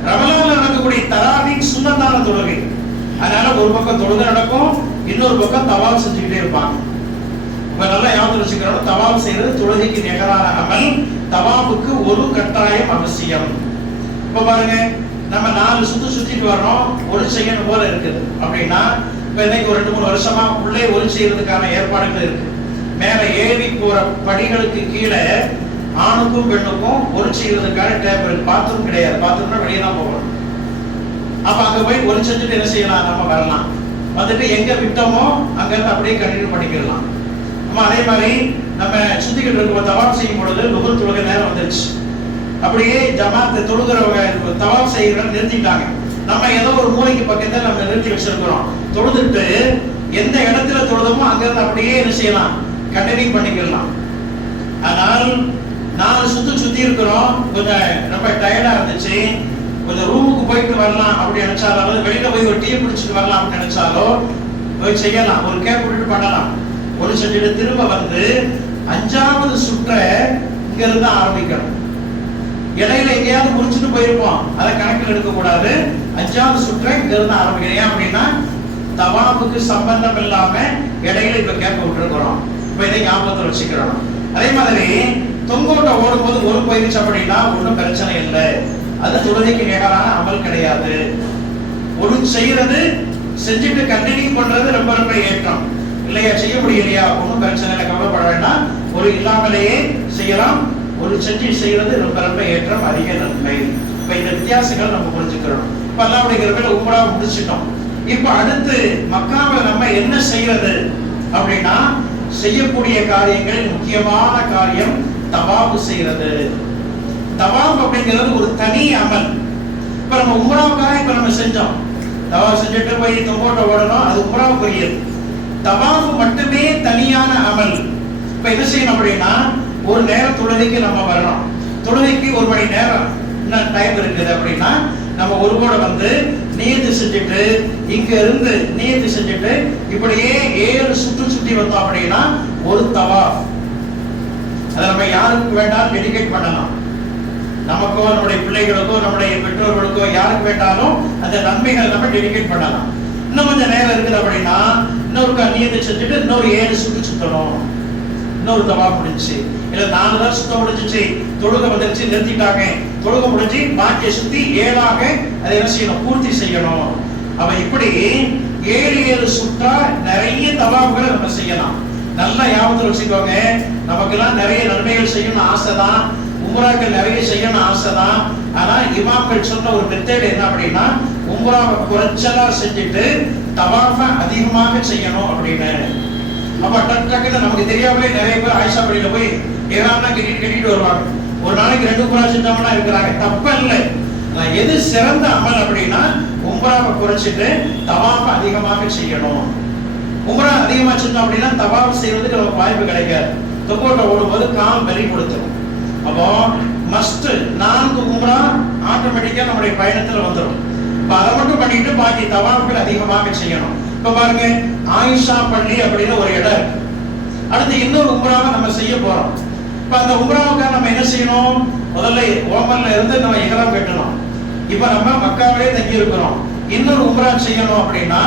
ரமலான்ல நடக்கக்கூடிய தராவி சுன்னத்தான தொழுகை. அதனால ஒரு பக்கம் தொழுகை நடக்கும், இன்னொரு பக்கம் தவாஃப் செஞ்சுக்கிட்டே இருப்பாங்க. இப்ப நல்லா ஞாபகம் வச்சுக்கிறோம், தவாஃப் செய்யறது தொழுகைக்கு நிகரான அமல். தவாஃபுக்கு ஒரு கட்டாயம் அவசியம். இப்ப பாருங்க, நம்ம 4 சுத்து சுத்திட்டு வர்றோம், ஒரு செய்யணும் போல இருக்குது அப்படின்னா இப்ப இன்னைக்கு ஒரு 2-3 வருஷமா உள்ளே ஒரு செய்யறதுக்கான ஏற்பாடுகள் இருக்கு. மேல ஏறி போற படிகளுக்கு கீழே ஆணுக்கும் பெண்ணுக்கும் ஒரு செய்யறதுக்கான டேப் இருக்கு. பாத்ரூம் கிடையாது, பாத்ரூம்னா வெளியே தான் போகணும். அப்ப அங்க போய் ஒரு செஞ்சுட்டு என்ன செய்யலாம், நம்ம வரலாம். வந்துட்டு எங்க விட்டோமோ அங்க இருந்து அப்படியே கண்டினியூ பண்ணிக்கலாம். நம்ம அதே மாதிரி நம்ம சுத்திக்கிட்டு இருக்க தவாஃப் செய்யும் பொழுது லுஹர் தொழுகை நேரம் வந்துருச்சு. அப்படியே ஜமாத் தொழுகிறவங்க தவாஃப் செய்யறத நிறுத்திட்டாங்க. நம்ம ஏதோ ஒரு மூலைக்கு பக்கத்துல நம்ம நிறுத்தி வச்சிருக்கிறோம். தொழுதுட்டு எந்த இடத்துல தொழுதமோ அங்க இருந்து அப்படியே என்ன செய்யலாம், கண்டினியூ பண்ணிக்கலாம். ஆனால் 4 சுத்தி இருக்கிறோம், கொஞ்சம் ரொம்ப டயர்டா இருந்துச்சு, கொஞ்சம் ரூமுக்கு போயிட்டு வரலாம் அப்படி நினைச்சாலோ, அல்லது வெளியில போய் ஒரு டீ குடிச்சிட்டு வரலாம் அப்படின்னு நினைச்சாலோ போய் செய்யலாம். ஒரு கேப் விட்டுட்டு பண்ணலாம். ஒரு செஞ்சுட்டு திரும்ப வந்து 5வது சுற்றை இங்க இருந்து ஆரம்பிக்கணும். இடையில எங்கேயாவது முடிச்சுட்டு போயிருப்போம், அதை கணக்கில் எடுக்க கூடாது. 5வது சுற்றை இங்க இருந்து ஆரம்பிக்கணும். ஏன் அப்படின்னா தவாஃபுக்கு சம்பந்தம் இல்லாம இடையில இப்ப கேப் விட்டுருக்கிறோம். இப்ப இதை ஞாபகத்தில் வச்சுக்கிறோம். அதே மாதிரி தொங்கோட்டை ஓடும்போது ஒரு போயிருச்சு அப்படின்னா ஒன்றும் பிரச்சனை இல்லை. அது தொழுகைக்கு நிகரான அமல் கிடையாது. ஒரு செய்யறது செஞ்சுட்டு கண்டினியூ பண்றது ரொம்ப ரொம்ப ஏற்றம் இல்லையா? செய்ய முடியலையா, ஒன்றும் பிரச்சனை இல்லை, கவலைப்பட வேண்டாம். ஒரு இல்லாமலேயே செய்யலாம். ஒரு செஞ்சு செய்யறது ரொம்ப ரொம்ப ஏற்றம், அதிக நன்மை. இப்ப இந்த வித்தியாசங்கள் நம்ம புரிஞ்சுக்கிறோம். இப்ப அல்லாஹ்வுடைய கிருபையில உம்ரா முடிச்சிட்டோம். இப்ப அடுத்து மக்காவில் நம்ம என்ன செய்யறது அப்படின்னா, செய்யக்கூடிய காரியங்கள் முக்கியமான காரியம் தவாஃப் செய்யறது. தவாஃப் அப்படிங்கிறது ஒரு தனி அமல். இப்ப நம்ம உம்ராவுக்காக இப்ப நம்ம செஞ்சோம், தவாஃப் செஞ்சுட்டு போய் தொங்கோட்டை ஓடணும், அது உம்ராவுக்குரியது. தவாஃப் மட்டுமே தனியான அமல். இப்ப என்ன செய்யணும் அப்படின்னா, ஒரு நேரம் தொழுகைக்கு நம்ம வரணும். தொழுகைக்கு 1 மணி நேரம் இன்னும் டைம் இருக்குது அப்படின்னா நம்ம ஒரு கூட வந்து நியத்து செஞ்சுட்டு இங்க இருந்து நியத்து செஞ்சுட்டு இப்படியே 7 சுற்றி வந்தோம் அப்படின்னா ஒரு தவாஃப். அதை நம்ம யாருக்கு வேண்டாலும் டெடிகேட் பண்ணலாம். நமக்கோ நம்முடைய பிள்ளைகளுக்கோ நம்முடைய பெற்றோர்களுக்கோ யாருக்கு வேண்டாலும் அந்த நன்மைகள் நம்ம டெடிகேட் பண்ணலாம். இன்னும் கொஞ்சம் நேரம் இருக்குது அப்படின்னா இன்னொரு நியத்தை செஞ்சுட்டு இன்னொரு 7 சுற்றணும். இன்னொரு தவாஃப் முடிஞ்சிச்சு, இல்ல 4 தான் சுத்தம் முடிஞ்சிச்சு, தொழுகை வந்துருச்சு, நிறுத்திட்டாங்க, தொழுகை முடிஞ்சு பாக்கிய சுத்தி 7ஆக அதை என்ன செய்யணும், பூர்த்தி செய்யணும். அப்ப இப்படி 7 சுற்றா நிறைய தவாஃப்களை நம்ம செய்யலாம். நல்லா ஞாபகத்தில் வச்சுக்கோங்க. நமக்கெல்லாம் நிறைய நன்மைகள் செய்யணும்னு ஆசைதான், உம்ராக்கள் நிறைய செய்யணும்னு ஆசைதான். ஆனா இமாம்கள் சொன்ன ஒரு மெத்தட் என்ன அப்படின்னா, உம்ராவை குறைச்சலா செஞ்சுட்டு தவாஃபை அதிகமாக செய்யணும் அப்படின்னு. அப்ப டக்குன்னு நமக்கு தெரியாமலே நிறைய பேர் ஆயிஷா பள்ளியில போய் ஏறாமலாம் கட்டிட்டு வருவாங்க. ஒரு நாளைக்கு 2 உம்ரா செஞ்சவங்களா இருக்கிறாங்க. தப்ப இல்லை. எது சிறந்த அமல் அப்படின்னா உம்ராவை குறைச்சிட்டு தவாஃபை அதிகமாக செய்யணும். உம்ரா அதிகமா செஞ்சோம் அப்படின்னா தவாஃப் செய்வதற்கு நமக்கு வாய்ப்பு கிடைக்காது. தொங்கோட்டை ஓடும்போது கால் வலி கொடுத்துரும். அப்போ மஸ்ட் 4 உம்ரா ஆட்டோமேட்டிக்கா நம்முடைய பயணத்துல வந்துடும். இப்ப அதை மட்டும் பண்ணிட்டு பாக்கி தவாஃப்கள் அதிகமாக செய்யணும். இப்ப பாருங்க, ஆயிஷா பள்ளி அப்படின்னு ஒரு இடம் இருக்கு. அடுத்து இன்னொரு உம்ராவை நம்ம செய்ய போறோம். இப்ப அந்த உம்ராவுக்காக நம்ம என்ன செய்யணும், முதல்ல ஓமன்ல இருந்து நம்ம இஹ்ராம் கட்டணும். இப்ப நம்ம மக்காவிலே தங்கி இருக்கிறோம். இன்னொரு உம்ரா செய்யணும் அப்படின்னா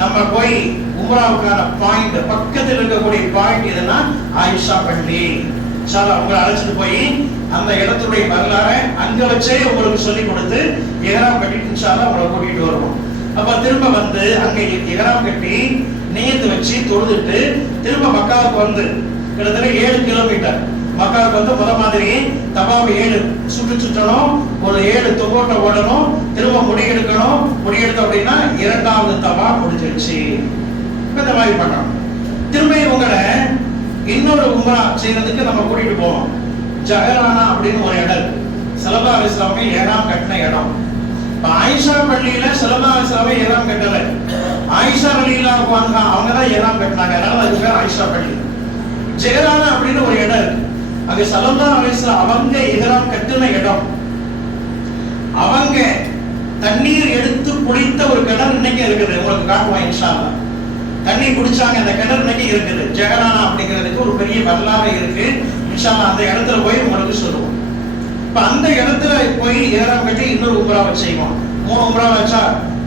நம்ம போய் உம்ராவுக்கான பாயிண்ட் பக்கத்தில் இருக்கக்கூடிய பாயிண்ட் எதுனா ஆயிஷா பள்ளி. இன்ஷால்லா உங்களை அழைச்சிட்டு போய் அந்த இடத்துடைய வரலாறை அங்க வச்சே உங்களுக்கு சொல்லி கொடுத்து இஹ்ராம் கட்டிட்டு இன்ஷால்லா உங்களை கூட்டிட்டு வருவோம். அப்ப திரும்ப வந்து அங்க இஹ்ராம் கட்டி நியத்து வச்சு தொழுதுட்டு திரும்ப மக்காவுக்கு வந்து கிட்டத்தட்ட 7 கிலோமீட்டர் மக்காவுக்கு வந்து முத மாதிரி தவாஃப் 7 சுற்றணும், ஒரு 7 தொங்கோட்டை ஓடணும், திரும்ப முடியெடுக்கணும். முடியெடுத்தோம் அப்படின்னா 2வது தவாஃப் முடிஞ்சிருச்சு. இந்த மாதிரி பண்ணணும். திரும்ப உங்களை இன்னொரு உம்ரா செய்யறதுக்கு நம்ம கூட்டிட்டு போவோம். ஜஹரானா அப்படின்னு ஒரு இடம், ஸல்லல்லாஹு அலைஹி வஸல்லம் இஹ்ராம் கட்டின இடம். ஆயிஷா பள்ளியில ஸல்லல்லாஹு அலைஹி வஸல்லம் இஹ்ராம் கட்டல, ஆயிஷா ரலியல்லாஹு அன்ஹா அவங்க தான் இஹ்ராம் கட்டினாங்க. அதனால அதுக்கு பேர் ஆயிஷா பள்ளி. ஜஹரானா அப்படின்னு ஒரு இடம் இருக்கு. அங்க ஸல்லல்லாஹு அலைஹி வஸல்லம் அவங்க இஹ்ராம் கட்டின இடம். அவங்க தண்ணீர் எடுத்து குடித்த ஒரு கிணறு இன்னைக்கு இருக்குது. உங்களுக்கு காட்டுவோம் இன்ஷா அல்லாஹ். தண்ணி குடிச்சாங்க, அந்த கிணறு இன்னைக்கு இருக்குது. ஜஹரானா அப்படிங்கிறதுக்கு ஒரு பெரிய வரலாறு இருக்கு. இன்ஷா அல்லாஹ் அந்த இடத்துல போய் உங்களுக்கு சொல்லுவோம். இப்ப அந்த இடத்துல போய் இஹ்ராம் கட்டி இன்னொரு உம்ராவை செய்வோம். 3 உம்ரா வச்சா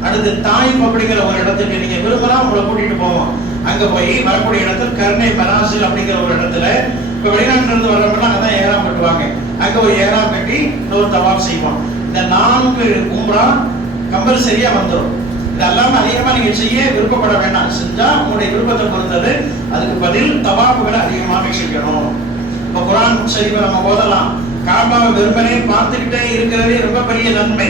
அடுத்து தாயிப் அப்படிங்கிற ஒரு இடத்துக்கு நீங்க விரும்பினா உங்களை கூட்டிட்டு போவோம். அங்க போய் வரக்கூடிய இடத்துல கர்ணை மனாசில் அப்படிங்கிற ஒரு இடத்துல இப்ப வெளிநாட்டுல இருந்து வர்றவங்க அங்கதான் இஹ்ராம் கட்டுவாங்க. அங்க ஒரு இஹ்ராம் கட்டி இன்னொரு தவாஃப் செய்வோம். இந்த 4 உம்ரா கம்பல்சரியா வந்துடும். இது எல்லாமே அதிகமா நீங்க செய்ய விருப்பப்பட வேண்டாம். செஞ்சா உங்களுடைய விருப்பத்தை பொறுத்தது. அதுக்கு பதில் தவாஃப்களை அதிகமாக செய்யணும். இப்ப குர்ஆன் ஷரீஃபை நம்ம ஓதலாம். காபாவை வெறுமனே பார்த்துக்கிட்டே இருக்கிறதே ரொம்ப பெரிய நன்மை.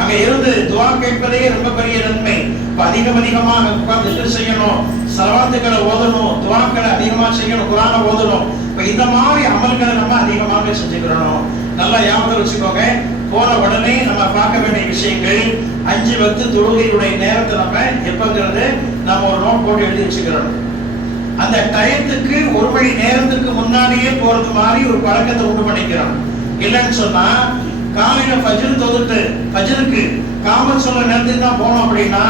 அங்க இருந்து துஆ கேட்பதே ரொம்ப பெரிய நன்மை. இப்ப அதிகமாக உட்கார்ந்து செய்யணும், ஸலவாத்துக்களை ஓதணும், துஆக்களை அதிகமா செய்யணும், குர்ஆனை ஓதணும். இப்ப இந்த மாதிரி அமல்களை நம்ம அதிகமாக செஞ்சுக்கிறோம். நல்லா ஞாபகம் வச்சுக்கோங்க. போன உடனே நம்ம பார்க்க வேண்டிய விஷயங்கள் 5 வக்து தொழுகையுடைய நேரத்தை நம்ம எப்பங்கிறது நம்ம ஒரு நோட் போட்டு எழுதி வச்சுக்கிறோம். அந்த டயத்துக்கு 1 மணி நேரத்துக்கு முன்னாடி முன்னாடியே போறது மாதிரி ஒரு பழக்கத்தை உண்டு பண்ணிக்கிறான். இல்லைன்னு சொன்னா காலையில ஃபஜ்ர் தொழுட்டு ஃபஜ்ருக்கு காமத் சொல்ல நேரத்துக்கு தான் போனோம் அப்படின்னா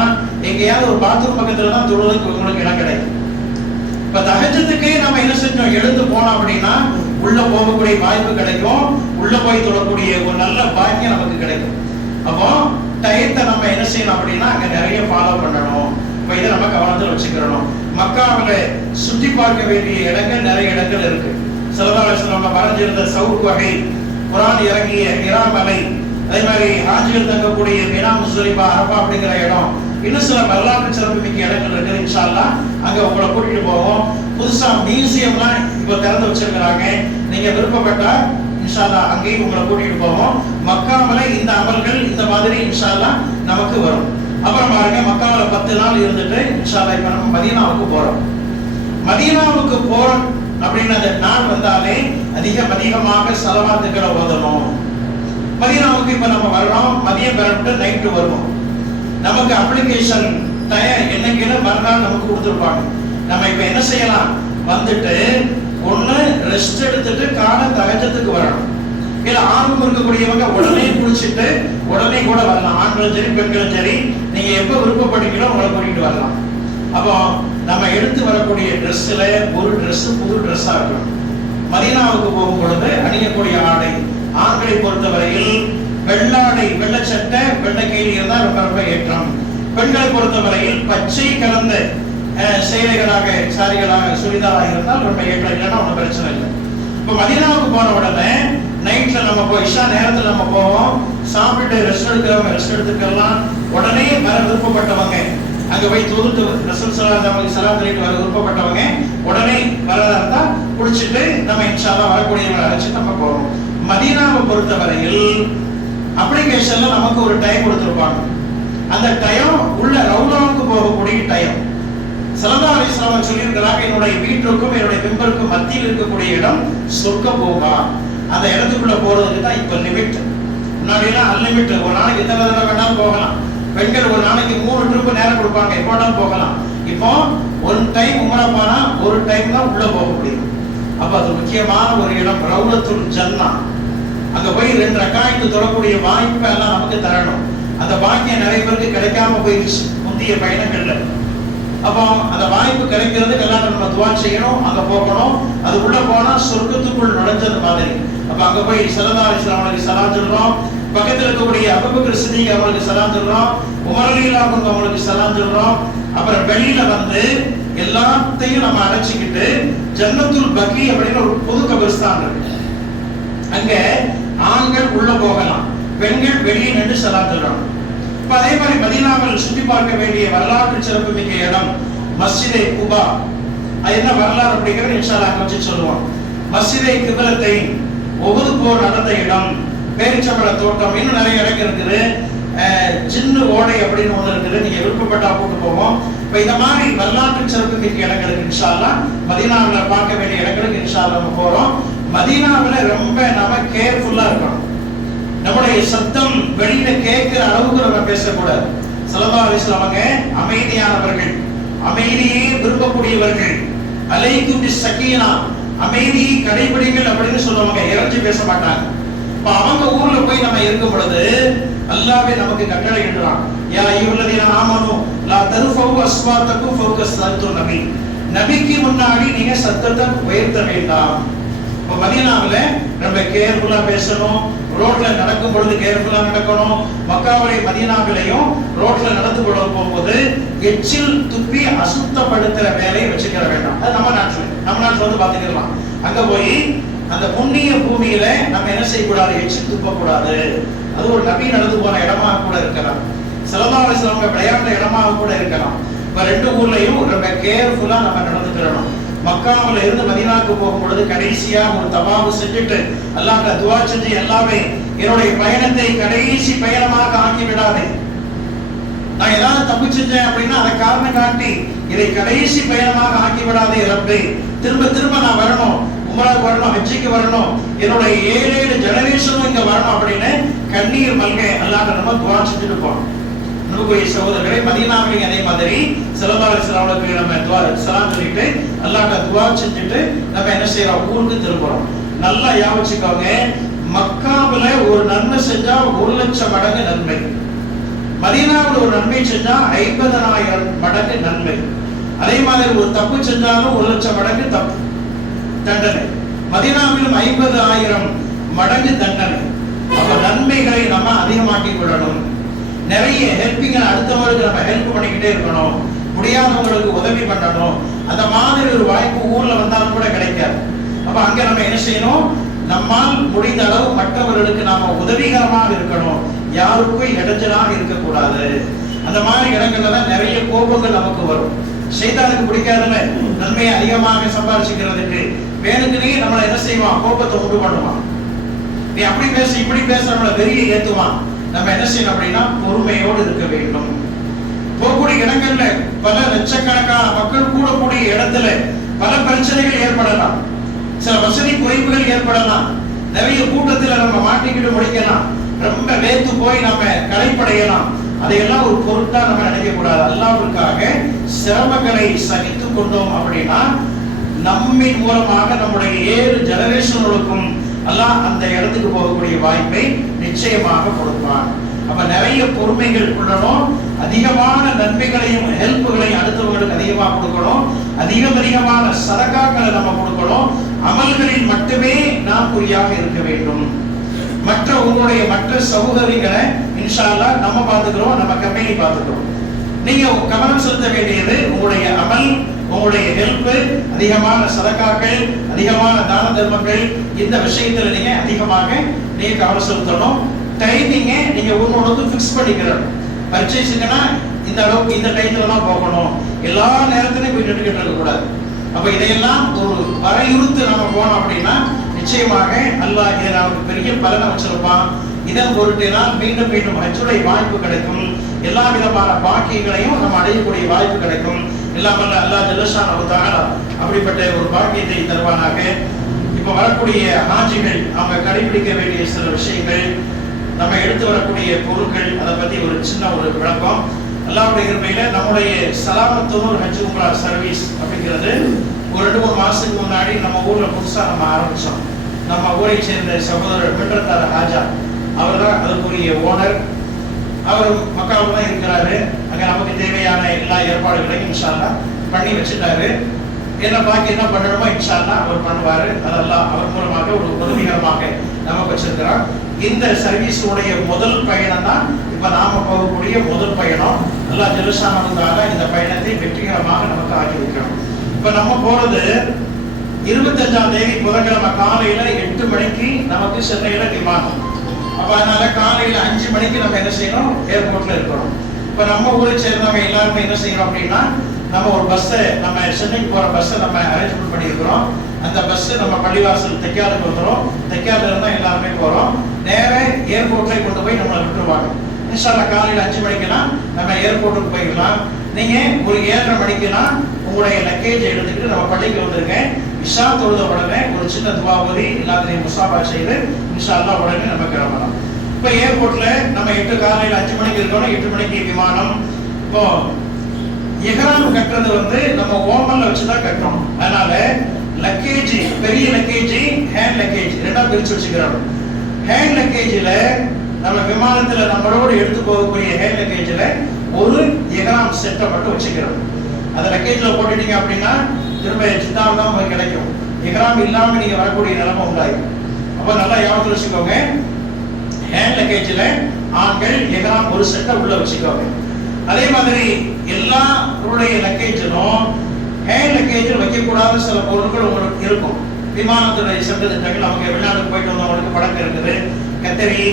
எங்கேயாவது ஒரு பாத்ரூம் பக்கத்துல தான் தொழுவதற்கு உங்களுக்கு இடம் கிடைக்கும். இப்ப தஹஜ்ஜுக்கே நம்ம என்ன செஞ்சோம், எழுந்து போனோம் அப்படின்னா உள்ள போகக்கூடிய வாய்ப்பு கிடைக்கும், உள்ள போய் தொழக்கூடிய ஒரு நல்ல பாக்கியம் நமக்கு கிடைக்கும். அப்போ டயத்தை நம்ம என்ன செய்யணும் அப்படின்னா அங்க நிறைய ஃபாலோ பண்ணணும். இப்ப இதை நம்ம கவனத்தில் வச்சுக்கிறோம். மக்காவில சுற்றி பார்க்க வேண்டிய இடங்கள் நிறைய இடங்கள் இருக்கு. ஸல்லல்லாஹு அலைஹி வஸல்லம் வரைஞ்சிருந்த சவுக் வகை, குர்ஆன் இறங்கிய ஹிரா மலை, அதே மாதிரி ஹாஜிகள் தங்கக்கூடிய மினா முஸ்தலிஃபா அரஃபா அப்படிங்கிற இடம், இன்னும் சில வரலாற்று சிறப்பு மிக்க இடங்கள் இருக்குது. இன்ஷா அல்லாஹ் அங்க உங்களை கூட்டிட்டு போவோம். புதுசா மியூசியம்லாம் இப்போ திறந்து வச்சிருக்கிறாங்க. நீங்க விருப்பப்பட்டா இன்ஷா அல்லாஹ் அங்கேயும் உங்களை கூட்டிட்டு போவோம். மக்காவில இந்த அமல்கள் இந்த மாதிரி இன்ஷா அல்லாஹ் நமக்கு வரும். அப்புறம் பாருங்க, மக்காவில 10 நாள் இருந்துட்டு இன்ஷா அல்லாஹ் இப்ப நம்ம மதீனாவுக்கு போறோம். மதீனாவுக்கு போறோம் அப்படின்னு அந்த நாள் வந்தாலே அதிகமாக ஸலவாத்துக்களை ஓதணும். மதீனாவுக்கு இப்ப நம்ம வர்றோம், மதியம் பெறப்பட்டு நைட்டு வருவோம். நமக்கு அப்ளிகேஷன் டயம் என்னைக்குன்னு மறுநாள் நமக்கு கொடுத்துருப்பாங்க. நம்ம இப்ப என்ன செய்யலாம், வந்துட்டு ஒண்ணு ரெஸ்ட் எடுத்துட்டு காலை தஹஜ்ஜுக்கு வரணும். இல்ல ஆர்வம் இருக்கக்கூடியவங்க உடனே குளிச்சுட்டு உடனே கூட வரலாம். ஆண்களும் சரி பெண்களும் சரி, நீங்க எப்ப விருப்பப்பட்டீங்களோ உங்களை கூட்டிட்டு வரலாம். அப்போ நம்ம எடுத்து வரக்கூடிய ட்ரெஸ்ல ஒரு ட்ரெஸ் புது ட்ரெஸ்ஸா இருக்கணும். மதீனாவுக்கு போகும் பொழுது அணியக்கூடிய ஆடை ஆண்களை பொறுத்தவரையில் வெள்ளாடை, வெள்ளச்சட்டை, வெள்ளைக்கையில் இருந்தால் ரொம்ப ரொம்ப ஏற்றம். பெண்களை பொறுத்தவரையில் பச்சை கலந்த சேலைகளாக, சாரிகளாக, சுடிதாராக இருந்தால் ரொம்ப ஏற்றம். இல்லைன்னா ஒன்றும் பிரச்சனை இல்லை. இப்போ மதீனாவுக்கு போன உடனே நைட்ல நம்ம போய் இஷா நேரத்தில் நம்ம போவோம். சாப்பிட்டு ரெஸ்ட் எடுக்கிறவங்க ரெஸ்ட் எடுத்துக்கலாம். உடனே வர விருப்பப்பட்டவங்க அங்க போய் தொழுது ரசூல் ஸல்லல்லாஹு அலைஹி வஸல்லம் வர விருப்பப்பட்டவங்க உடனே வரதா இருந்தா குளிச்சுட்டு நம்ம இன்ஷா அல்லாஹ் வரக்கூடியவங்களை அழைச்சு நம்ம போறோம். மதீனாவை பொறுத்தவரையில் அப்ளிகேஷன்ல நமக்கு ஒரு டைம் கொடுத்துருப்பாங்க. அந்த டைம் உள்ள ரவுலாவுக்கு போகக்கூடிய டைம். ஸல்லல்லாஹு அலைஹி வஸல்லம் சொல்லியிருக்கிறாங்க, என்னுடைய வீட்டுக்கும் என்னுடைய மிம்பருக்கும் மத்தியில் இருக்கக்கூடிய இடம் சொர்க்க பூங்கா. அந்த இடத்துக்குள்ள போறதுக்கு தான் இப்ப லிமிட். முன்னாடியெல்லாம் அன்லிமிட், ஒரு நாளைக்கு எத்தனை தடவை வேணாலும் போகலாம். பெண்கள் ஒரு நாளைக்கு 3 ட்ரிப் நேரம் கொடுப்பாங்க, எப்போனாலும் போகலாம். இப்போ ஒன் டைம் உம்ரா போனா ஒரு டைம் தான் உள்ள போக முடியும். அப்ப அது முக்கியமான ஒரு இடம், ரவுலத்துல் ஜன்னா. அங்க போய் 2 ரக்காயத்து தொழக்கூடிய வாய்ப்பை எல்லாம் நமக்கு தரணும். அந்த பாக்கியம் நிறைய பேருக்கு கிடைக்காம போயிடுச்சு முந்தைய பயணங்கள்ல. அப்போ அந்த வாய்ப்பு கிடைக்கிறதுக்கு எல்லாம் நம்ம துவா செய்யணும், அங்க போகணும். அது உள்ள போனா சொர்க்கத்துக்குள் நுழைஞ்சது மாதிரி. அப்ப அங்க போய் ஸல்லல்லாஹு அலைஹி வஸல்லம் அவங்களுக்கு சலாம் சொல்றோம். பக்கத்துல இருக்கக்கூடிய அபூபக்கர் சித்திக் அவங்களுக்கு சலாம் சொல்றோம். உமர் ரலியல்லாஹு அன்ஹு அவங்களுக்கு சலாம் சொல்றோம். அப்புறம் வெளியில வந்து எல்லாத்தையும் நம்ம அழைச்சிக்கிட்டு ஜன்னத்துல் பக்கி அப்படின்னு ஒரு பொது கபர்ஸ்தான் இருக்கு. அங்க ஆண்கள் உள்ள போகலாம், பெண்கள் வெளியே நின்று சலாம் சொல்றாங்க. இப்ப அதே மாதிரி மதீனாவில் சுற்றி பார்க்க வேண்டிய வரலாற்று சிறப்பு மிக்க இடம் மஸ்ஜிதே குபா. அது என்ன வரலாறு அப்படிங்கிறது இன்ஷா அல்லாஹ் வச்சு சொல்லுவோம். மஸ்ஜிதே கிப்லத்தை, உஹது போர் நடந்த இடம், பேரிச்சம்பழ தோட்டம், இன்னும் நிறைய இடங்கள் இருக்குது. சின்ன ஓடை அப்படின்னு ஒண்ணு இருக்குது, நீங்க விருப்பப்பட்டா கூட்டு போவோம். இப்ப இந்த மாதிரி வரலாற்று சிறப்பு மிக்க இடங்களுக்கு இன்ஷா அல்லாஹ் மதீனாவில் பார்க்க வேண்டிய இடங்களுக்கு இன்ஷா அல்லாஹ் நம்ம போறோம். மதீனாவில் ரொம்ப நம்ம கேர்ஃபுல்லா இருக்கணும். நம்முடைய சத்தம் வெளியில கேட்கிற அளவுக்கு நம்ம பேசக்கூடாது. ஸல்லல்லாஹு அலைஹி வஸல்லம் அவங்க அமைதியானவர்கள், அமைதியை விரும்பக்கூடியவர்கள். அலைக்கும் பிஸ்ஸகீனா, அமைதியை கடைபிடிங்கள் அப்படின்னு சொல்லுவாங்க, இறைஞ்சி பேச மாட்டாங்க. இப்ப அவங்க ஊர்ல போய் நம்ம இருக்கும் பொழுது அல்லாஹ்வே நமக்கு கட்டளை இடுறான், யா அய்யுஹல்லதீன ஆமனு லா தர்ஃபஉ அஸ்வாத்தக்கும் ஃபௌக ஸௌத்தின் நபி. நபிக்கு முன்னாடி நீங்க சத்தத்தை உயர்த்த வேண்டாம். இப்ப மதீனாவுல ரொம்ப கேர்ஃபுல்லா பேசணும். ரோட்ல நடக்கும் பொழுது கேர்ஃபுல்லா நடக்கணும். மக்காவிலே மதீனாவிலையும் ரோட்ல நடந்து போகும்போது எச்சில் துப்பி அசுத்தப்படுத்துற வேலையை வச்சுக்கிற வேண்டாம். அது நம்ம நாட்டுல வந்து பாத்துக்கலாம். அங்க போய் அந்த புண்ணிய பூமியில நம்ம என்ன செய்யக்கூடாது, எச்சில் துப்ப கூடாது. அது ஒரு நபி நடந்து போன இடமா கூட இருக்கலாம், ஸல்லல்லாஹு அலைஹி வஸல்லம் விளையாடுற இடமா கூட இருக்கலாம். இப்ப 2 ஊர்லயும் ரொம்ப கேர்ஃபுல்லா நம்ம நடந்துக்கிறணும். மக்காவில இருந்து மதீனாவுக்கு போகும் பொழுது கடைசியா ஒரு தவாஃப் செஞ்சுட்டு அல்லாஹ்ட்ட துஆ செஞ்சு, எல்லாமே என்னுடைய பயணத்தை கடைசி பயணமாக ஆக்கி விடாதே. நான் ஏதாவது தப்பு செஞ்சேன் அப்படின்னா அதை காரணம் காட்டி இதை கடைசி பயணமாக ஆக்கி விடாதே ரப்பே. திரும்ப திரும்ப நான் வரணும், உம்ராவுக்கு வரணும், ஹஜ்ஜுக்கு வரணும், என்னுடைய 7 ஜெனரேஷனும் இங்க வரணும் அப்படின்னு கண்ணீர் மல்க அல்லாஹ்ட்ட நம்ம துஆ செஞ்சுட்டு போறோம். அன்புக்குரிய சகோதரர்களே, மதீனாவிலையும் அதே மாதிரி ஸல்லல்லாஹு அலைஹி வஸல்லம் நம்ம துஆ சலாம் சொல்லிட்டு அல்லாஹ்ட்ட துஆ செஞ்சுட்டு நம்ம என்ன செய்யறோம், ஊருக்கு திரும்புறோம். நல்லா ஞாபகிச்சுக்கோங்க, மக்காவுல ஒரு நன்மை செஞ்சா 1,00,000 மடங்கு நன்மை, மதீனாவில் ஒரு நன்மை செஞ்சா 50,000 மடங்கு நன்மை. அதே மாதிரி ஒரு தப்பு செஞ்சாலும் 1,00,000 மடங்கு தப்பு தண்டனை, மதீனாவிலும் 50,000 மடங்கு தண்டனை. அப்ப நன்மைகளை நம்ம அதிகமாக்கி விடணும். நிறைய ஹெல்பிங், அடுத்தவங்களுக்கு நம்ம ஹெல்ப் பண்ணிக்கிட்டே இருக்கணும், முடியாதவங்களுக்கு உதவி பண்ணணும். அந்த மாதிரி ஒரு வாய்ப்பு ஊர்ல வந்தாலும் கூட கிடைக்காது. அப்ப அங்க நம்ம என்ன செய்யணும், நம்மால் முடிந்த அளவு மற்றவர்களுக்கு நாம உதவிகரமாக இருக்கணும், யாருக்கும் இடைஞ்சலாக இருக்கக்கூடாது. அந்த மாதிரி இடங்கள்ல தான் நிறைய கோபங்கள் நமக்கு வரும். சைத்தானுக்கு பிடிக்காதுல நன்மையை அதிகமாக சம்பாதிச்சுக்கிறதுக்கு வேணுக்குனே நம்மளை என்ன செய்வான், கோபத்தை உண்டு பண்ணுவான். நீ அப்படி பேச இப்படி பேச நம்மளை வெறியை ஏத்துவான். நம்ம என்ன செய்யணும் அப்படின்னா பொறுமையோடு இருக்க வேண்டும். போகக்கூடிய இடங்கள்ல பல லட்சக்கணக்கான மக்கள் கூடக்கூடிய இடத்துல பல பிரச்சனைகள் ஏற்படலாம், சில வசதி குறைப்புகள் ஏற்படலாம், நிறைய கூட்டத்தில் நம்ம மாட்டிக்கிட்டு முடிக்கலாம், ரொம்ப வேத்து போய் நம்ம களைப்படையலாம். அதையெல்லாம் ஒரு பொருட்டா நம்ம நினைக்க கூடாது. அல்லாஹ்வுக்காக சிரமங்களை சகித்து கொண்டோம் அப்படின்னா நம்மின் மூலமாக நம்முடைய 7 ஜெனரேஷன்களுக்கும் அல்லாஹ் அந்த இடத்துக்கு போகக்கூடிய வாய்ப்பை நிச்சயமாக கொடுப்பான். அப்ப நிறைய பொறுமைகள் கொள்ளணும், அதிகமான நன்மைகளையும் ஹெல்ப்புகளையும் அடுத்தவங்களுக்கு அதிகமாக கொடுக்கணும், அதிகமான சதகாக்களை நம்ம கொடுக்கணும். அமல்களில் மட்டுமே நாம் குறியாக இருக்க வேண்டும். மற்ற உங்களுடைய மற்ற சகோதரிகளை இன்ஷா அல்லாஹ் நம்ம பார்த்துக்கிறோம், நம்ம கம்பெனி பார்த்துக்கிறோம். நீங்க கவனம் செலுத்த வேண்டியது உங்களுடைய அமல், உங்களுடைய ஹெல்ப், அதிகமான சதகாக்கள், அதிகமான தான தர்மங்கள், இந்த விஷயத்துல நீங்க அதிகமாக நீங்க கவனம் செலுத்தணும். டைமிங்க நீங்க ஒவ்வொன்றும் ஃபிக்ஸ் பண்ணிக்கிறோம். பர்ச்சேஸுக்குன்னா இந்த அளவுக்கு இந்த டைத்துல தான் போகணும், எல்லா நேரத்திலையும் போய் நின்றுகிட்டு இருக்க கூடாது. அப்ப இதையெல்லாம் ஒரு வரையுறுத்து நம்ம போனோம் அப்படின்னா நிச்சயமாக அல்லாஹ் இதை நமக்கு பெரிய பலனை வச்சிருப்பான். இதன் பொருட்டினால் மீண்டும் மீண்டும் ஹஜ்ஜுடைய வாய்ப்பு கிடைக்கும், எல்லா விதமான பாக்கியங்களையும் நம்ம அடையக்கூடிய வாய்ப்பு கிடைக்கும். எல்லாம் வல்ல அல்லாஹ் ஜல்லஷானஹு தஆலா அப்படிப்பட்ட ஒரு பாக்கியத்தை தருவானாக. இப்ப வரக்கூடிய ஹாஜிகள் அவங்க கடைபிடிக்க வேண்டிய சில விஷயங்கள், நம்ம எடுத்து வரக்கூடிய பொருட்கள், அதை பத்தி ஒரு சின்ன ஒரு விளக்கம். அல்லாஹ்வுடைய கிருபையில நம்முடைய சலாமத்துல் ஹஜ் உம்ரா சர்வீஸ் அப்படிங்கிறது ஒரு 2-3 மாசத்துக்கு முன்னாடி நம்ம ஊர்ல புதுசா நம்ம ஆரம்பிச்சோம். நம்ம ஊரை சேர்ந்த சகோதரர் மின்றத்தார் ஹாஜா அவர் தான் அதுக்குரிய ஓனர். அவர் மக்காவில் தான் இருக்கிறாரு. அங்க நமக்கு தேவையான எல்லா ஏற்பாடுகளையும் இன்ஷா அல்லாஹ் பண்ணி வச்சுட்டாரு. என்ன பாக்கி என்ன பண்ணணுமோ இன்ஷா அல்லாஹ் அவர் பண்ணுவாரு. அதெல்லாம் அவர் மூலமாக ஒரு உதவிகரமாக நமக்கு வச்சிருக்கிறார். இந்த சர்வீஸுடைய முதல் பயணம் தான் இப்ப நாம போகக்கூடிய முதல் பயணம். அல்லாஹ் ஜல்லஷானஹு தஆலா இந்த பயணத்தை வெற்றிகரமாக நமக்கு ஆக்கி வைக்கணும். இப்ப நம்ம போறது 25ஆம் தேதி புதன்கிழமை காலையில 8 மணிக்கு நமக்கு சென்னையில விமானம். அப்ப அதனால காலையில 5 மணிக்கு நம்ம என்ன செய்யணும், ஏர்போர்ட்ல இருக்கணும். இப்ப நம்ம ஊரை சேர்ந்தவங்க எல்லாருமே என்ன செய்யறோம் அப்படின்னா நம்ம ஒரு பஸ்ஸை, நம்ம சென்னைக்கு போற பஸ்ஸை நம்ம அரேஞ்ச்மெண்ட் பண்ணியிருக்கிறோம். அந்த பஸ் நம்ம பள்ளிவாசல் தெக்காலுக்கு வந்துடும். தெக்கால இருந்தா எல்லாருமே போறோம். நேர ஏர்போர்ட்ல கொண்டு போய் நம்மளை விட்டுருவாங்க. இன்ஷா அல்லாஹ் காலையில 5 மணிக்கெல்லாம் நம்ம ஏர்போர்ட்டுக்கு போயிடலாம். நீங்க ஒரு 7:30 மணிக்கெல்லாம் உங்களுடைய லக்கேஜ் எடுத்துக்கிட்டு நம்ம பள்ளிக்கு வந்துருங்க. இஷா தொழுத உடனே ஒரு சின்ன துவா ஓதி எல்லாத்தையும் முசாபா செய்து இன்ஷா அல்லாஹ் உடனே நம்ம கிளம்பலாம். இப்ப ஏர்போர்ட்ல நம்ம காலையில 5 மணிக்கு இருக்கணும், 8 மணிக்கு விமானம். இப்போ இஹ்ராம் கட்டுறது வந்து நம்ம ஓமன்ல வச்சுதான் கட்டுறோம். அதனால லக்கேஜ், பெரிய லக்கேஜ், ஹேண்ட் லக்கேஜ் ரெண்டா பிரிச்சு வச்சுக்கிறோம். ஹேண்ட் லக்கேஜ்ல நம்ம விமானத்துல நம்மளோட எடுத்து போகக்கூடிய ஹேண்ட் லக்கேஜ்ல ஒரு இஹ்ராம் செட்டை மட்டும் வச்சுக்கிறோம். அந்த லக்கேஜ்ல போட்டுட்டீங்க அப்படின்னா திரும்ப ஜித்தாவில் தான் போய் கிடைக்கும். இஹ்ராம் இல்லாம நீங்க வரக்கூடிய நிலைமை உண்டாயிடும். அப்ப நல்லா ஞாபகத்தில் வச்சுக்கோங்க, ஹேண்ட் லக்கேஜ்ல ஆண்கள் இஹ்ராம் ஒரு செட்டை உள்ள வச்சுக்கோங்க. அதே மாதிரி எல்லாருடைய லக்கேஜிலும் ஹேண்ட் லக்கேஜில் வைக்கக்கூடாத சில பொருட்கள் உங்களுக்கு இருக்கும். விமானத்துடைய சட்டத்திட்டங்கள், அவங்க வெளிநாட்டுக்கு போயிட்டு வந்தவங்களுக்கு பழக்கம் இருக்குது. கத்தரி,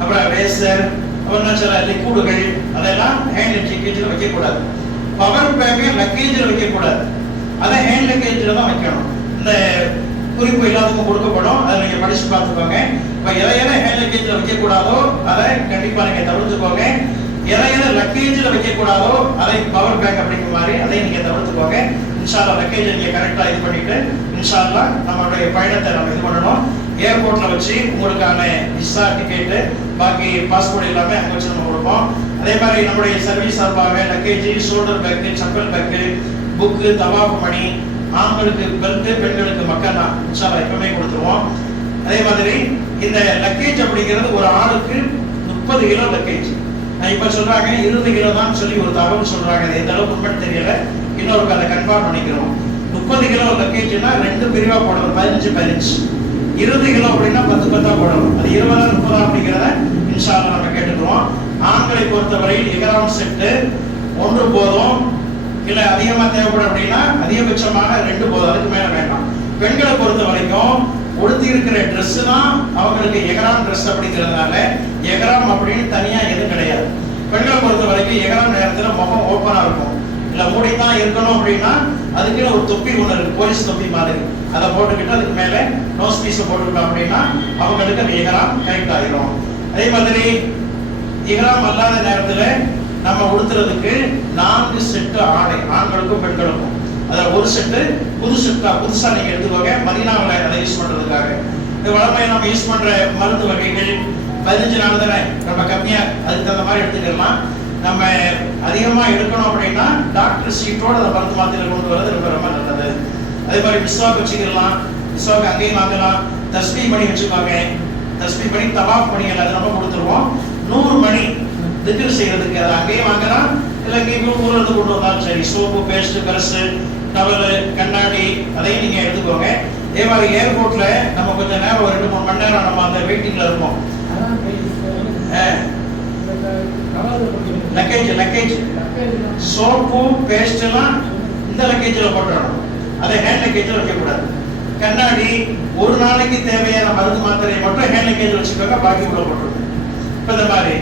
அப்புறம் ரேசர், அப்புறம் சில லிக்விடுகள், அதெல்லாம் ஹேண்ட் லக்கேஜில் வைக்கக்கூடாது. பவர் பேக்கை லக்கேஜில் வைக்கக்கூடாது, அதை ஹேண்ட் லக்கேஜில் தான் வைக்கணும். இந்த குறிப்பு எல்லாத்துக்கும் கொடுக்கப்படும், அதை நீங்கள் படிச்சு பார்த்துக்கோங்க. இப்போ எதை ஹேண்ட் லக்கேஜில் வைக்கக்கூடாதோ அதை கண்டிப்பாக நீங்கள் தவிர்த்துக்கோங்க. எதை லக்கேஜில் வைக்கக்கூடாதோ அதை பவர் பேக் அப்படிங்கிற மாதிரி அதை நீங்கள் தவிர்த்துக்கோங்க. இன்ஷா அல்லாஹ் லக்கேஜை நீங்கள் கரெக்டாக இது பண்ணிட்டு இன்ஷா அல்லாஹ் நம்மளுடைய பயணத்தை நம்ம இது பண்ணணும். ஏர்போர்ட்ல வச்சு உங்களுக்கான விசா டிக்கெட்டு, பாக்கி பாஸ்போர்ட் எல்லாமே அங்கே வச்சு நம்ம கொடுப்போம். அதே மாதிரி நம்முடைய சர்வீஸ் சார்பாக luggage, shoulder bag, chappal bag, book, தவாப் மணி, ஆண்களுக்கு பெல்ட், பெண்களுக்கு மக்கள் இன்ஷால்லா எப்பவுமே கொடுத்துருவோம். அதே மாதிரி இந்த லக்கேஜ் அப்படிங்கிறது ஒரு ஆளுக்கு 30 கிலோ லக்கேஜ். நான் இப்ப சொல்றாங்க 20 கிலோ தான் சொல்லி ஒரு தகவல் சொல்றாங்க. அது எந்த அளவுக்கு உண்மைன்னு தெரியல, இன்னொரு அதை கன்ஃபார்ம் பண்ணிக்கிறோம். 30 கிலோ லக்கேஜ்னா 2 பிரிவா போடணும், 15 20 கிலோ அப்படின்னா 10 போடணும். அது 20 30 அப்படிங்கிறத இன்ஷால்லா நம்ம கேட்டுக்கிறோம். ஆண்களை பொறுத்தவரையில் இஹ்ராம் செட்டு 1 போதும், இல்ல அதிகமா தேவைப்படும் அப்படின்னா அதிகபட்சமாக 2 போதும், அதுக்கு மேல வேண்டாம். பெண்களை பொறுத்த வரைக்கும் உடுத்தி இருக்கிற ட்ரெஸ் தான் அவங்களுக்கு இஹ்ராம் ட்ரெஸ் அப்படிங்கிறதுனால இஹ்ராம் அப்படின்னு தனியா எதுவும் கிடையாது. பெண்களை பொறுத்த வரைக்கும் இஹ்ராம் நேரத்துல முகம் ஓப்பனா இருக்கும், இல்ல மூடித்தான் இருக்கணும் அப்படின்னா அதுக்கு ஒரு தொப்பி ஒன்று இருக்கு, போலீஸ் தொப்பி மாதிரி, அதை போட்டுக்கிட்டு அதுக்கு மேல நோஸ் பீஸை போட்டுக்கிட்டோம் அப்படின்னா அவங்களுக்கு அந்த இஹ்ராம் கரெக்ட் ஆகிடும். அதே மாதிரி இஹ்ராம் அல்லாத நேரத்துல நம்ம உடுத்துறதுக்கு 4 செட்டு ஆடை, ஆண்களுக்கும் பெண்களுக்கும். அதில் ஒரு செட்டு புதுசா நீங்க எடுத்துக்கோங்க, மதீனாவில் அதை யூஸ் பண்றதுக்காக. இந்த வளமையை நம்ம யூஸ் பண்ற மருந்து வகைகள் 15 நாள் தானே, நம்ம கம்மியா அதுக்கு தகுந்த மாதிரி எடுத்துக்கலாம். நம்ம அதிகமா எடுக்கணும் அப்படின்னா டாக்டர் சீட்டோட அந்த மருந்து மாத்திரை கொண்டு வரது ரொம்ப ரொம்ப நல்லது. அதே மாதிரி மிஸ்வாக் வச்சுக்கலாம், மிஸ்வாக் அங்கேயும் வாங்கலாம். தஸ்பீ பண்ணி வச்சுக்கோங்க, தஸ்பீ பண்ணி தவாப் பண்ணிகள் அதை நம்ம கொடுத்துருவோம். 100 மணி திக்ர் செய்யறதுக்கு அதை அங்கேயும் வாங்கலாம், இல்லை இங்கேயும் ஊர்ல கொண்டு வந்தாலும் சரி. சோப்பு, பேஸ்ட், பிரஷ், டவல், கண்ணாடி அதையும் நீங்க எடுத்துக்கோங்க. அதே மாதிரி ஏர்போர்ட்ல நம்ம கொஞ்சம் நேரம் ஒரு 2-3 மணி நேரம் நம்ம அந்த வெயிட்டிங்ல இருப்போம். லக்கேஜ் சோப்பு, பேஸ்ட் எல்லாம் இந்த லக்கேஜ்ல போட்டுறணும், அதை ஹேண்ட் லக்கேஜ்ல வைக்கக்கூடாது. கண்ணாடி ஒரு நாளைக்கு தேவையான மருந்து மாத்திரையை மட்டும் ஹேண்ட் லக்கேஜ் வச்சுக்கோங்க, பாக்கி உள்ள போட்டுருங்க. இப்போ இந்த மாதிரி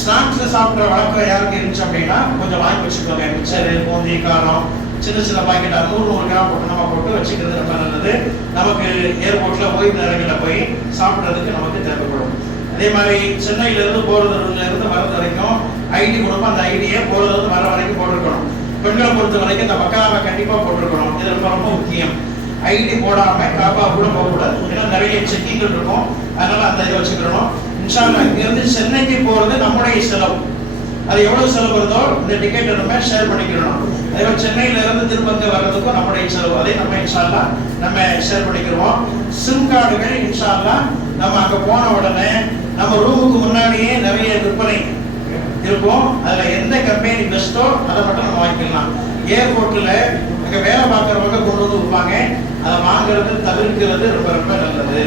ஸ்நாக்ஸ் சாப்பிட்ற வழக்கம் யாருக்கு இருந்துச்சு அப்படின்னா கொஞ்சம் வாங்கி வச்சுக்கோங்க. மிக்சரு, பூந்தி, காரம், சின்ன பாக்கெட் 100 கிராம் போட்டு நம்ம போட்டு வச்சுக்கிறது ரொம்ப நல்லது. நமக்கு ஏர்போர்ட்ல ஓய்வு நேரங்களில் போய் சாப்பிட்றதுக்கு நமக்கு தேவைப்படும். அதே மாதிரி சென்னையில இருந்து போறதுல இருந்து வரது வரைக்கும் ஐடி கொடுப்போம், அந்த ஐடியை போறதுல இருந்து வர வரைக்கும் போட்டிருக்கணும். பெண்களை பொறுத்த வரைக்கும் இந்த மக்காவை கண்டிப்பா போட்டிருக்கணும், இது ரொம்ப ரொம்ப முக்கியம். ஐடி போடாம காபா கூட போகக்கூடாது, ஏன்னா நிறைய செக்கிங்கள் இருக்கும், அதனால அந்த இதை வச்சுக்கிறோம். இன்ஷால்லா இங்கிருந்து சென்னைக்கு போறது நம்முடைய செலவு, அது எவ்வளவு செலவு வருதோ இந்த டிக்கெட் நம்ம ஷேர் பண்ணிக்கிறோம். அதே மாதிரி சென்னையில இருந்து திருப்பங்க வர்றதுக்கும் நம்முடைய செலவு, அதை நம்ம இன்ஷால்லா நம்ம ஷேர் பண்ணிக்கிறோம். சிம் கார்டுகள் இன்ஷால்லா நம்ம அங்க போன உடனே நம்ம ரூமுக்கு முன்னாடியே நிறைய விற்பனை இருக்கும், அதுல எந்த கம்பெனி பெஸ்ட்டோ அதை மட்டும் நம்ம வாங்கிக்கலாம். ஏர்போர்ட்ல அங்க வேலை பார்க்கறவங்க கொண்டு வந்து விற்பாங்க, அதை வாங்குறது தவிர்க்கிறது ரொம்ப ரொம்ப நல்லது.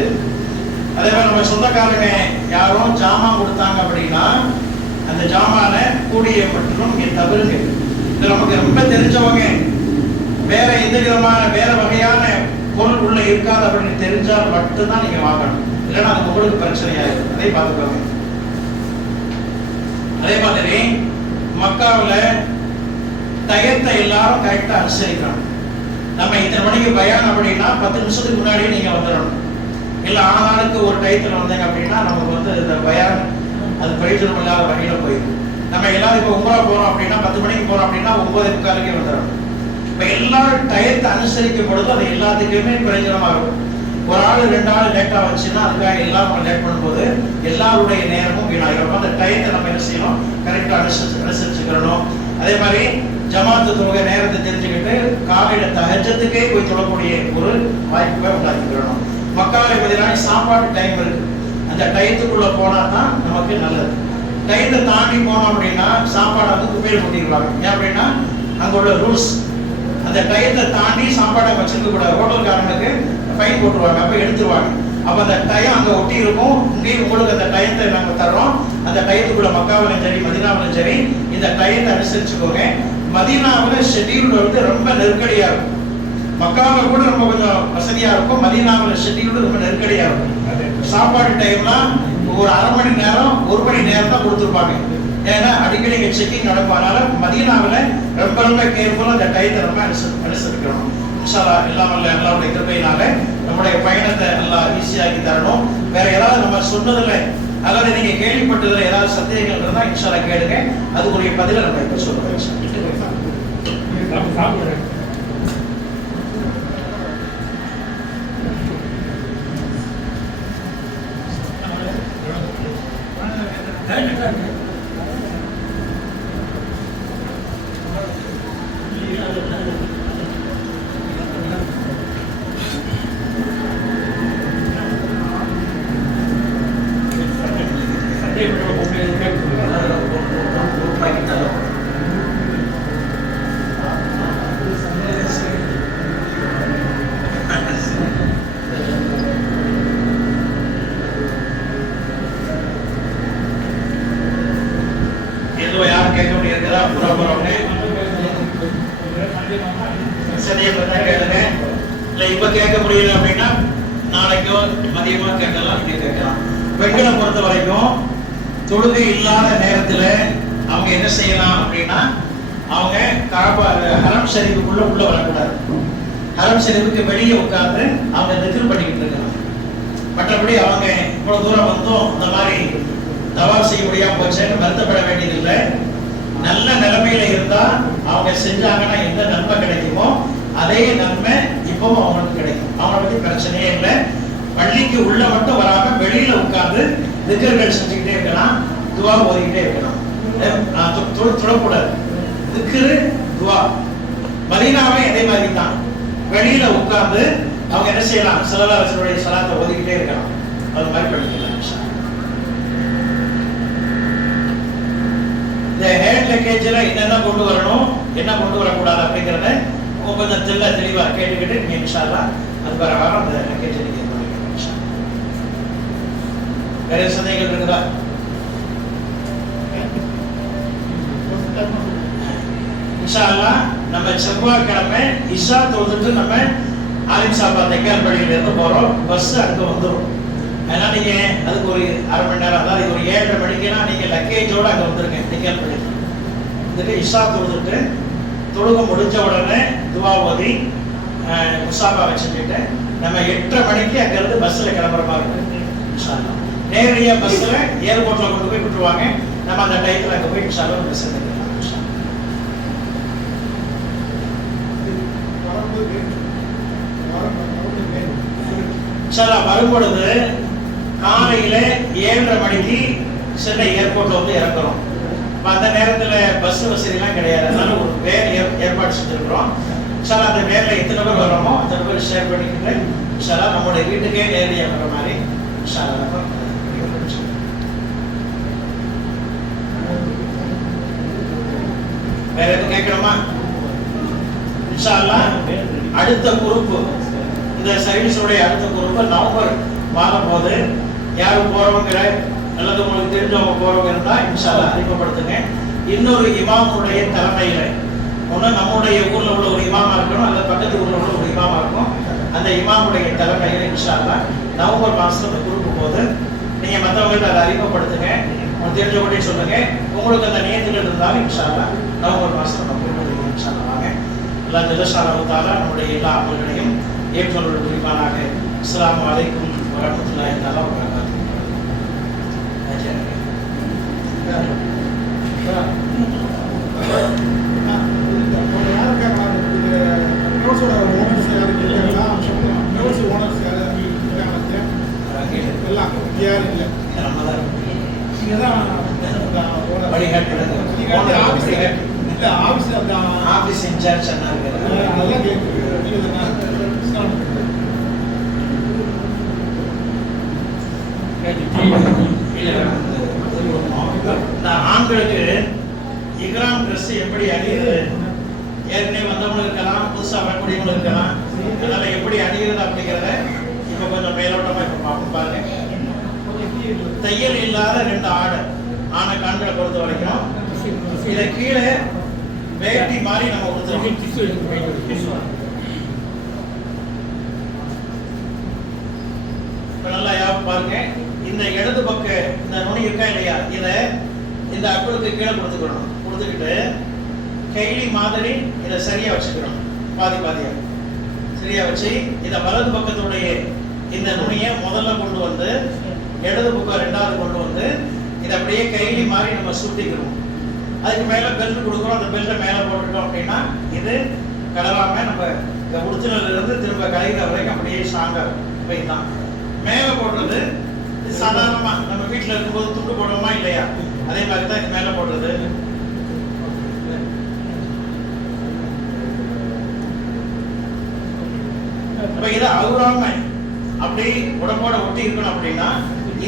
அதே மாதிரி நம்ம சொந்தக்காரங்க யாரும் ஜாமான் கொடுத்தாங்க அப்படின்னா அந்த ஜாமான கூடிய மட்டும் இங்க தவிர்ங்க. இது நமக்கு ரொம்ப தெரிஞ்சவங்க, வேற எந்த விதமான வேற வகையான பொருள் உள்ள இருக்காது அப்படின்னு தெரிஞ்சால் மட்டும்தான் நீங்க வாங்கணும், இல்லைன்னா அது உங்களுக்கு பிரச்சனையாயிரும். அதை பார்த்துக்கோங்க. அதே மாதிரி மக்காவில் டயத்தை எல்லாரும் கரெக்டா அனுசரிக்கணும். நம்ம இத்தனை மணிக்கு பயான் அப்படின்னா 10 நிமிஷத்துக்கு முன்னாடியே நீங்க வந்துடணும். இல்ல ஆனாலுக்கு ஒரு டயத்துல வந்தீங்க அப்படின்னா நமக்கு வந்து இந்த பயான் அது பிரயோஜனம் இல்லாத வகையில போயிடும். நம்ம எல்லாரும் இப்ப உம்ரா போறோம் அப்படின்னா 10 மணிக்கு போறோம் அப்படின்னா 9:45 வந்துடணும். இப்ப எல்லாரும் டயத்தை அனுசரிக்கும் பொழுது அது எல்லாத்துக்குமே பிரயோஜனமா இருக்கும். ஒரு ஆள் 2 ஆள் லேட்டா வச்சுன்னா அதுக்காக எல்லாரும் லேட் பண்ணும்போது எல்லாருடைய நேரமும் வீணாயிரும். அந்த டயத்தை நம்ம என்ன செய்யணும், கரெக்டா அனுசரிச்சுக்கிறணும். அதே மாதிரி ஜமாத்து தொழுகை நேரத்தை தெரிஞ்சுக்கிட்டு காலையில தஹஜ்ஜத்துக்கே போய் தொழக்கூடிய ஒரு வாய்ப்பை உண்டாக்கிக்கிறணும். மக்காவை பதிலாக சாப்பாடு டைம் இருக்கு, அந்த டயத்துக்குள்ள போனா தான் நமக்கு நல்லது. டயத்தை தாண்டி போனோம் அப்படின்னா சாப்பாடு வந்து குப்பையில் கொட்டிடுவாங்க. ஏன் அப்படின்னா அங்க உள்ள ரூல்ஸ், அந்த டயத்தை தாண்டி சாப்பாடை வச்சிருக்க கூடாது. ஹோட்டல்காரனுக்கு ஃபைன் போட்டுருவாங்க, அப்ப எடுத்துருவாங்க. அப்ப அந்த டயம் அங்க ஒட்டி இருக்கும், இங்கேயும் உங்களுக்கு அந்த டயத்தை நாங்க தர்றோம். அந்த டயத்துக்குள்ள மக்காவிலும் சரி மதீனாவிலும் சரி இந்த டயத்தை அனுசரிச்சுக்கோங்க. மதீனாவில் ஷெட்யூல் வந்து ரொம்ப நெருக்கடியா இருக்கும், மக்காவில் கூட ரொம்ப கொஞ்சம் வசதியா இருக்கும், மதீனாவில் ஷெட்யூல் ரொம்ப நெருக்கடியா இருக்கும். சாப்பாடு டைம்லாம் ஒரு அரை மணி நேரம் 1 மணி நேரம் தான் கொடுத்துருப்பாங்க. ஏன்னா அடிக்கடி இங்கே செக்கிங் நடக்கும். அதனால மதீனாவில் ரொம்ப ரொம்ப கேர்ஃபுல்லாக அந்த டயத்தை நம்ம அனுசரிக்கணும். இன்ஷா அல்லாஹ் எல்லாம் வல்ல அல்லாஹ்வுடைய கிருபையினால நம்முடைய பயணத்தை எல்லாம் ஈஸியாக்கி தரணும். வேற ஏதாவது நம்ம சொன்னதுல அதாவது நீங்க கேள்விப்பட்டதுல ஏதாவது சந்தேகங்கள் இருந்தால் இன்ஷா அல்லாஹ் கேளுங்க, அதுக்குரிய பதிலை நம்ம இப்போ சொல்லுவோம். அதிகமாக கேட்கலாம், நீங்க கேட்கலாம். பெண்களை பொறுத்த வரைக்கும் தொழுகை இல்லாத நேரத்தில் அவங்க என்ன செய்யலாம் அப்படின்னா, அவங்க ஹரம் ஷரீஃபுக்குள்ள உள்ள வரக்கூடாது. ஹரம் ஷரீஃபுக்கு வெளியே உட்கார்ந்து அவங்க திக்ர் பண்ணிக்கிட்டு இருக்காங்க. மற்றபடி அவங்க இவ்வளவு தூரம் வந்தும் இந்த மாதிரி தவாப் செய்ய முடியாம போச்சேன்னு வருத்தப்பட வேண்டியதில்லை. நல்ல நிலைமையில இருந்தா அவங்க செஞ்சாங்கன்னா எந்த நன்மை கிடைக்குமோ அதே நன்மை இப்பவும் அவங்களுக்கு கிடைக்கும். அவங்களை பத்தி பிரச்சனையே இல்லை. பள்ளிக்கு உள்ள மட்டும் வராம வெளியில உட்கார்ந்து திக்ர்கள் செஞ்சுக்கிட்டே இருக்கலாம், துவா ஓதிக்கிட்டே இருக்கலாம். தொடக்கூடாது. திக்ரு துவா. மதீனாவே அதே மாதிரி தான். வெளியில உட்கார்ந்து அவங்க என்ன செய்யலாம், ஸல்லல்லாஹு அலைஹி வஸல்லம் ஸலாத்தை ஓதிக்கிட்டே இருக்கலாம். அது மாதிரி பண்ணிக்கலாம். இந்த ஹேண்ட் லக்கேஜ்ல என்னென்ன கொண்டு வரணும், என்ன கொண்டு வரக்கூடாது அப்படிங்கிறத கொஞ்சம் தெளிவா கேட்டுக்கிட்டு நீங்க இன்ஷா அல்லாஹ் அது பிரகாரம் அந்த லக்கேஜ் நீங்க பண்ணிக்கலாம். வேற சந்தேகங்கள் இருக்குதா? இன்ஷா அல்லாஹ் நம்ம செவ்வாய்க்கிழமை இஷா தொழுதுட்டு நம்ம ஆலிம் சாபா தைக்கால் பள்ளியில இருந்து போறோம். பஸ் அங்க வந்துடும். அதனால நீங்க அதுக்கு ஒரு அரை மணி நேரம், அதாவது ஒரு 7:30 மணிக்குனா நீங்க லக்கேஜோட அங்க வந்துருங்க தைக்கால் பள்ளிக்கு. வந்துட்டு இஷா தொழுதுட்டு தொழுக முடிஞ்ச உடனே துவா ஓதி முசாபா வச்சுட்டு நம்ம 8:30 மணிக்கு அங்க இருந்து பஸ்ல கிளம்புற மாதிரி இருக்கு. இன்ஷா அல்லாஹ் நேரடியா பஸ்ல ஏர்போர்ட்ல கொண்டு போய் விட்டுருவாங்க. நம்ம அந்த டைத்துல அங்க போய் இன்ஷா அல்லாஹ் பஸ் எடுக்கலாம். வரும்பொழுது காலையில 7:30 மணிக்கு சென்னை ஏர்போர்ட்ல வந்து இறங்குறோம். அந்த நேரத்துல பஸ் வசதி எல்லாம் கிடையாது. அதனால ஒரு வேன் ஏற்பாடு செஞ்சிருக்கிறோம். அந்த வேன்ல எத்தனை பேர் வர்றோமோ அத்தனை பேர் ஷேர் பண்ணிக்கிட்டு நம்மளுடைய வீட்டுக்கே நேரடியாக வர்ற மாதிரி வேற எதுவும் கேட்கணுமா? இன்ஷா அல்லாஹ் அடுத்த குரூப், இந்த சர்வீஸோடைய அடுத்த குரூப் நவம்பர் மாதம் போது யாரும் போறவங்க அல்லது உங்களுக்கு தெரிஞ்சவங்க போறவங்க இருந்தா இன்ஷா அல்லாஹ் அறிமுகப்படுத்துங்க. இன்னொரு இமாமுடைய தலைமையில, ஒண்ணு நம்முடைய ஊர்ல உள்ள ஒரு இமாமா இருக்கணும் அல்லது பக்கத்து ஊர்ல உள்ள ஒரு இமாமா இருக்கும். அந்த இமாமுடைய தலைமையில இன்ஷா அல்லாஹ் நவம்பர் மாசம் அந்த குரூப் போது நீங்க மற்றவங்கள்ட்ட அதை அறிமுகப்படுத்துங்க. உங்களுக்கு தெரிஞ்சபடி சொல்லுங்க. உங்களுக்கு அந்த நியதிகள் இருந்தாலும் இன்ஷா அல்லாஹ் நவம்பர் மாசம் நம்ம குரூப் இன்ஷா அல்லாஹ் வாங்க. அல்லாஹ் ஜல்லஷானஹு தஆலா நம்முடைய எல்லா அமல்களையும் ஏற்றுக்கொள்வது புரிவானாக. அஸ்ஸலாமு அலைக்கும் வரஹ்மத்துல்லாஹி தஆலா வபரகாத்துஹு. ஆபீஸ் இன்சார்ஜ் சொன்னாங்க. ஆண்களுக்கு இஹ்ராம் ட்ரெஸ் எப்படி அணியுது, ஏற்கனவே வந்தவங்களும் இருக்கலாம், புதுசா வரக்கூடியவங்களும் இருக்கலாம். அதனால எப்படி அணியுது அப்படிங்கிறத இப்ப கொஞ்சம் மேலோட்டமா இப்ப பார்ப்போம். பாருங்க, தையல் இல்லாத 2 ஆடை ஆனை காண்களை பொறுத்த வரைக்கும் இதை கீழே வேட்டி மாதிரி நம்ம கொடுத்துருக்கோம். நல்லா யாபம் பாருங்க. இந்த இடது பக்க இந்த நுனி இருக்கா இல்லையா, இத இந்த அக்குளுக்கு கீழே கொடுத்துக்கணும். கொடுத்துக்கிட்டு கைலி மாதிரி இதை சரியா வச்சுக்கணும். பாதி பாதியா சரியா வச்சு இத வலது பக்கத்துடைய இந்த நுனியை முதல்ல கொண்டு வந்து இடது பக்கம் 2வது கொண்டு வந்து இதை அப்படியே கைலி மாதிரி நம்ம சுட்டிக்கிறோம். அதுக்கு மேல பெல்ட் கொடுக்குறோம். அந்த பெல்ட்டை மேல போட்டுட்டோம் அப்படின்னா இது கடலாம நம்ம இந்த உடுத்தினர்ல இருந்து திரும்ப கலைகிற வரைக்கும் அப்படியே ஸ்ட்ராங்கா தான். மேல போடுறது சாதாரணமா நம்ம வீட்டுல இருக்கும்போது துண்டு போடுவோமா இல்லையா, அதே மாதிரி தான் இது மேல போடுறது. அப்ப இதை அவுறாம அப்படி உடம்போட ஒட்டி இருக்கணும் அப்படின்னா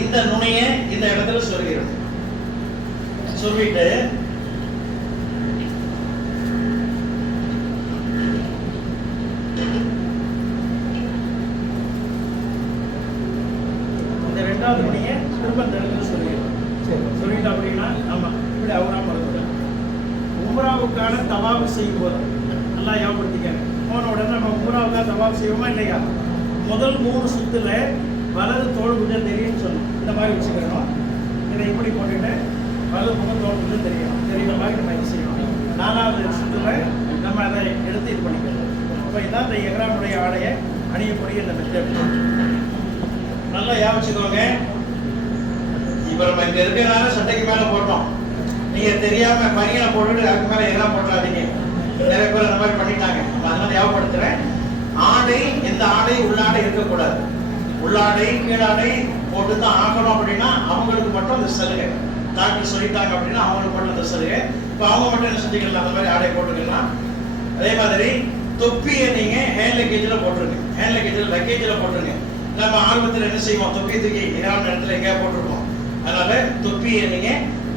இந்த நுனைய இந்த இடத்துல சொருகிடும். சொல்லிட்டு இந்த 2வது நுனைய திரும்ப இந்த இடத்துல சொருகிடும். சொல்லிட்டு அப்படின்னா ஆமா இப்படி அவுறாம இருக்கணும். உம்ராவுக்கான தவாப் செய்யும் போது நல்லா ஞாபகப்படுத்திக்க. போன உடனே நம்ம உம்ராவுக்கான தவாப் செய்வோமா இல்லையா, முதல் 3 சுத்துல வலது தோல் புஜம் தெரியும்னு சொல்லணும். இந்த மாதிரி வச்சுக்கிறோம். இதை இப்படி போட்டுட்டு வலது பக்கம் தோல் புஜம் தெரியுற மாதிரி நம்ம இது செய்யணும். 4வது சுற்றுல நம்ம அதை எடுத்து இது பண்ணிக்கலாம். இப்போ இதான் இந்த எஹ்ராமுடைய ஆடையை அணியக்கூடிய இந்த மெத்தட். நல்லா ஞாபகிச்சுக்கோங்க. இப்போ நம்ம இங்கே இருக்கிறனால சட்டைக்கு மேலே போட்டோம். நீங்கள் தெரியாம பனியனை போட்டுட்டு அதுக்கு மேலே எல்லாம் போட்டுறாதீங்க. நிறைய பேர் அந்த மாதிரி பண்ணிட்டாங்க. அதனால ஞாபகப்படுத்துறேன். ஆடை எந்த ஆடை உள்ளாடை இருக்கக்கூடாது. உள்ளாடை கீழாடை போட்டு தான் ஆகணும் அப்படின்னா அவங்களுக்கு மட்டும் அந்த சலுகை. டாக்டர் சொல்லிட்டாங்க அப்படின்னா அவங்களுக்கு மட்டும் அந்த சலுகை. இப்போ அவங்க மட்டும் என்ன செஞ்சுக்கலாம், அந்த மாதிரி ஆடை போட்டுக்கலாம். அதே மாதிரி தொப்பியை நீங்க ஹேண்ட் லக்கேஜில் போட்டுருங்க. ஹேண்ட் லக்கேஜில் லக்கேஜில் போட்டுருங்க. நம்ம ஆர்வத்தில் என்ன செய்வோம், தொப்பி தூக்கி ஏதாவது இடத்துல எங்கேயா போட்டிருக்கோம். அதனால தொப்பியை நீங்க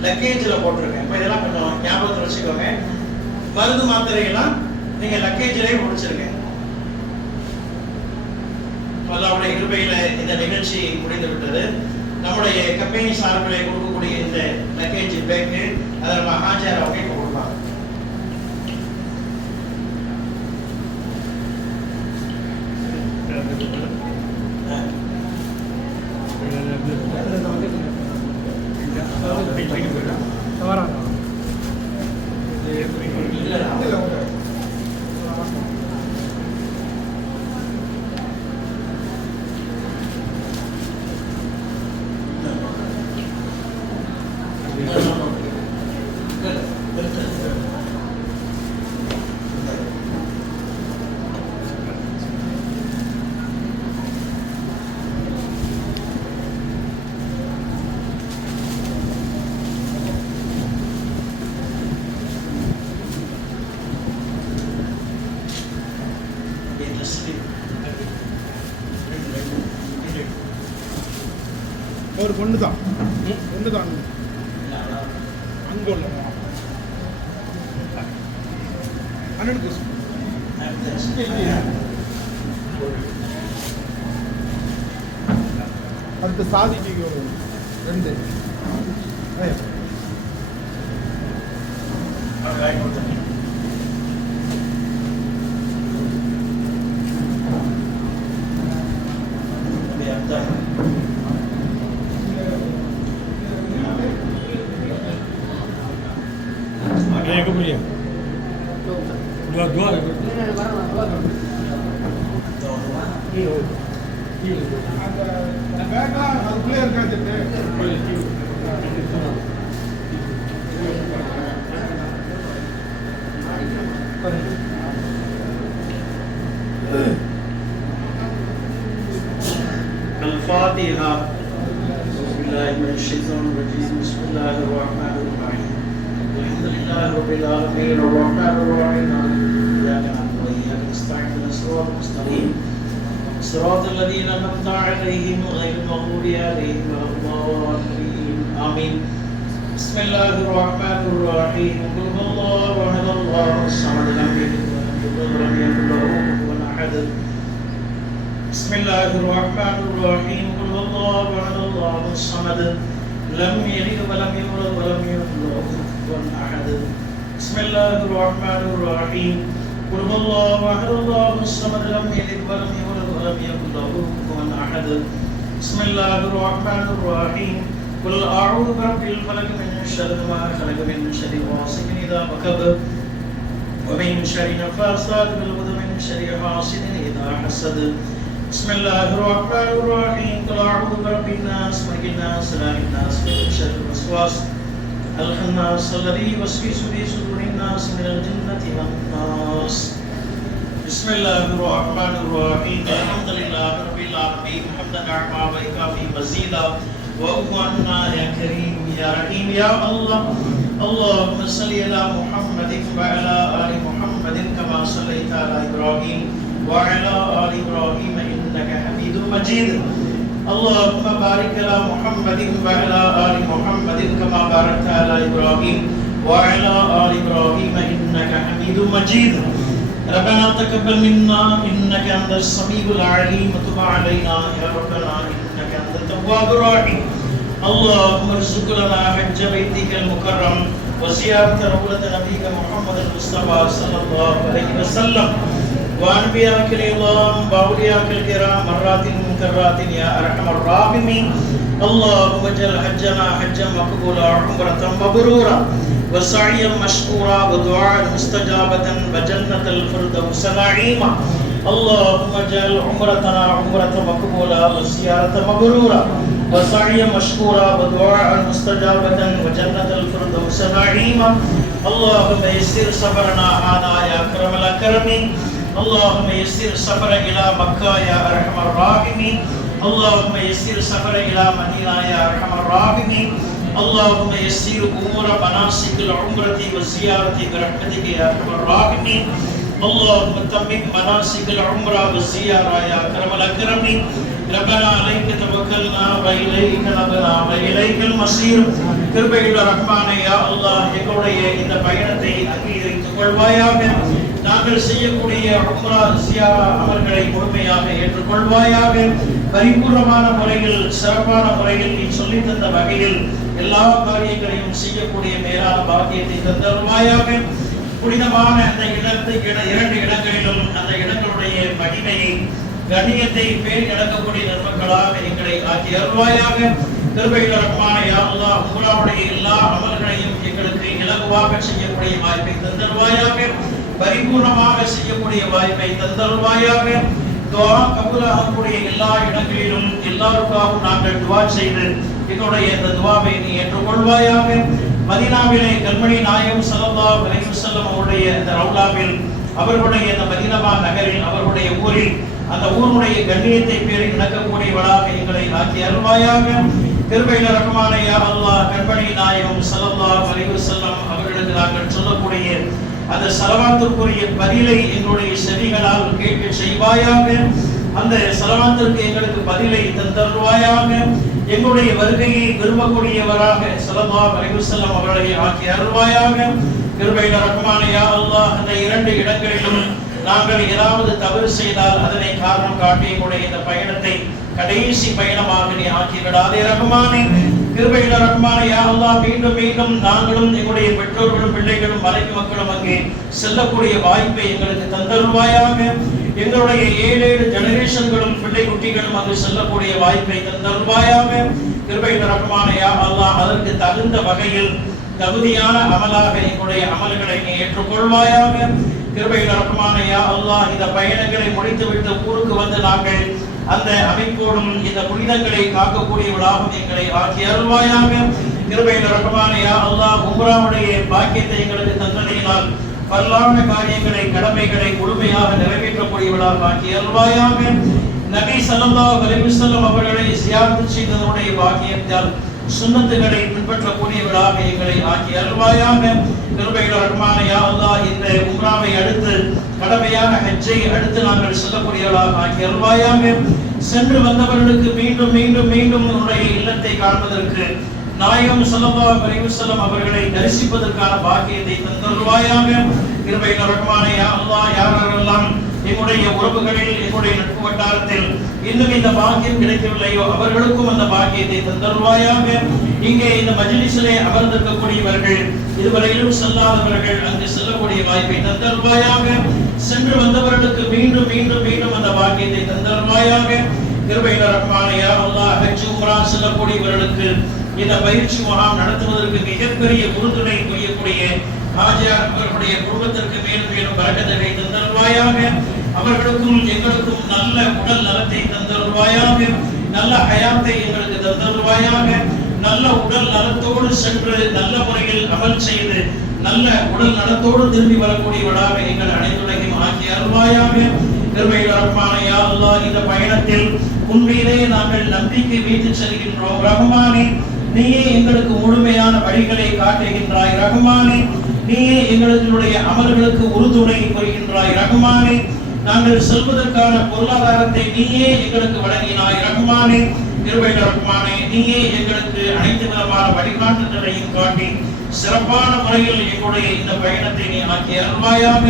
லக்கேஜில் போட்டுருங்க. இப்போ இதெல்லாம் கொஞ்சம் ஞாபகத்தில் வச்சுக்கோங்க. மருந்து மாத்திரைகள்லாம் நீங்க லக்கேஜிலே முடிச்சிருங்க. அல்லாஹ்வுடைய கிருபையில இந்த நிகழ்ச்சி முடிந்து விட்டது. நம்முடைய கம்பெனி சார்பில் கொடுக்கக்கூடிய இந்த லக்கேஜ் பேக்கு அதை நம்ம ஹாஜர் அவங்க கொடுப்பாங்க. ஒரு பொண்ணு தான் அங்கே உள்ள அண்ணனுக்கு அடுத்த சாதிக்கு 2 அதுக்குள்ளே இருக்காது. الفاتحة. بسم الله من الشيطان الرجيم. بسم الله الرحمن الرحيم. الحمد لله رب العالمين الرحمن الرحيم. إياك نعبد وإياك نستعين اهدنا الصراط المستقيم صراط الذين أنعمت عليهم غير المغضوب عليهم ولا الضالين. آمين. بسم الله الرحمن الرحيم. قل هو الله أحد الله الصمد لم يلد ولم يكن له كفوا أحد. بسم الله الرحمن الرحيم. قل هو الله أحد الله الصمد لم يلد ولم يولد ولم يكن له كفوا أحد. بسم الله الرحمن الرحيم. قل هو الله أحد الله الصمد لم يلد ولم يولد ولم يكن له كفوا أحد. بسم الله الرحمن الرحيم. قل أعوذ برب الفلق من شر ما خلق من شر غاسق إذا وقب ومن شر النفاثات في العقد من شر حاسد إذا حسد. بسم الله الرحمن الرحيم. قل أعوذ برب الناس ملك الناس إله الناس من شر الوسواس الخناس الذي يوسوس في صدور الناس من الجنة والناس. بسم الله الرحمن الرحيم. الحمد لله رب العالمين حمدا نعما وإكافي مزيدا وأهوانا يا كريم يا رحيم يا الله. اللهم صل على محمد وعلى آل محمد كما صليت على إبراهيم وعلى آل إبراهيم إنك حميد مجيد. اللهم بارك على محمد وعلى آل محمد كما باركت على إبراهيم وعلى آل إبراهيم إنك حميد مجيد. ربنا تقبل منا إنك أنت السميع العليم وتب علينا يا ربنا إنك أنت التواب الرحيم. اللهم ارزق لنا حج بيتك المكرم وزيارة روضة نبيك محمد المصطفى صلى الله عليه وسلم. وأنبياءك العظام وأولياءك الكرام مرات كرات يا أرحم الراحمين. اللهم اجعل حجنا حجا مقبولا وعمرة مبرورا وسعيا مشكورا ودعاء مستجابة وجنة الفردوس نعيما. اللهم اجعل عمرتنا عمرة مقبولا وزيارة مبرورا وسعيا مشكورا ودعاء مستجابة وجنة الفردوس نعيما. اللهم يسر سفرنا هذا يا أكرم الأكرمين. اللهم يسر سفر إلى مكة يا أرحم الراحمين. اللهم يسر سفر إلى مدينة يا أرحم الراحمين. اللهم يسر أمور مناسك العمرة والزيارة برحمتك يا أرحم الراحمين. اللهم تمم مناسك العمرة والزيارة يا أكرم الأكرمين. ربنا عليك توكلنا وإليك نبنا وإليك المصير. கிருபையுள்ள ரஹ்மானே யா அல்லாஹ், எங்களுடைய இந்த பயணத்தை அங்கீகரித்துக் கொள்வாயாக. நாங்கள் செய்யக்கூடிய உம்ரா ஜியாரா அமல்களை முழுமையாக ஏற்றுக்கொள்வாயாக. பரிபூர்ணமான முறையில் சிறப்பான முறையில் நீ சொல்லி தந்த வகையில் எல்லா காரியங்களையும் செய்யக்கூடிய மேலான பாக்கியத்தை தந்தருள்வாயாக. புனிதமான அந்த இடத்தை இரண்டு இடங்களிலும் அந்த இடங்களுடைய மகிமையை கண்ணியத்தை பேர் இழக்கக்கூடிய நன்மக்களாக எங்களை ஆக்கி அருள்வாயாக. கிருபையுள்ள ரஹ்மானே யா அல்லாஹ், உம்ராவுடைய எல்லா அமல்களையும் எங்களுக்கு இலகுவாக செய்யக்கூடிய வாய்ப்பை தந்தருள்வாயாக. பரிபூர்ணமாக செய்யக்கூடிய வாய்ப்பை தந்தருள்வாயாக. துஆ கபூலாகக்கூடிய எல்லா இடங்களிலும் எல்லாருக்காகவும் நாங்கள் துஆ செய்து எங்களுடைய இந்த துஆவை நீ ஏற்றுக்கொள்வாயாக. மதீனாவிலே கண்மணி நாயகம் ஸல்லல்லாஹு அலைஹி வஸல்லம் அவருடைய இந்த ரவுலாவில் அவர்களுடைய இந்த மதீனா நகரில் அவர்களுடைய ஊரில் அந்த ஊருடைய கண்ணியத்தை பேரி நடக்கக்கூடியவளாக எங்களை ஆக்கி அருள்வாயாக. கிருபையுள்ள ரஹ்மானே யா அல்லாஹ், கண்மணி நாயகம் ஸல்லல்லாஹு அலைஹி வஸல்லம் அவர்களுக்கு நாங்கள் சொல்லக்கூடிய அந்த ஸலவாத்துக்குரிய பதிலை எங்களுடைய செவிகளால் கேட்க செய்வாயாக. அந்த ஸலவாத்திற்கு எங்களுக்கு பதிலை தந்தருள்வாயாக. எங்களுடைய வருகையை விரும்பக்கூடியவராக ஸல்லல்லாஹு அலைஹி வஸல்லம் அவர்களை ஆக்கி அருள்வாயாக. கிருபையுள்ள ரஹ்மானே யா அல்லாஹ், அந்த இரண்டு இடங்களிலும் நாங்கள் ஏதாவது தவறு செய்தால் அதனை காரணம் காட்டி எங்களுடைய இந்த பயணத்தை கடைசி பயணமாக நீ ஆக்கி விடாதே ரஹ்மானே. கிருபையுள்ள ரஹ்மானே யா அல்லாஹ், மீண்டும் மீண்டும் நாங்களும் எங்களுடைய பெற்றோர்களும் பிள்ளைகளும் மலைக்கு மக்களும் அங்கே செல்லக்கூடிய வாய்ப்பை எங்களுக்கு தந்தருள்வாயாக. எங்களுடைய 7 ஜெனரேஷன்களும் பிள்ளை குட்டிகளும் அங்கு செல்லக்கூடிய வாய்ப்பை தந்தருள்வாயாக. கிருபையுள்ள ரஹ்மானே யா அல்லாஹ், அதற்கு தகுந்த வகையில் தகுதியான அமலாக எங்களுடைய அமல்களை நீ ஏற்றுக்கொள்வாயாக. கிருபையுள்ள ரஹ்மானே யா அல்லாஹ், இந்த பயணங்களை முடித்துவிட்டு ஊருக்கு வந்து நாங்கள் அந்த அமைப்போடும் இந்த புனிதங்களை காக்கக்கூடியவளாகவும் எங்களை ஆக்கி அருள்வாயாக. கிருபையுள்ள ரஹ்மானே யா அல்லாஹ், உம்ராவுடைய பாக்கியத்தை எங்களுக்கு தந்ததினால் பல்லான காரியங்களை கடமைகளை முழுமையாக நிறைவேற்றக்கூடியவளாக ஆக்கி அருள்வாயாக. நபி ஸல்லல்லாஹு அலைஹி வஸல்லம் அவர்களை ஜியாரத் செய்ததனுடைய பாக்கியத்தால் சுன்னத்துகளை பின்பற்றக்கூடியவளாக எங்களை ஆக்கி அருள்வாயாக. கிருபையுள்ள ரஹ்மானே யா அல்லாஹ், இந்த உம்ராவை அடுத்து கடமையான ஹஜ்ஜை அடுத்து நாங்கள் செல்லக்கூடியவளாக ஆக்கி அருள்வாயாக. சென்று வந்தவர்களுக்கு மீண்டும் மீண்டும் மீண்டும் உன்னுடைய இல்லத்தை காண்பதற்கு நாயகம் ஸல்லல்லாஹு அலைஹி வஸல்லம் அவர்களை தரிசிப்பதற்கான பாக்கியத்தை தந்தருள்வாயாக. கிருபையுள்ள ரஹ்மானே யா அல்லாஹ், யாரெல்லாம் எங்களுடைய உறவுகளில் எங்களுடைய நட்பு வட்டாரத்தில் இன்னும் இந்த பாக்கியம் கிடைக்கவில்லையோ அவர்களுக்கும் அந்த பாக்கியத்தை தந்தருள்வாயாக. இங்கே இந்த மஜ்லிஸிலே அமர்ந்திருக்கக்கூடியவர்கள் இதுவரையிலும் செல்லாதவர்கள் அங்கு செல்லக்கூடிய வாய்ப்பை தந்தருள்வாயாக. சென்று வந்தவர்களுக்கு மீண்டும் மீண்டும் மீண்டும் அந்த பாக்கியத்தை தந்தருள்வாயாக. கிருபையுள்ள ரஹ்மானே யா அல்லாஹ், ஹஜ் உம்ரா செல்லக்கூடியவர்களுக்கு இந்த பயிற்சி முகாம் நடத்துவதற்கு மிகப்பெரிய உறுதுணை புரியக்கூடிய ஹாஜியார் அவர்களுடைய குடும்பத்திற்கு மேலும் மேலும் பரக்கத்தை தந்தருள்வாயாக. அவர்களுக்கும் எங்களுக்கும் நல்ல உடல் நலத்தை தந்தருள்வாயாக. நல்ல ஹயாத்தை எங்களுக்கு தந்தருள்வாயாக. நல்ல உடல் நலத்தோடு சென்று நல்ல முறையில் அமல் செய்து நல்ல உடல் நலத்தோடு திரும்பி வரக்கூடியவளாக எங்கள் அனைத்துலகையும் ஆக்கி அருள்வாயாக. கிருபையுள்ள ரஹ்மானே யா அல்லாஹ், இந்த பயணத்தில் உண்மையிலே நாங்கள் நம்பிக்கை வைத்து செல்கின்றோம் ரஹ்மானே. நீயே எங்களுக்கு முழுமையான வழிகளை காட்டுகின்றாய் ரஹ்மானே. நீயே எங்களுடைய அமல்களுக்கு உறுதுணை புரிகின்றாய் ரஹ்மானே. நாங்கள் செல்வதற்கான பொருளாதாரத்தை நீயே எங்களுக்கு வழங்கினாய் ரஹ்மானே. கிருபையுள்ள ரஹ்மானே, நீயே எங்களுக்கு அனைத்து விதமான வழிகாட்டுதலையும் காட்டி சிறப்பான முறையில் எங்களுடைய இந்த பயணத்தை நீ ஆக்கி அருள்வாயாக.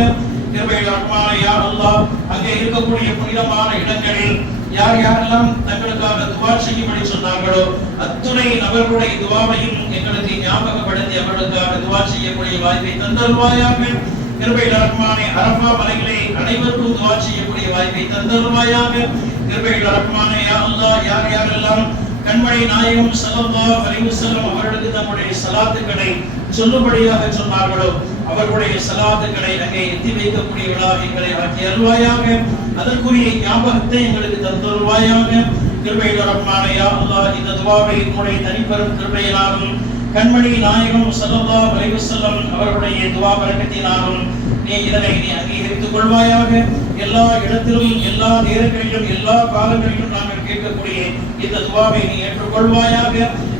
கிருபையுள்ள ரஹ்மானே யா அல்லாஹ், அங்கே இருக்கக்கூடிய புனிதமான இடங்களில் யார் யாரெல்லாம் தங்களுக்காக துவா செய்யும்படி சொன்னார்களோ அத்துணை நபர்களுடைய துவாவையும் எங்களுக்கு ஞாபகப்படுத்தி அவர்களுக்காக துவா செய்யக்கூடிய வாய்ப்பை தந்தருள்வாயாக. கிருபையுள்ள ரஹ்மானே அரஃபா மலையிலே அனைவருக்கும் துஆ செய்யக்கூடிய வாய்ப்பை தந்தருள்வாயாக. கிருபையுள்ள ரஹ்மானே யா அல்லாஹ் யார் யாரெல்லாம் கண்மணி நாயகம் ஸல்லல்லாஹு அலைஹி வஸல்லம் அவர்களுக்கு தம்முடைய ஸலாத்துக்களை சொல்லும்படியாக சொன்னார்களோ அவர்களுடைய ஸலாத்துக்களை அங்கே எத்தி வைக்கக்கூடியவர்களாக எங்களை ஆக்கி அருள்வாயாக. அதற்குரிய ஞாபகத்தை எங்களுக்கு தந்தருள்வாயாக. கிருபையுள்ள ரஹ்மானே யா அல்லாஹ் இந்த துஆவை உம்முடைய தனிப்பெரும் கிருபையினாலும் கண்மணி நாயகம் ஸல்லல்லாஹு அலைஹி வஸல்லம் அவர்களுடைய துஆ பரக்கத்தினாலும் நீ இதனை அங்கீகரித்துக் கொள்வாயாக. எல்லா இடத்திலும் எல்லா நேரங்களிலும் எல்லா காலங்களிலும் நாங்கள் கேட்கக்கூடிய இந்த துஆவை நீ ஏற்றுக்கொள்வாயாக.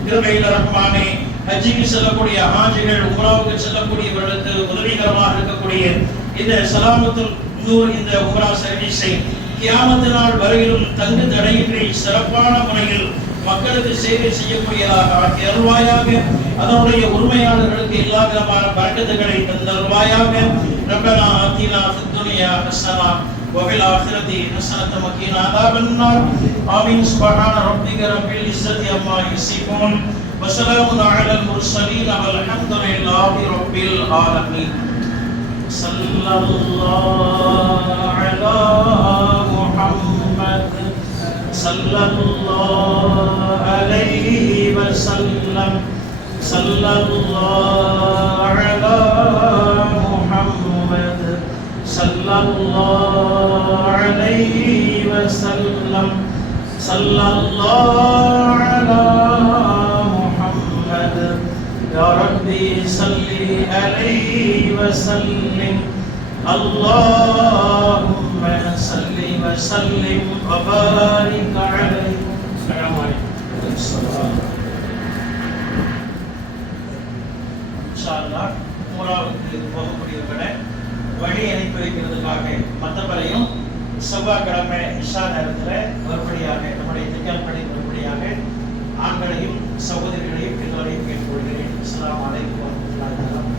கிருபையுள்ள ரஹ்மானே ஹஜ்ஜுக்கு செல்லக்கூடிய ஹாஜிகள் உம்ராவுக்கு செல்லக்கூடியவர்களுக்கு உதவிகரமாக இருக்கக்கூடிய இந்த ஸலாமத்துல் நூர் இந்த உம்ரா சர்வீஸை கியாமத் நாள் வரையிலும் தங்கு தடையின்றி சிறப்பான முறையில் மக்களுக்கு சேவை செய்யக்கூடியதாக ஆக்கி அருள்வாயாக. அதனுடைய உரிமையாளர்களுக்கு எல்லா விதமான பரக்கத்துகளை தந்தருள்வாயாக. ரப்பனா ஆத்தினா ஃபித் துன்யா ஹஸனா وفي الآخرة حسنة وقنا عذاب النار آمين سبحان ربك رب العزة عما يصفون وسلام على المرسلين والحمد لله رب العالمين صلى الله على محمد صلى الله عليه وسلم صلى الله على محمد صلى الله عليه وسلم صلى الله على محمد يا ربي صل عليه وسلم اللهم صل وسلم وبارك عليه. السلام عليكم. இன்ஷா அல்லாஹ் உம்ராவுக்கு போகக்கூடியவர்களை வழி அனுப்பி வைக்கிறதுக்காக மற்றவரையும் செவ்வாய்க்கிழமை இஷா நேரத்தில் மறுபடியாக நம்முடைய திக்கல்படி மறுபடியாக ஆண்களையும் சகோதரிகளையும் எல்லோரையும் கேட்டுக்கொள்கிறேன். அஸ்ஸலாமு அலைக்கும் வரஹ்மத்துல்லாஹி வபரகாத்துஹு.